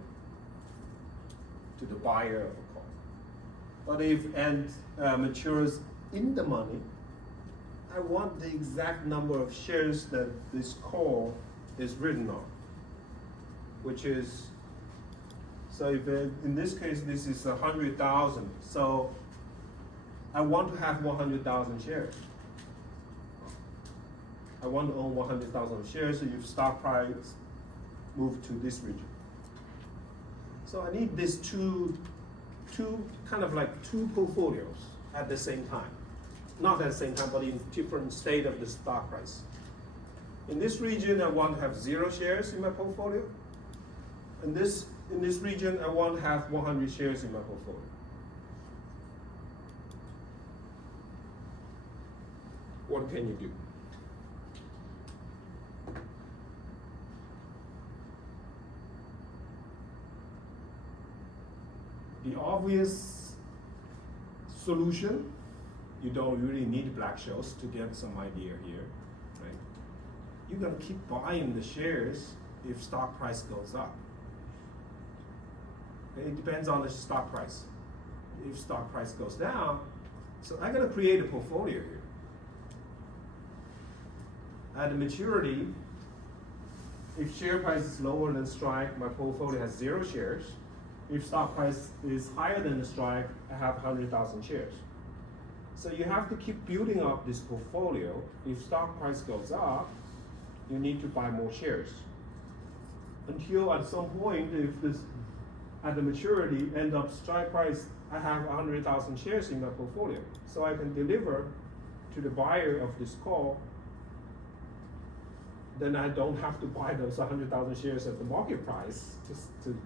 to the buyer of a call. But if it matures in the money, I want the exact number of shares that this call is written on, which is, so if in this case this is 100,000, so I want to have 100,000 shares. I want to own 100,000 shares if stock price move to this region. So I need these two kind of like two portfolios at the same time. Not at the same time, but in different state of the stock price. In this region, I want to have 0 shares in my portfolio. In this region, I want to have 100 shares in my portfolio. What can you do? The obvious solution, you don't really need Black-Scholes to get some idea here, right? You're gonna keep buying the shares if stock price goes up. Okay? It depends on the stock price. If stock price goes down, so I'm gonna create a portfolio here. At the maturity, if share price is lower than strike, my portfolio has 0 shares. If stock price is higher than the strike, I have 100,000 shares. So you have to keep building up this portfolio. If stock price goes up, you need to buy more shares. Until at some point, if this, at the maturity, end up strike price, I have 100,000 shares in my portfolio. So I can deliver to the buyer of this call. Then I don't have to buy those 100,000 shares at the market price to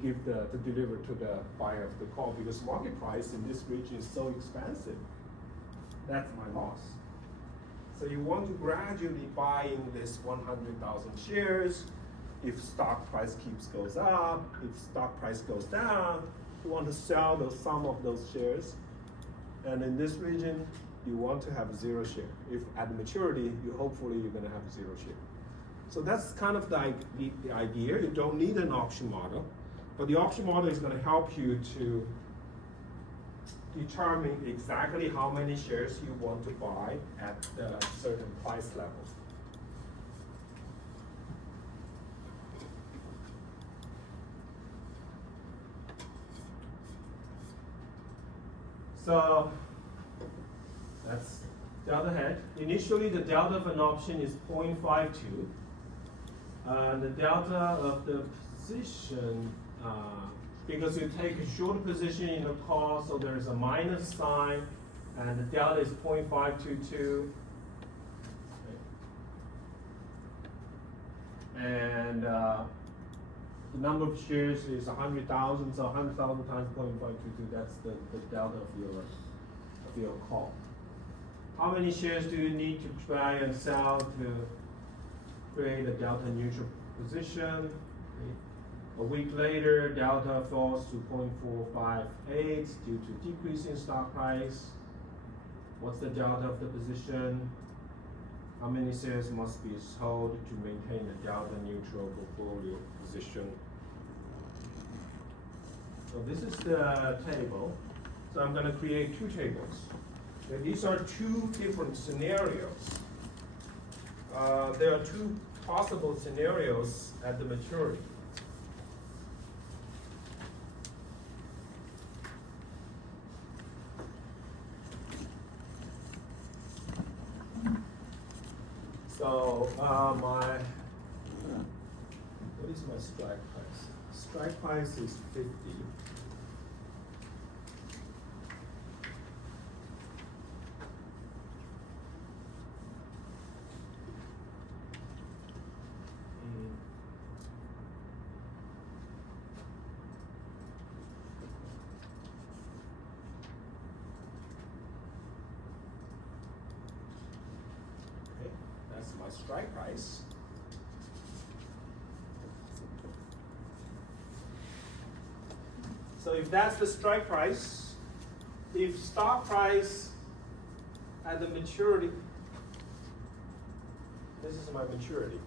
deliver to the buyer of the call, because market price in this region is so expensive. That's my loss. So you want to gradually buy in this 100,000 shares. If stock price goes up, if stock price goes down, you want to sell some of those shares. And in this region, you want to have 0 share. If at maturity, hopefully you're going to have 0 share. So that's kind of the idea. You don't need an option model, but the option model is going to help you to determine exactly how many shares you want to buy at a certain price level. So that's delta hedge. Initially, the delta of an option is 0.52. The delta of the position, because you take a short position in the call, so there's a minus sign, and the delta is 0.522. And the number of shares is 100,000, so 100,000 times 0.522, that's the delta of your call. How many shares do you need to buy and sell to create a delta neutral position? A week later, delta falls to 0.458 due to decrease in stock price. What's the delta of the position? how many shares must be sold to maintain a delta neutral portfolio position. So this is the table. So I'm going to create two tables. Okay, these are two different scenarios. There are two possible scenarios at the maturity. So what is my strike price? Strike price is 50. Okay, that's my strike price. So if that's the strike price, if stock price at the maturity, this is my maturity.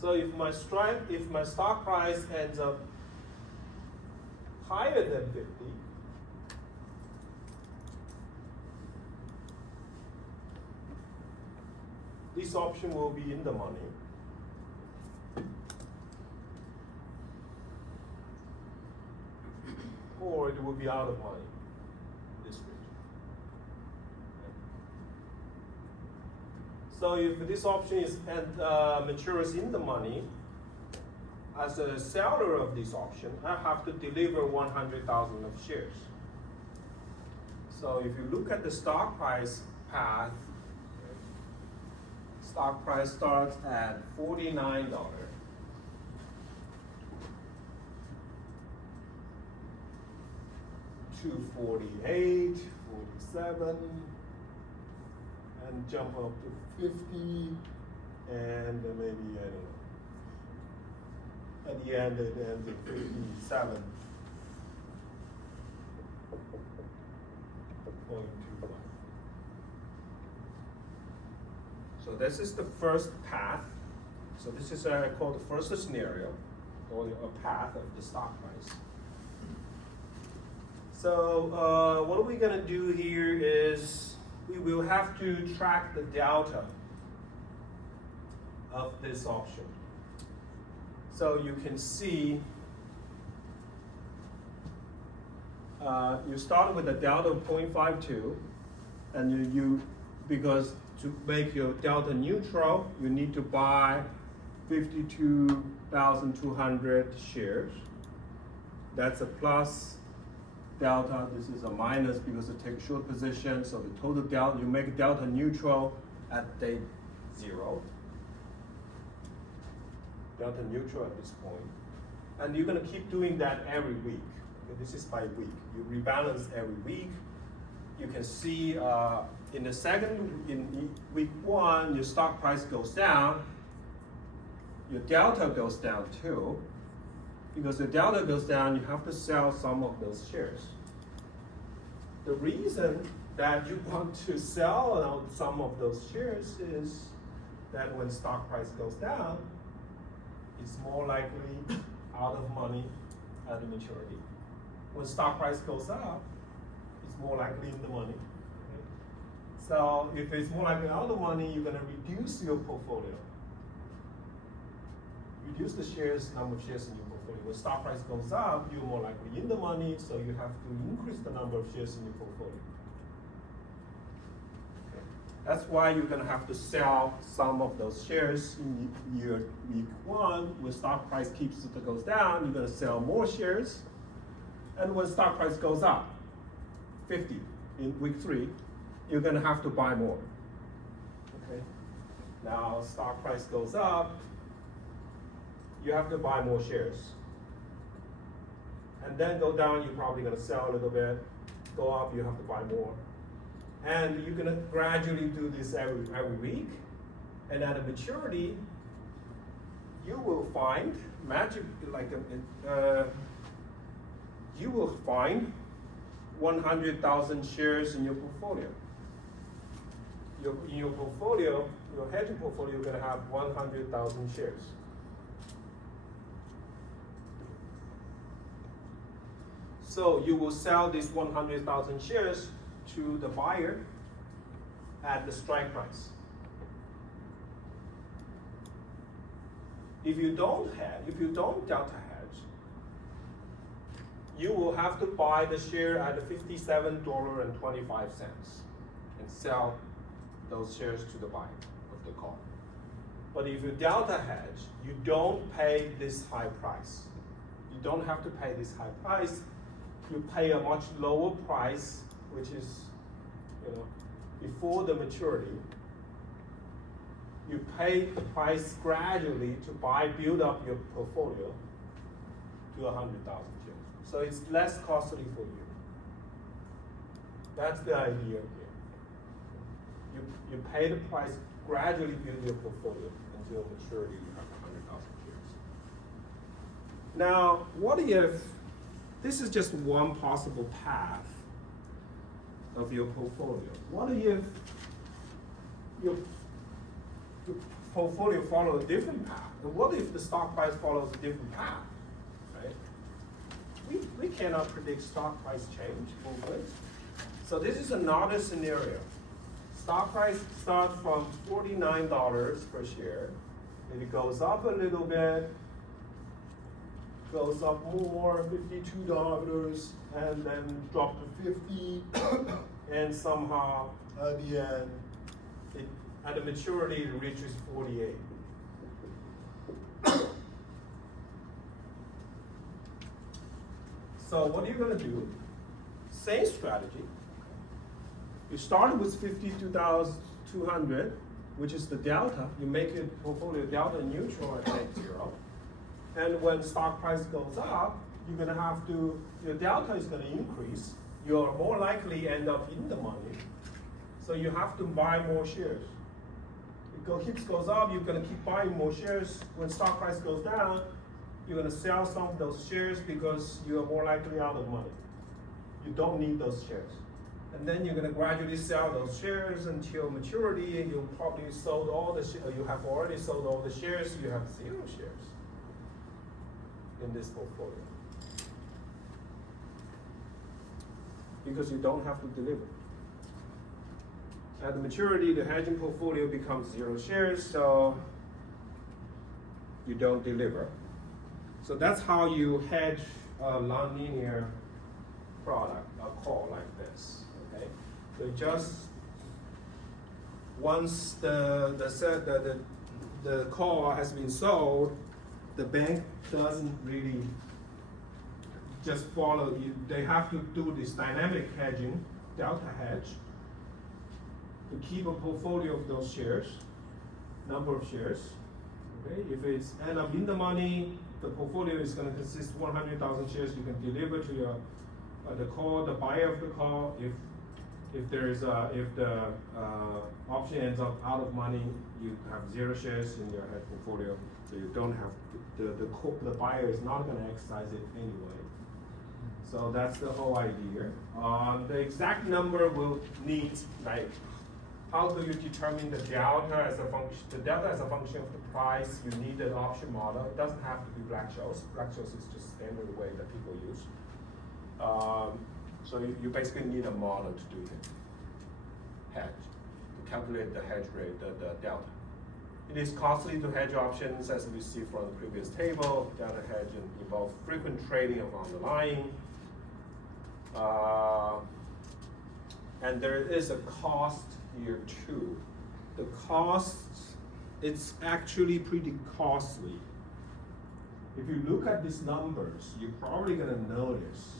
So if my stock price ends up higher than 50, this option will be in the money. Or it will be out of money, this region. So if this option is matures in the money, as a seller of this option, I have to deliver 100,000 of shares. So if you look at the stock price path, stock price starts at $49. $248, 47, and jump up to 50, and maybe, I don't know. At the end, it ends at 57.25. So this is the first path. So this is called the first scenario, or a path of the stock price. So what we're gonna do here is we will have to track the delta of this option. So you can see, you start with a delta of 0.52, and because to make your delta neutral, you need to buy 52,200 shares. That's a plus delta. This is a minus because it takes short position. So the total delta, you make delta neutral at day 0. Delta neutral at this point. And you're going to keep doing that every week. Okay, this is by week. You rebalance every week. You can see in week 1, your stock price goes down. Your delta goes down too. Because the delta goes down, you have to sell some of those shares. The reason that you want to sell some of those shares is that when stock price goes down, it's more likely out of money at the maturity. When stock price goes up, it's more likely in the money. Okay? So if it's more likely out of money, you're going to reduce your portfolio. Reduce the number of shares in your portfolio. When stock price goes up, you're more likely in the money, so you have to increase the number of shares in your portfolio. That's why you're going to have to sell some of those shares in year week 1. When stock price goes down, you're going to sell more shares. And when stock price goes up, 50 in week 3, you're going to have to buy more. Okay. Now stock price goes up, you have to buy more shares. And then go down, you're probably going to sell a little bit. Go up, you have to buy more. And you're going to gradually do this every week. And at a maturity, you will find you will find 100,000 shares in your portfolio. In your portfolio, your hedging portfolio, you're going to have 100,000 shares. So you will sell these 100,000 shares to the buyer at the strike price. If you don't delta hedge, you will have to buy the share at $57.25 and sell those shares to the buyer of the call. But if you delta hedge, you don't pay this high price. You don't have to pay this high price. You pay a much lower price, which is, before the maturity. You pay the price gradually to build up your portfolio to 100,000 shares. So it's less costly for you. That's the idea here. You pay the price, gradually build your portfolio until maturity you have 100,000 shares. Now, what if, this is just one possible path of your portfolio. What if your portfolio follows a different path? And what if the stock price follows a different path, right? We cannot predict stock price change movement. So this is another scenario. Stock price starts from $49 per share. It goes up a little bit, goes up more, $52, and then drop to 50, and somehow at the end, at the maturity, it reaches 48. So what are you gonna do? Same strategy. You started with 52,200, which is the delta. You make your portfolio delta neutral at net zero. And when stock price goes up, you're gonna have to, your delta is gonna increase. You're more likely end up in the money. So you have to buy more shares. Hips goes up, you're gonna keep buying more shares. When stock price goes down, you're gonna sell some of those shares because you are more likely out of money. You don't need those shares. And then you're gonna gradually sell those shares until maturity, and you'll probably sold all the you have already sold all the shares, you have 0 shares in this portfolio. Because you don't have to deliver. At the maturity, the hedging portfolio becomes 0 shares, so you don't deliver. So that's how you hedge a nonlinear product, a call like this. Okay, so just once the call has been sold, the bank doesn't really just follow you. They have to do this dynamic hedging, delta hedge, to keep a portfolio of those shares, number of shares. Okay, if it's end up in the money, the portfolio is going to consist 100,000 shares. You can deliver to your the buyer of the call. If the option ends up out of money, you have 0 shares in your hedge portfolio, so you don't have the buyer is not going to exercise it anyway. So that's the whole idea. The exact number will need, like, how do you determine the delta as a function? The delta as a function of the price. You need an option model. It doesn't have to be Black-Scholes. Black-Scholes is just standard way that people use. So you basically need a model to do the hedge, to calculate the hedge rate, the delta. It is costly to hedge options, as we see from the previous table. Delta hedge involves frequent trading of underlying. And there is a cost here too. The cost, it's actually pretty costly. If you look at these numbers, you're probably gonna notice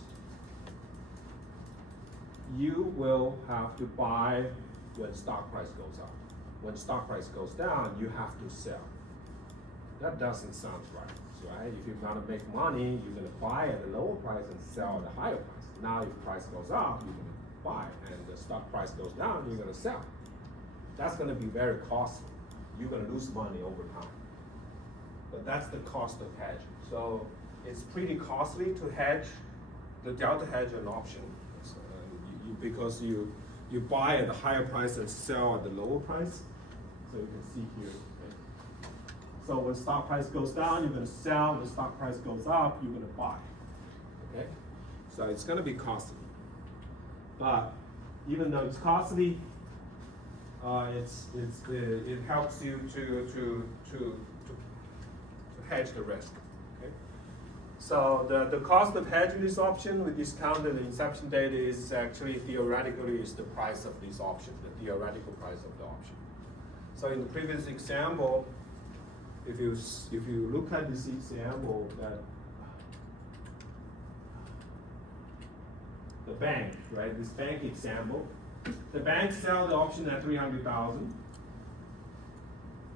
you will have to buy when stock price goes up. When stock price goes down, you have to sell. That doesn't sound right? If you're gonna make money, you're gonna buy at a lower price and sell at a higher price. Now if price goes up, you're gonna buy, and the stock price goes down, you're gonna sell. That's gonna be very costly. you're gonna lose money over time. But that's the cost of hedging. So it's pretty costly to hedge, the delta hedge an option. So, because you buy at a higher price and sell at the lower price. So you can see here. Okay? So when stock price goes down, you're gonna sell. When stock price goes up, you're gonna buy. Okay? So it's gonna be costly. But even though it's costly, it helps you to hedge the risk. Okay? So the cost of hedging this option, we discounted the inception date is actually theoretically is the price of this option, the theoretical price of the option. So in the previous example, if you look at this example, that the bank, right? This bank example, the bank sell the option at 300,000.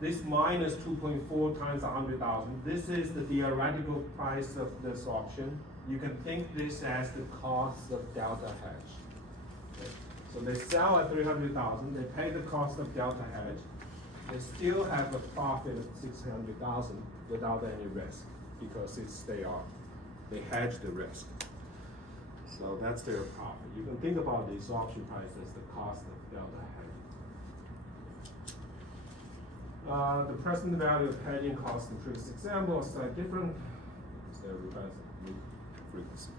This minus 2.4 times 100,000. This is the theoretical price of this option. You can think this as the cost of delta hedge. Okay? So they sell at 300,000. They pay the cost of delta hedge. They still have a profit of 600,000 without any risk because they hedge the risk. So that's their profit. You can think about this option price as the cost of delta hedging. The present value of hedging cost in previous example is slightly different because they represent new frequency.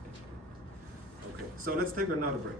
Okay, so let's take another break.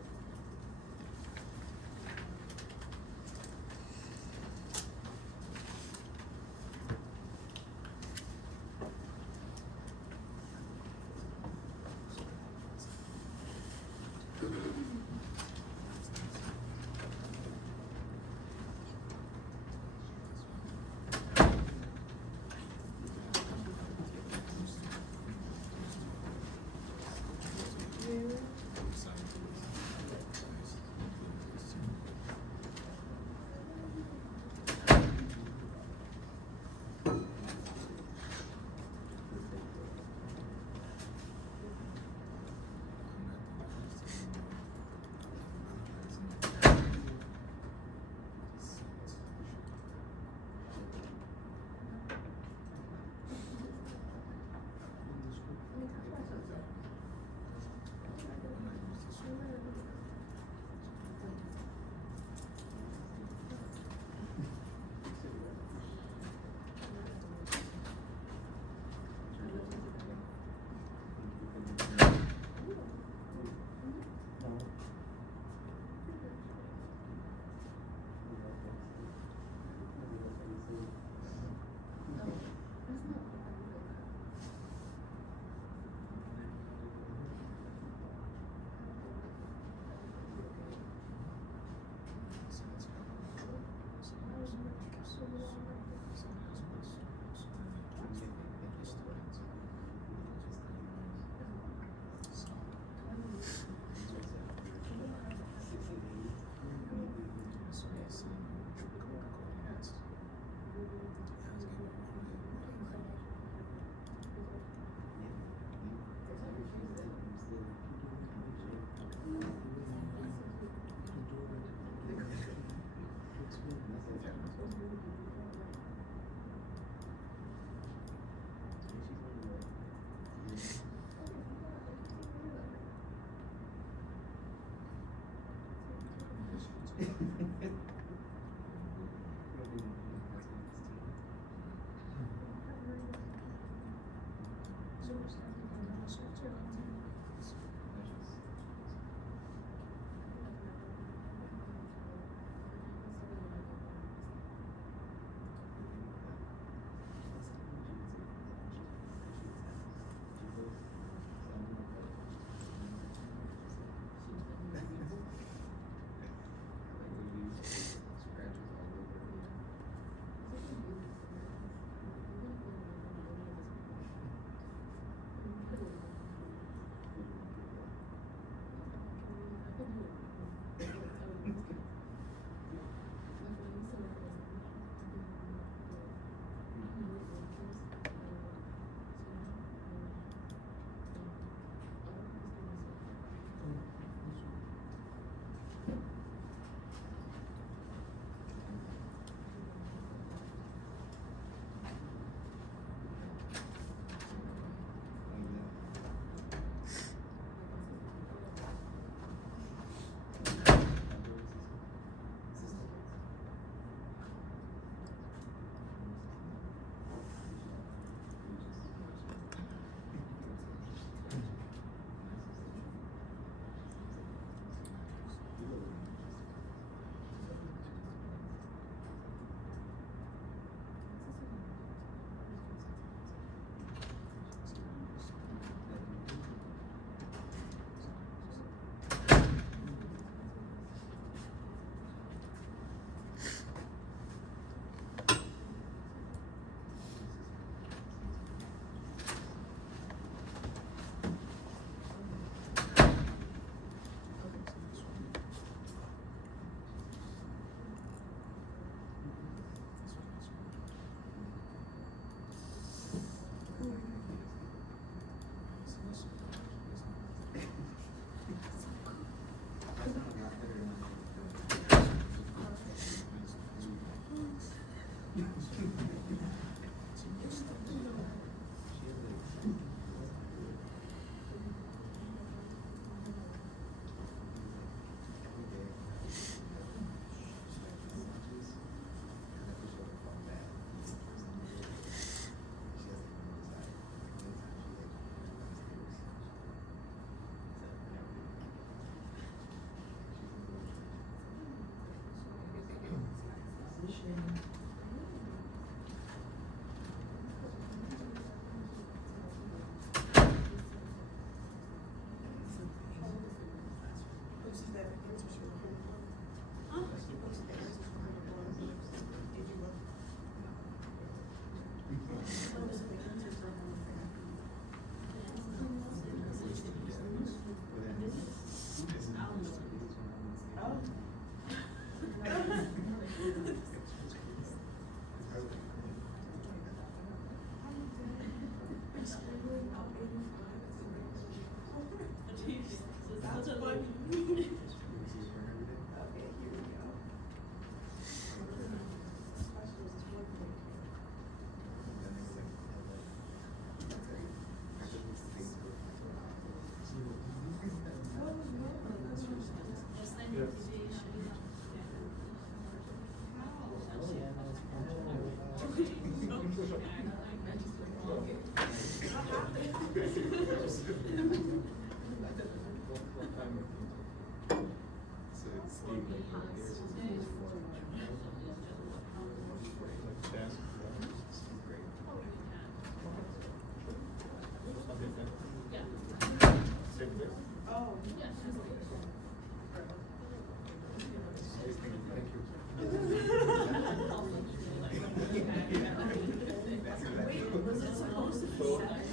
Wait, was it supposed to be Saturday?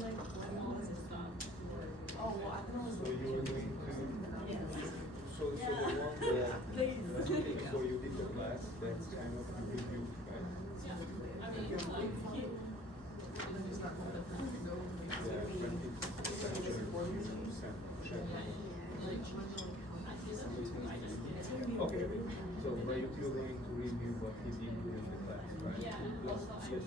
Like, when was it stopped? Oh, well, I thought it was. So you were doing so the one that so you did the class, that's kind of review, right? Yeah, 20 Okay, so but you're going to review what he did during the class, right? Yeah. Plus, yes,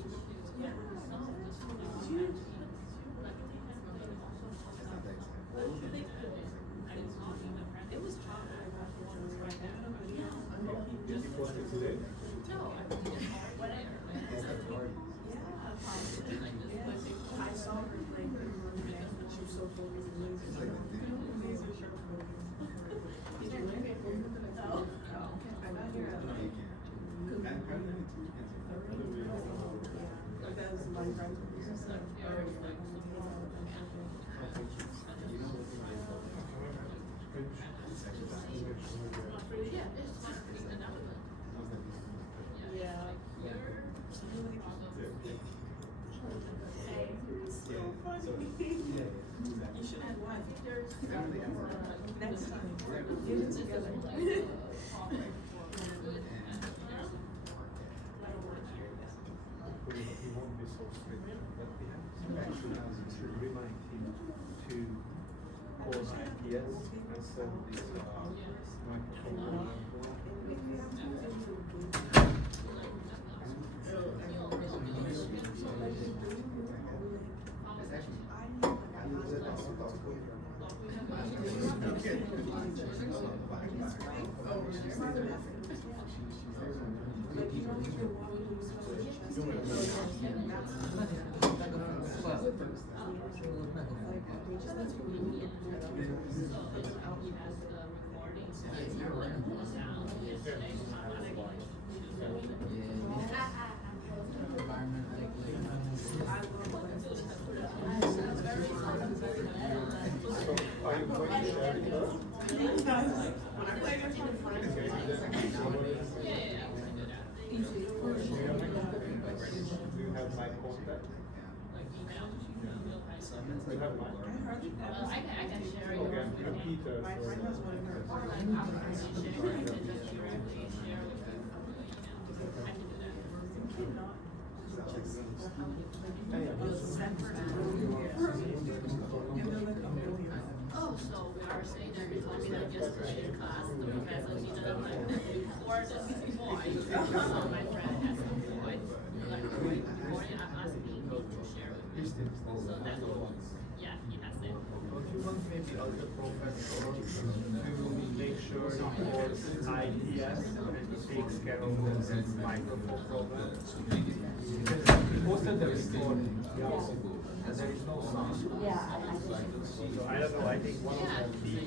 It was hard. did you post it today? No, I mean, it's whatever. Yeah, I saw her like, she was so focused and laser. Laser sharp focus. Did you learn it? No. I got here at like. But that was my friend. Yeah. So funny. You should have one. Next time. Get it together. He won't be so strict, but we have to remind him to call IPS and send this microphone. Are you going to share it first? When I play with my friends. Do you have my contact? You have mine? I can share it. Okay, I'm Peter. My friend has one of her. Oh, so we are saying that we told me that just for the class, the professor, she doesn't like, for the boy, my friend has a boy, like, morning I'm asking him to share with me. So that's all, yeah, he has it. Don't you want maybe other professors, we will make sure he calls IPS and takes care of the microphone problem? Because he posted the recording, and there is no sound. So I don't know, I think one of the key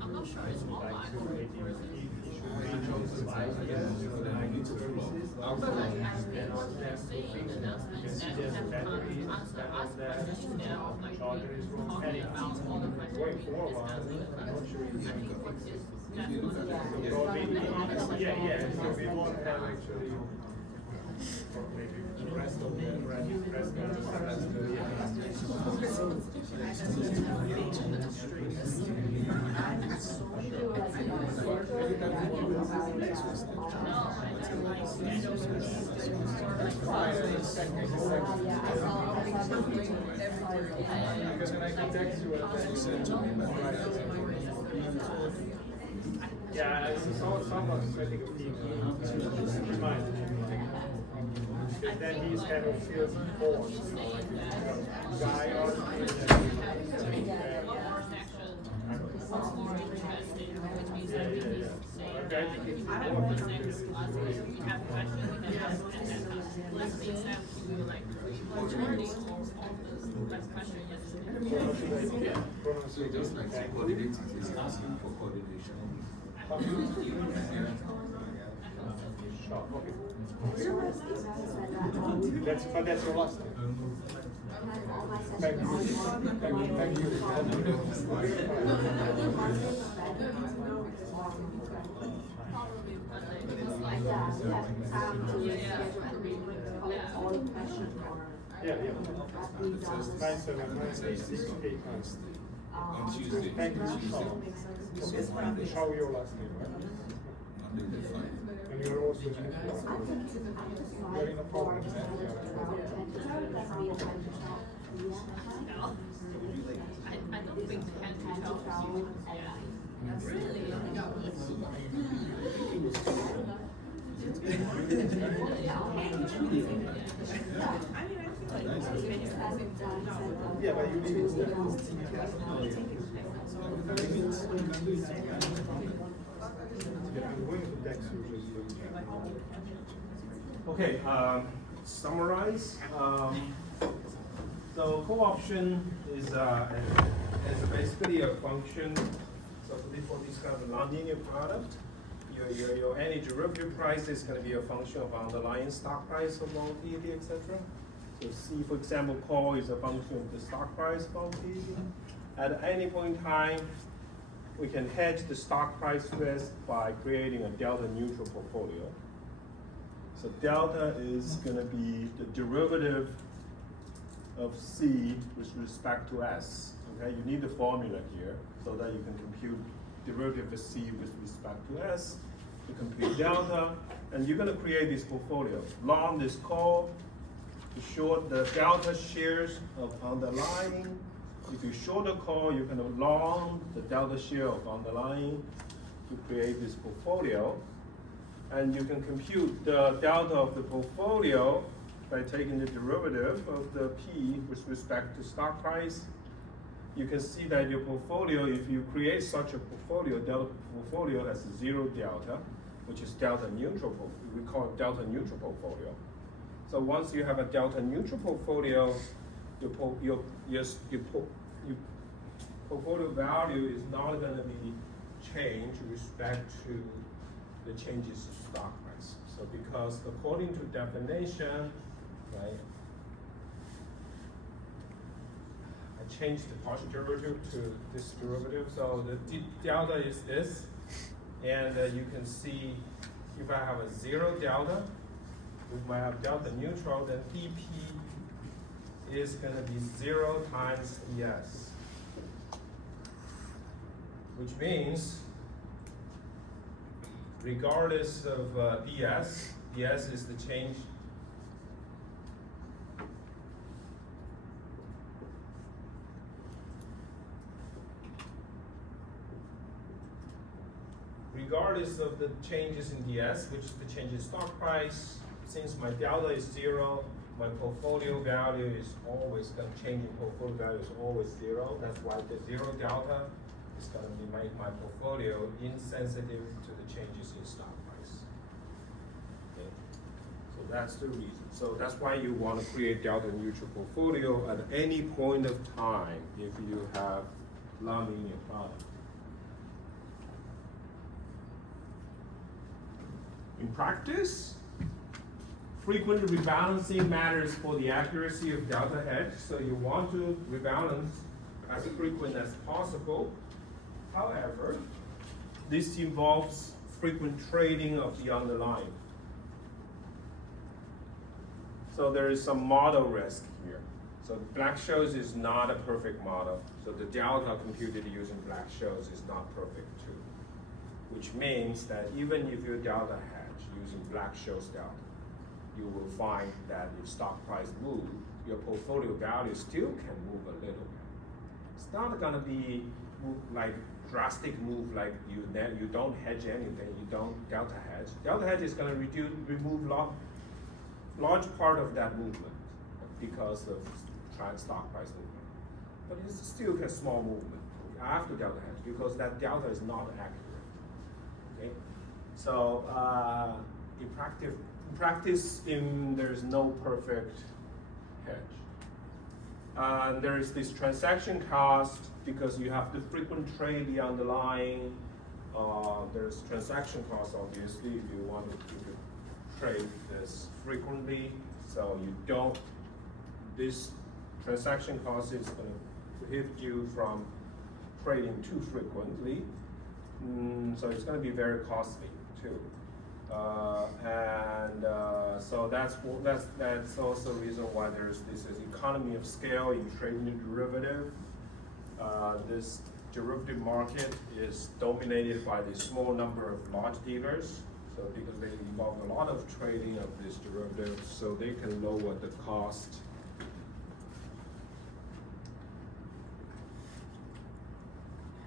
I'm not sure it's online. he should reach out to IPS, I need to services. But like, I think what they're saying, the announcement is that we have time to answer us questions now, like, talking about all the questions we discussed in the class. I think what is, that's one of the. Yeah, so we won't have actually, maybe the rest of the, because then I can text you and send to me. Yeah, I saw someone setting a team to remind me. Because then he's kind of feels forced, you know, like a guy or something. Okay, I think it's important because We have questions, we can ask, and then let's be said, we were like, recording all of this, question yesterday. So just like coordinating, is asking for coordination. That's your last name. Probably Monday, because Yeah, like, yeah. 97968. On Tuesday. Thank you. How are your last name, right? Monday to Friday. And you're also in you're in a problem, no, I don't think Henry helps you. Yeah. Really? Yeah, but you need to yeah, I'm going to text you just Okay, summarize. So co-option is basically a function. So for this kind of nonlinear product, your any derivative price is going to be a function of underlying stock price of volatility, etc. So C, for example, call is a function of the stock price volatility. At any point in time, we can hedge the stock price risk by creating a delta neutral portfolio. So delta is going to be the derivative of C with respect to S. Okay, you need the formula here so that you can compute derivative of C with respect to S. You compute delta, and you're going to create this portfolio. Long this call, to short the delta shares of underlying. If you short the call, you can long the delta share of underlying to create this portfolio. And you can compute the delta of the portfolio by taking the derivative of the P with respect to stock price. You can see that your portfolio, if you create such a portfolio, delta portfolio has zero delta, which is delta neutral. We call it delta neutral portfolio. So once you have a delta neutral portfolio, your portfolio value is not going to be changed with respect to the changes in stock price. So because according to definition, right, I changed the partial derivative to this derivative. So the delta is this, and you can see if I have a zero delta, if I have delta neutral, then dP is going to be 0 times ds, which means regardless of ds is the change regardless of the changes in ds, which is the change in stock price, since my delta is 0, my portfolio value is always going to change in portfolio value is always 0. That's why the 0 delta is going to make my portfolio insensitive to the changes in stock price. Okay. So that's the reason. So that's why you want to create delta neutral portfolio at any point of time if you have nonlinear product. In practice, frequent rebalancing matters for the accuracy of delta hedge, so you want to rebalance as frequent as possible. However, this involves frequent trading of the underlying. So there is some model risk here. So Black-Scholes is not a perfect model, so the delta computed using Black-Scholes is not perfect too. Which means that even if your delta hedge using Black-Scholes delta, you will find that if stock price moves, your portfolio value still can move a little bit. It's not gonna be like drastic move like you don't hedge anything, you don't delta hedge. Delta hedge is gonna remove large part of that movement because of stock price movement. But it's still a small movement after delta hedge because that delta is not accurate. Okay? So in practice, there's no perfect hedge. There is this transaction cost because you have to frequent trade the underlying. There's transaction cost obviously if you want to trade this frequently. So you don't, this transaction cost is going to prohibit you from trading too frequently. So it's going to be very costly too. So that's also the reason why there's this economy of scale in trading the derivative. This derivative market is dominated by the small number of large dealers. So because they involve a lot of trading of these derivatives, so they can lower the cost.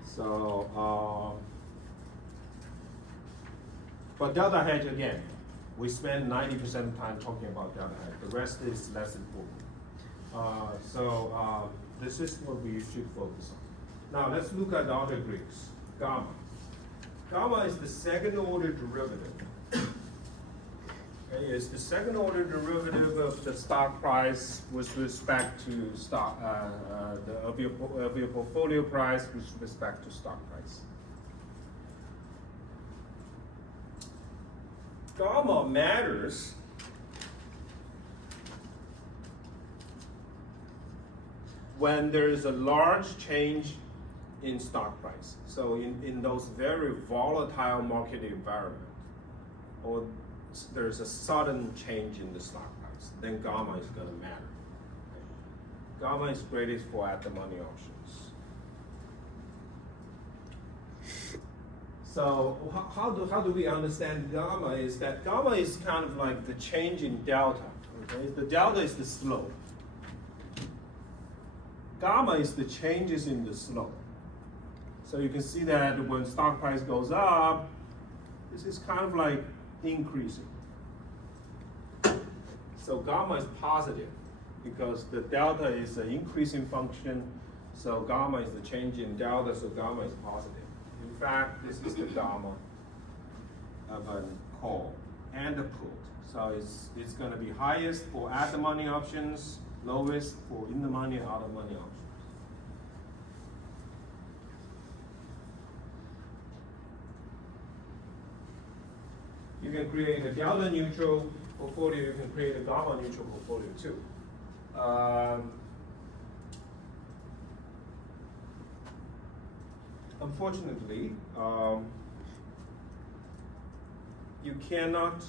So, for delta hedge again, we spend 90% of time talking about delta hedge. The rest is less important. This is what we should focus on. Now let's look at the other Greeks. Gamma. Gamma is the second order derivative. Okay, it's the second order derivative of the stock price with respect to stock, of your portfolio price with respect to stock price. Gamma matters when there is a large change in stock price. So in those very volatile market environment, or there's a sudden change in the stock price, then gamma is going to matter. Okay? Gamma is greatest for at-the-money options. So how do we understand gamma? Is that gamma is kind of like the change in delta. Okay? The delta is the slope. Gamma is the changes in the slope. So you can see that when stock price goes up, this is kind of like increasing. So gamma is positive because the delta is an increasing function. So gamma is the change in delta, so gamma is positive. In fact, this is the gamma of a call and a put. So it's going to be highest for at-the-money options, lowest for in-the-money and out-of-money options. You can create a delta neutral portfolio, you can create a gamma neutral portfolio too. Unfortunately, you cannot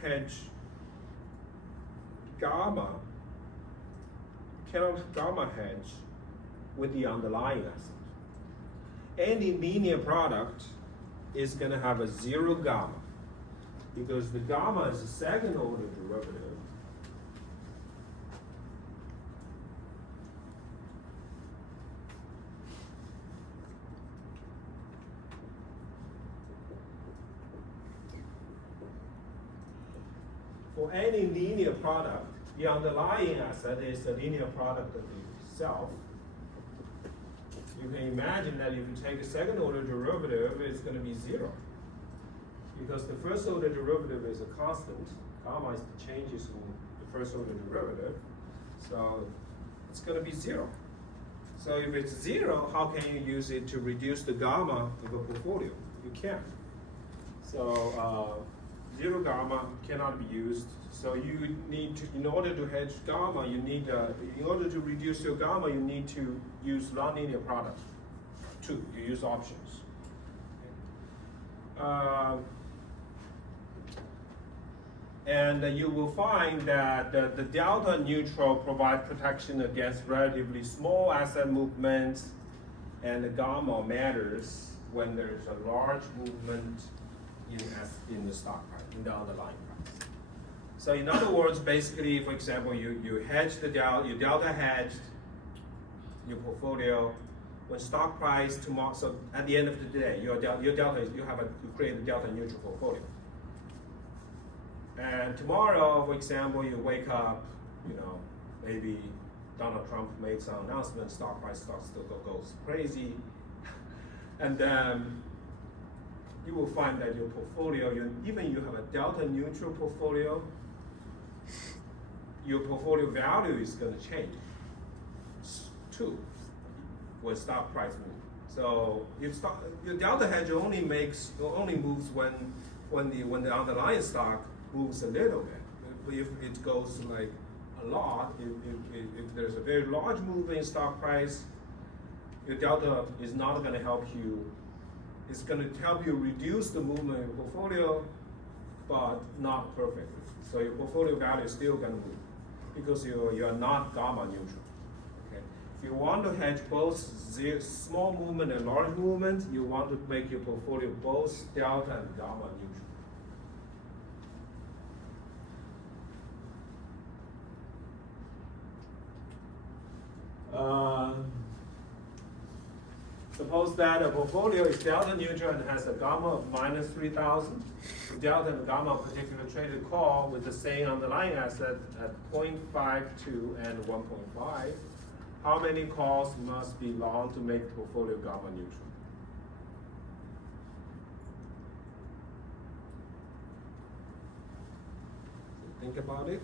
hedge gamma hedge with the underlying asset. Any linear product is going to have a zero gamma because the gamma is a second order derivative. For any linear product, the underlying asset is a linear product of itself. You can imagine that if you take a second order derivative, it's going to be zero. Because the first order derivative is a constant. Gamma is the changes in the first order derivative. So it's going to be zero. So if it's zero, how can you use it to reduce the gamma of a portfolio? You can't. So zero gamma cannot be used. So you need to, in order to hedge gamma, you need, in order to reduce your gamma, you need to use nonlinear products. Two, you use options. And you will find that the delta neutral provide protection against relatively small asset movements, and the gamma matters when there's a large movement in the stock price, in the underlying price. So in other words, basically, for example, you hedge the delta, you delta hedged your portfolio. When stock price tomorrow, so at the end of the day, your delta is you create a delta neutral portfolio. And tomorrow, for example, you wake up, maybe Donald Trump made some announcement, stock price starts to goes crazy, and then you will find that your portfolio, even you have a delta neutral portfolio, your portfolio value is going to change too when stock price moves. So your delta hedge only moves when the underlying stock moves a little bit. But if it goes like a a lot, if there's a very large move in stock price, your delta is not gonna help you. It's gonna help you reduce the movement in your portfolio, but not perfectly. So your portfolio value is still gonna move because you are not gamma neutral. Okay? If you want to hedge both small movement and large movement, you want to make your portfolio both delta and gamma neutral. Suppose that a portfolio is delta neutral and has a gamma of minus 3,000. Delta and gamma of particular traded call with the same underlying asset at 0.52 and 1.5. How many calls must be long to make the portfolio gamma neutral? Think about it.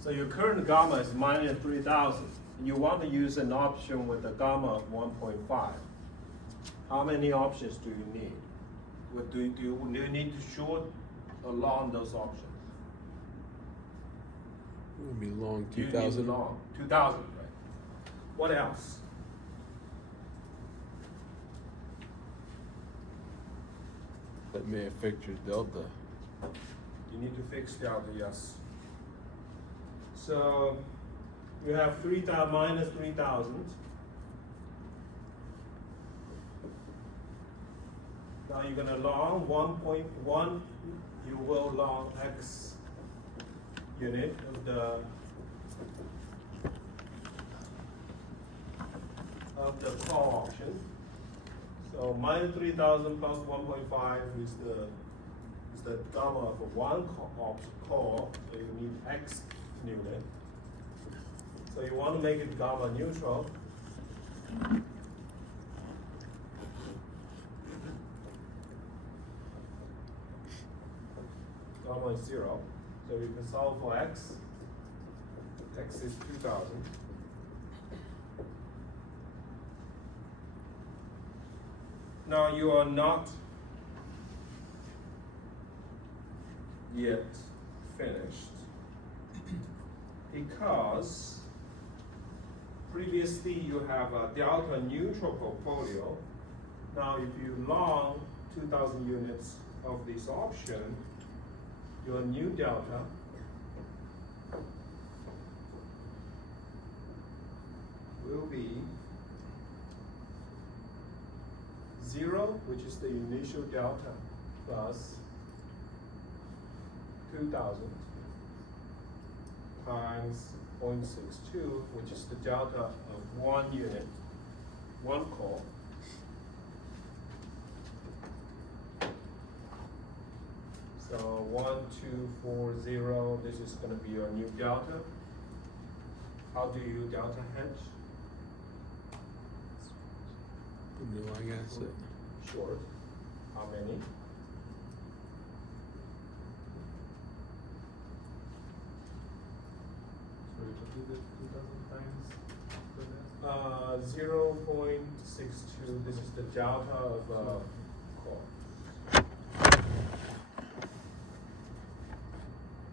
So your current gamma is minus 3,000. You want to use an option with a gamma of 1.5. How many options do you need? Do you need to short or long those options? It would be long You need 2,000. long 2,000, right? What else? That may affect your delta. You need to fix delta, yes. So you have 3,000 minus 3,000. Now you're gonna long 1.1. You will long X unit of the call option. So minus 3,000 plus 1.5 is the gamma of one call. So you need X unit. So you want to make it gamma neutral. Gamma is 0. So you can solve for X. X is 2,000. Now you are not yet finished because previously you have a delta neutral portfolio. Now if you long 2,000 units of this option, your new delta will be 0, which is the initial delta, plus 2,000 times 0.62, which is the delta of 1 unit, 1 call. So 1240, this is going to be your new delta. How do you delta hedge? Underlying asset. Short. How many? So you can do the 2,000 times after that? 0.62, this is the delta of call.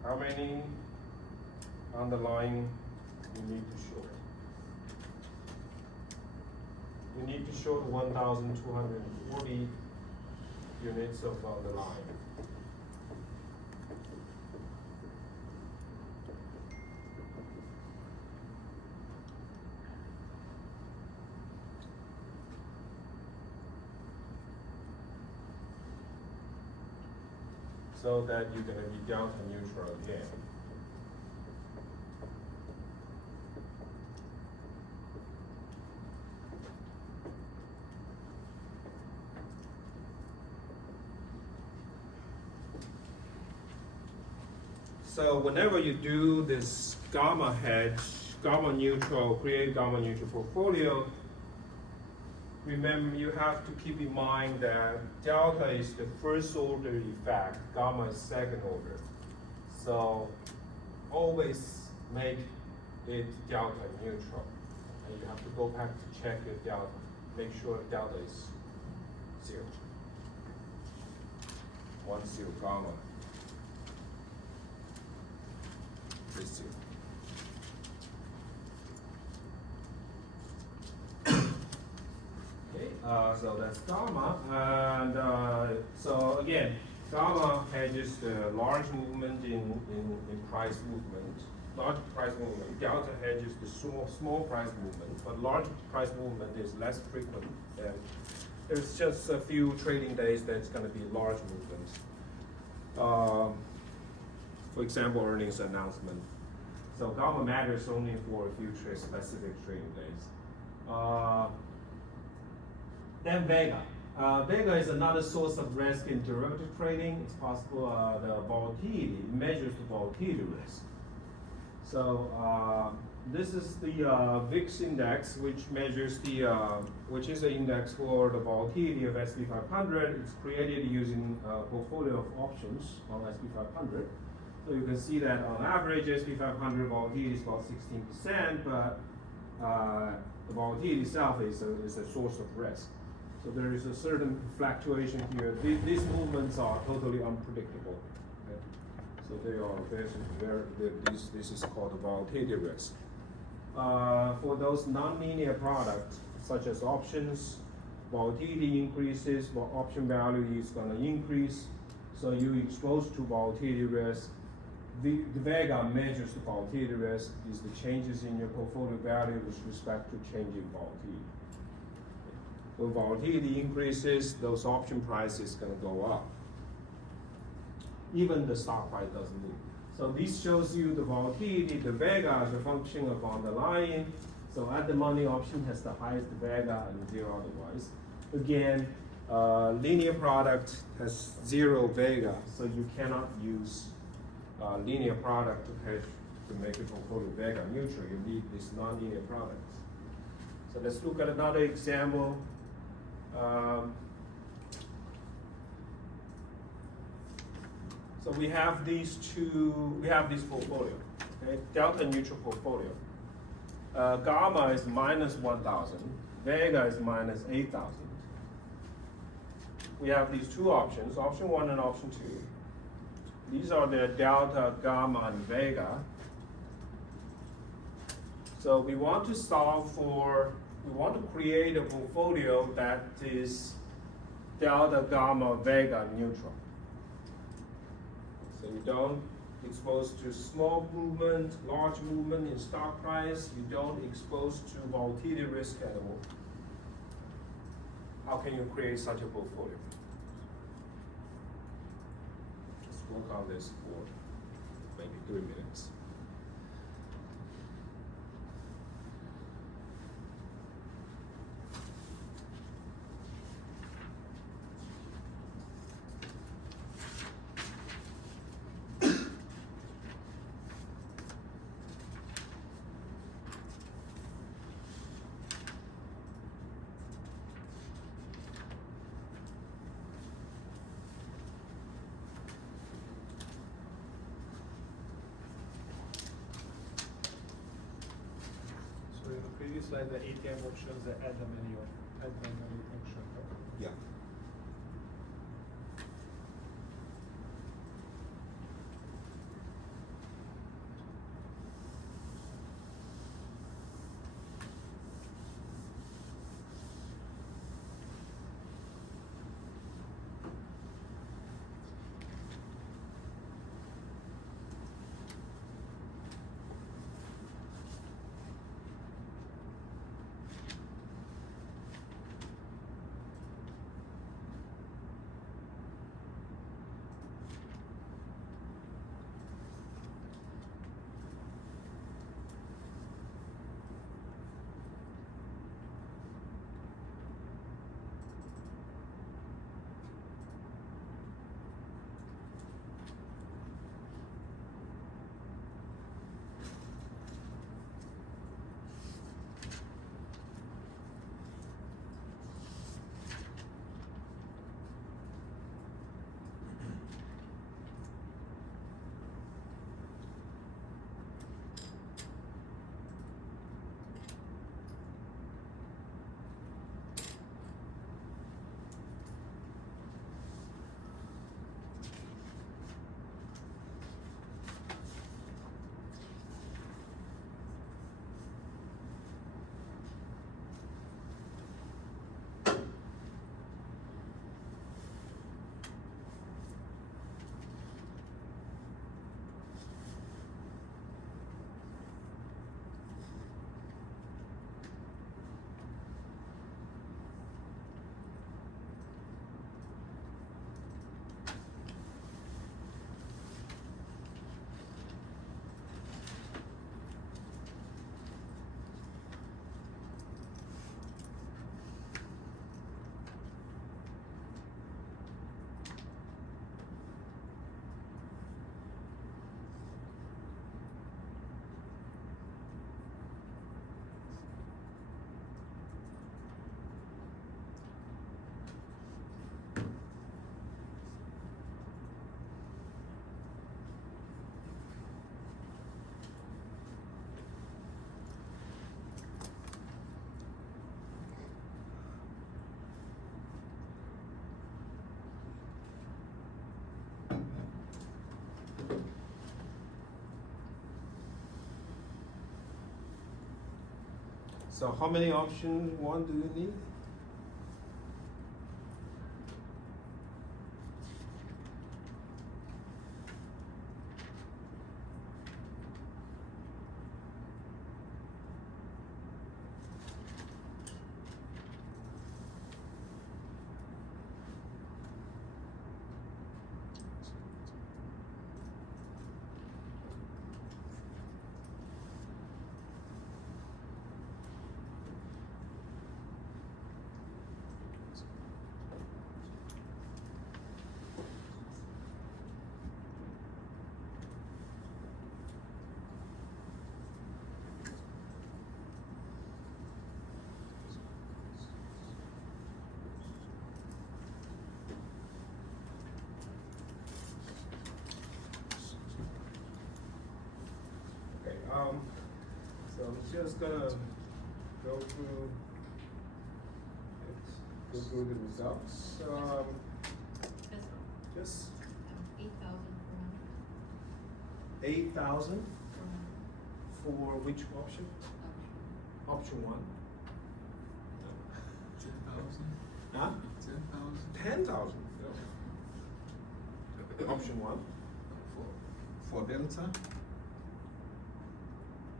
How many underlying you need to short? You need to short 1,240 units of underlying. so that you're gonna be delta neutral again. So whenever you do this gamma hedge, gamma neutral, create gamma neutral portfolio, remember you have to keep in mind that delta is the first order effect, gamma is second order. So always make it delta neutral. And you have to go back to check your delta. Make sure delta is 0. 1 0 gamma. Is 0. Okay, so that's gamma, and so again, gamma hedges the large movement in price movement. Large price movement. Delta hedges the small price movement, but large price movement is less frequent. And there's just a few trading days that's going to be large movement. For example, earnings announcement. So gamma matters only for a few specific trading days. Then Vega. Vega is another source of risk in derivative trading. It's possible the volatility, measures the volatility risk. So this is the VIX index, which measures the, which is an index for the volatility of SP 500. It's created using a portfolio of options on SP 500. So you can see that on average, SP 500 volatility is about 16%, but the volatility itself is a source of risk. So there is a certain fluctuation here. These movements are totally unpredictable. Okay? So they are this is called a volatility risk. For those nonlinear products, such as options, volatility increases, option value is going to increase. So you're exposed to volatility risk. The Vega measures the volatility risk, is the changes in your portfolio value with respect to changing volatility. When volatility increases, those option prices going to go up. Even the stock price doesn't move. So this shows you the volatility. The Vega is a function of underlying. So at the money option has the highest Vega and 0 otherwise. Again, linear product has 0 Vega, so you cannot use linear product to hedge to make your portfolio Vega neutral. You need this non-linear product. So let's look at another example. So we have these this portfolio, okay? Delta neutral portfolio. Gamma is minus 1,000, Vega is minus 8,000. We have these two options, option 1 and option 2. These are the delta, gamma, and Vega. So we want to solve for, we want to create a portfolio that is delta, gamma, Vega neutral. So you don't expose to small movement, large movement in stock price. You don't expose to volatility risk at all. How can you create such a portfolio? Let's work on this for maybe 3 minutes. So in the previous slide, the ATM options, the add the menu function, right? Yeah. So how many option one do you need? Okay, so I'm just gonna go through the results. Just 8,000 for which option? Option one. 10,000? Huh? 10,000? 10,000. Option one. For Delta?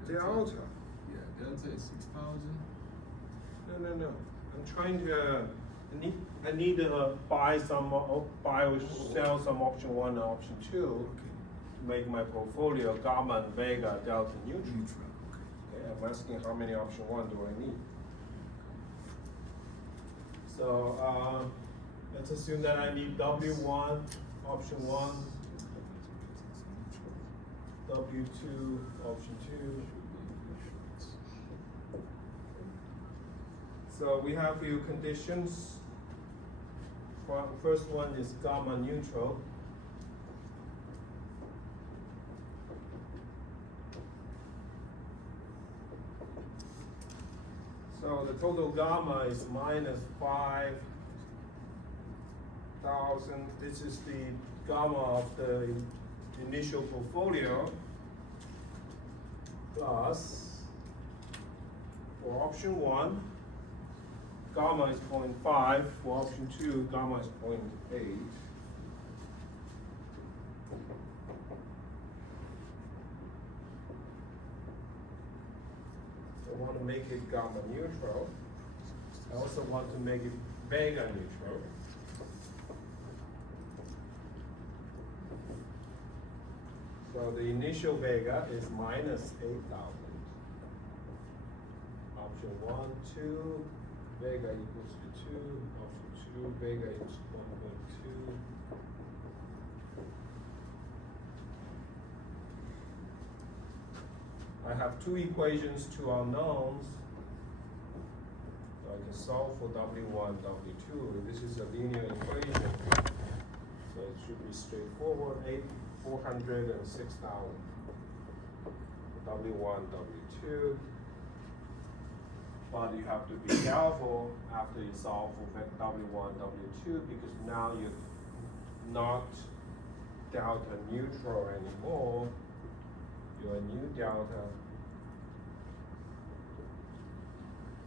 Delta. Yeah, Delta is 6,000. No. I'm trying to. I need to buy or sell some option one and option two. Okay. To make my portfolio gamma and vega delta neutral. Neutral, okay. Okay, I'm asking how many option one do I need? So let's assume that I need W1, option one, W2, option two. So we have few conditions. First one is gamma neutral. So the total gamma is minus 5,000. This is the gamma of the initial portfolio plus for option one, gamma is 0.5. For option two, gamma is 0.8. I want to make it gamma neutral. I also want to make it vega neutral. So the initial vega is minus 8,000. Option 1, 2, vega equals to 2. Option 2, vega equals to 1.2. I have two equations, two unknowns. So I can solve for W1, W2. This is a linear equation. So it should be straightforward, 406,000. W1, W2. But you have to be careful after you solve for W1, W2 because now you're not delta neutral anymore. Your new delta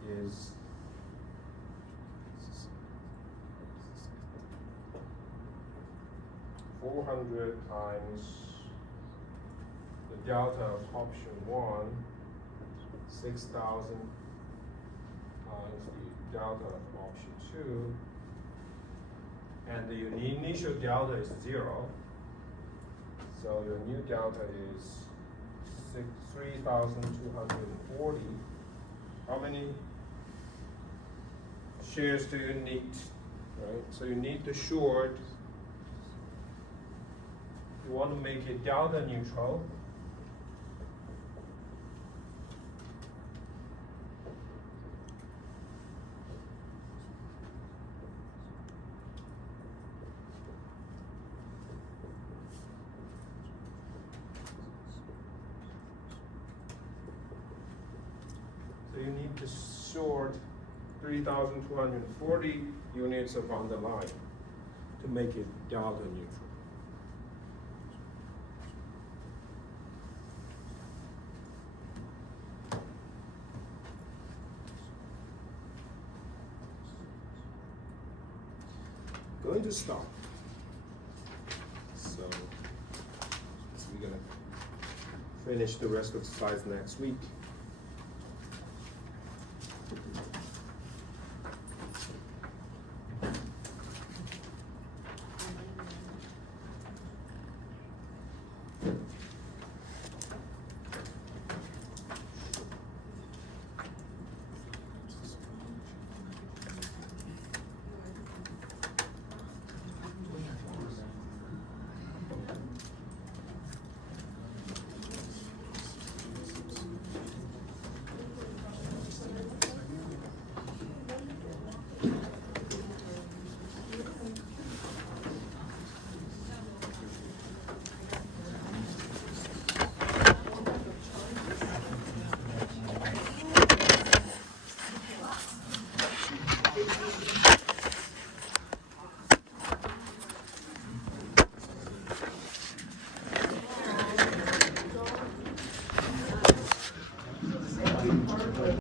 is $400 times the delta of option 1, 6,000 times the delta of option 2, and the initial delta is 0. So your new delta is 3,240. How many shares do you need? Right? So you need the short. You want to make it delta neutral. So you need to short 3,240 units of underlying to make it delta neutral. going to start. So we're gonna finish the rest of the slides next week.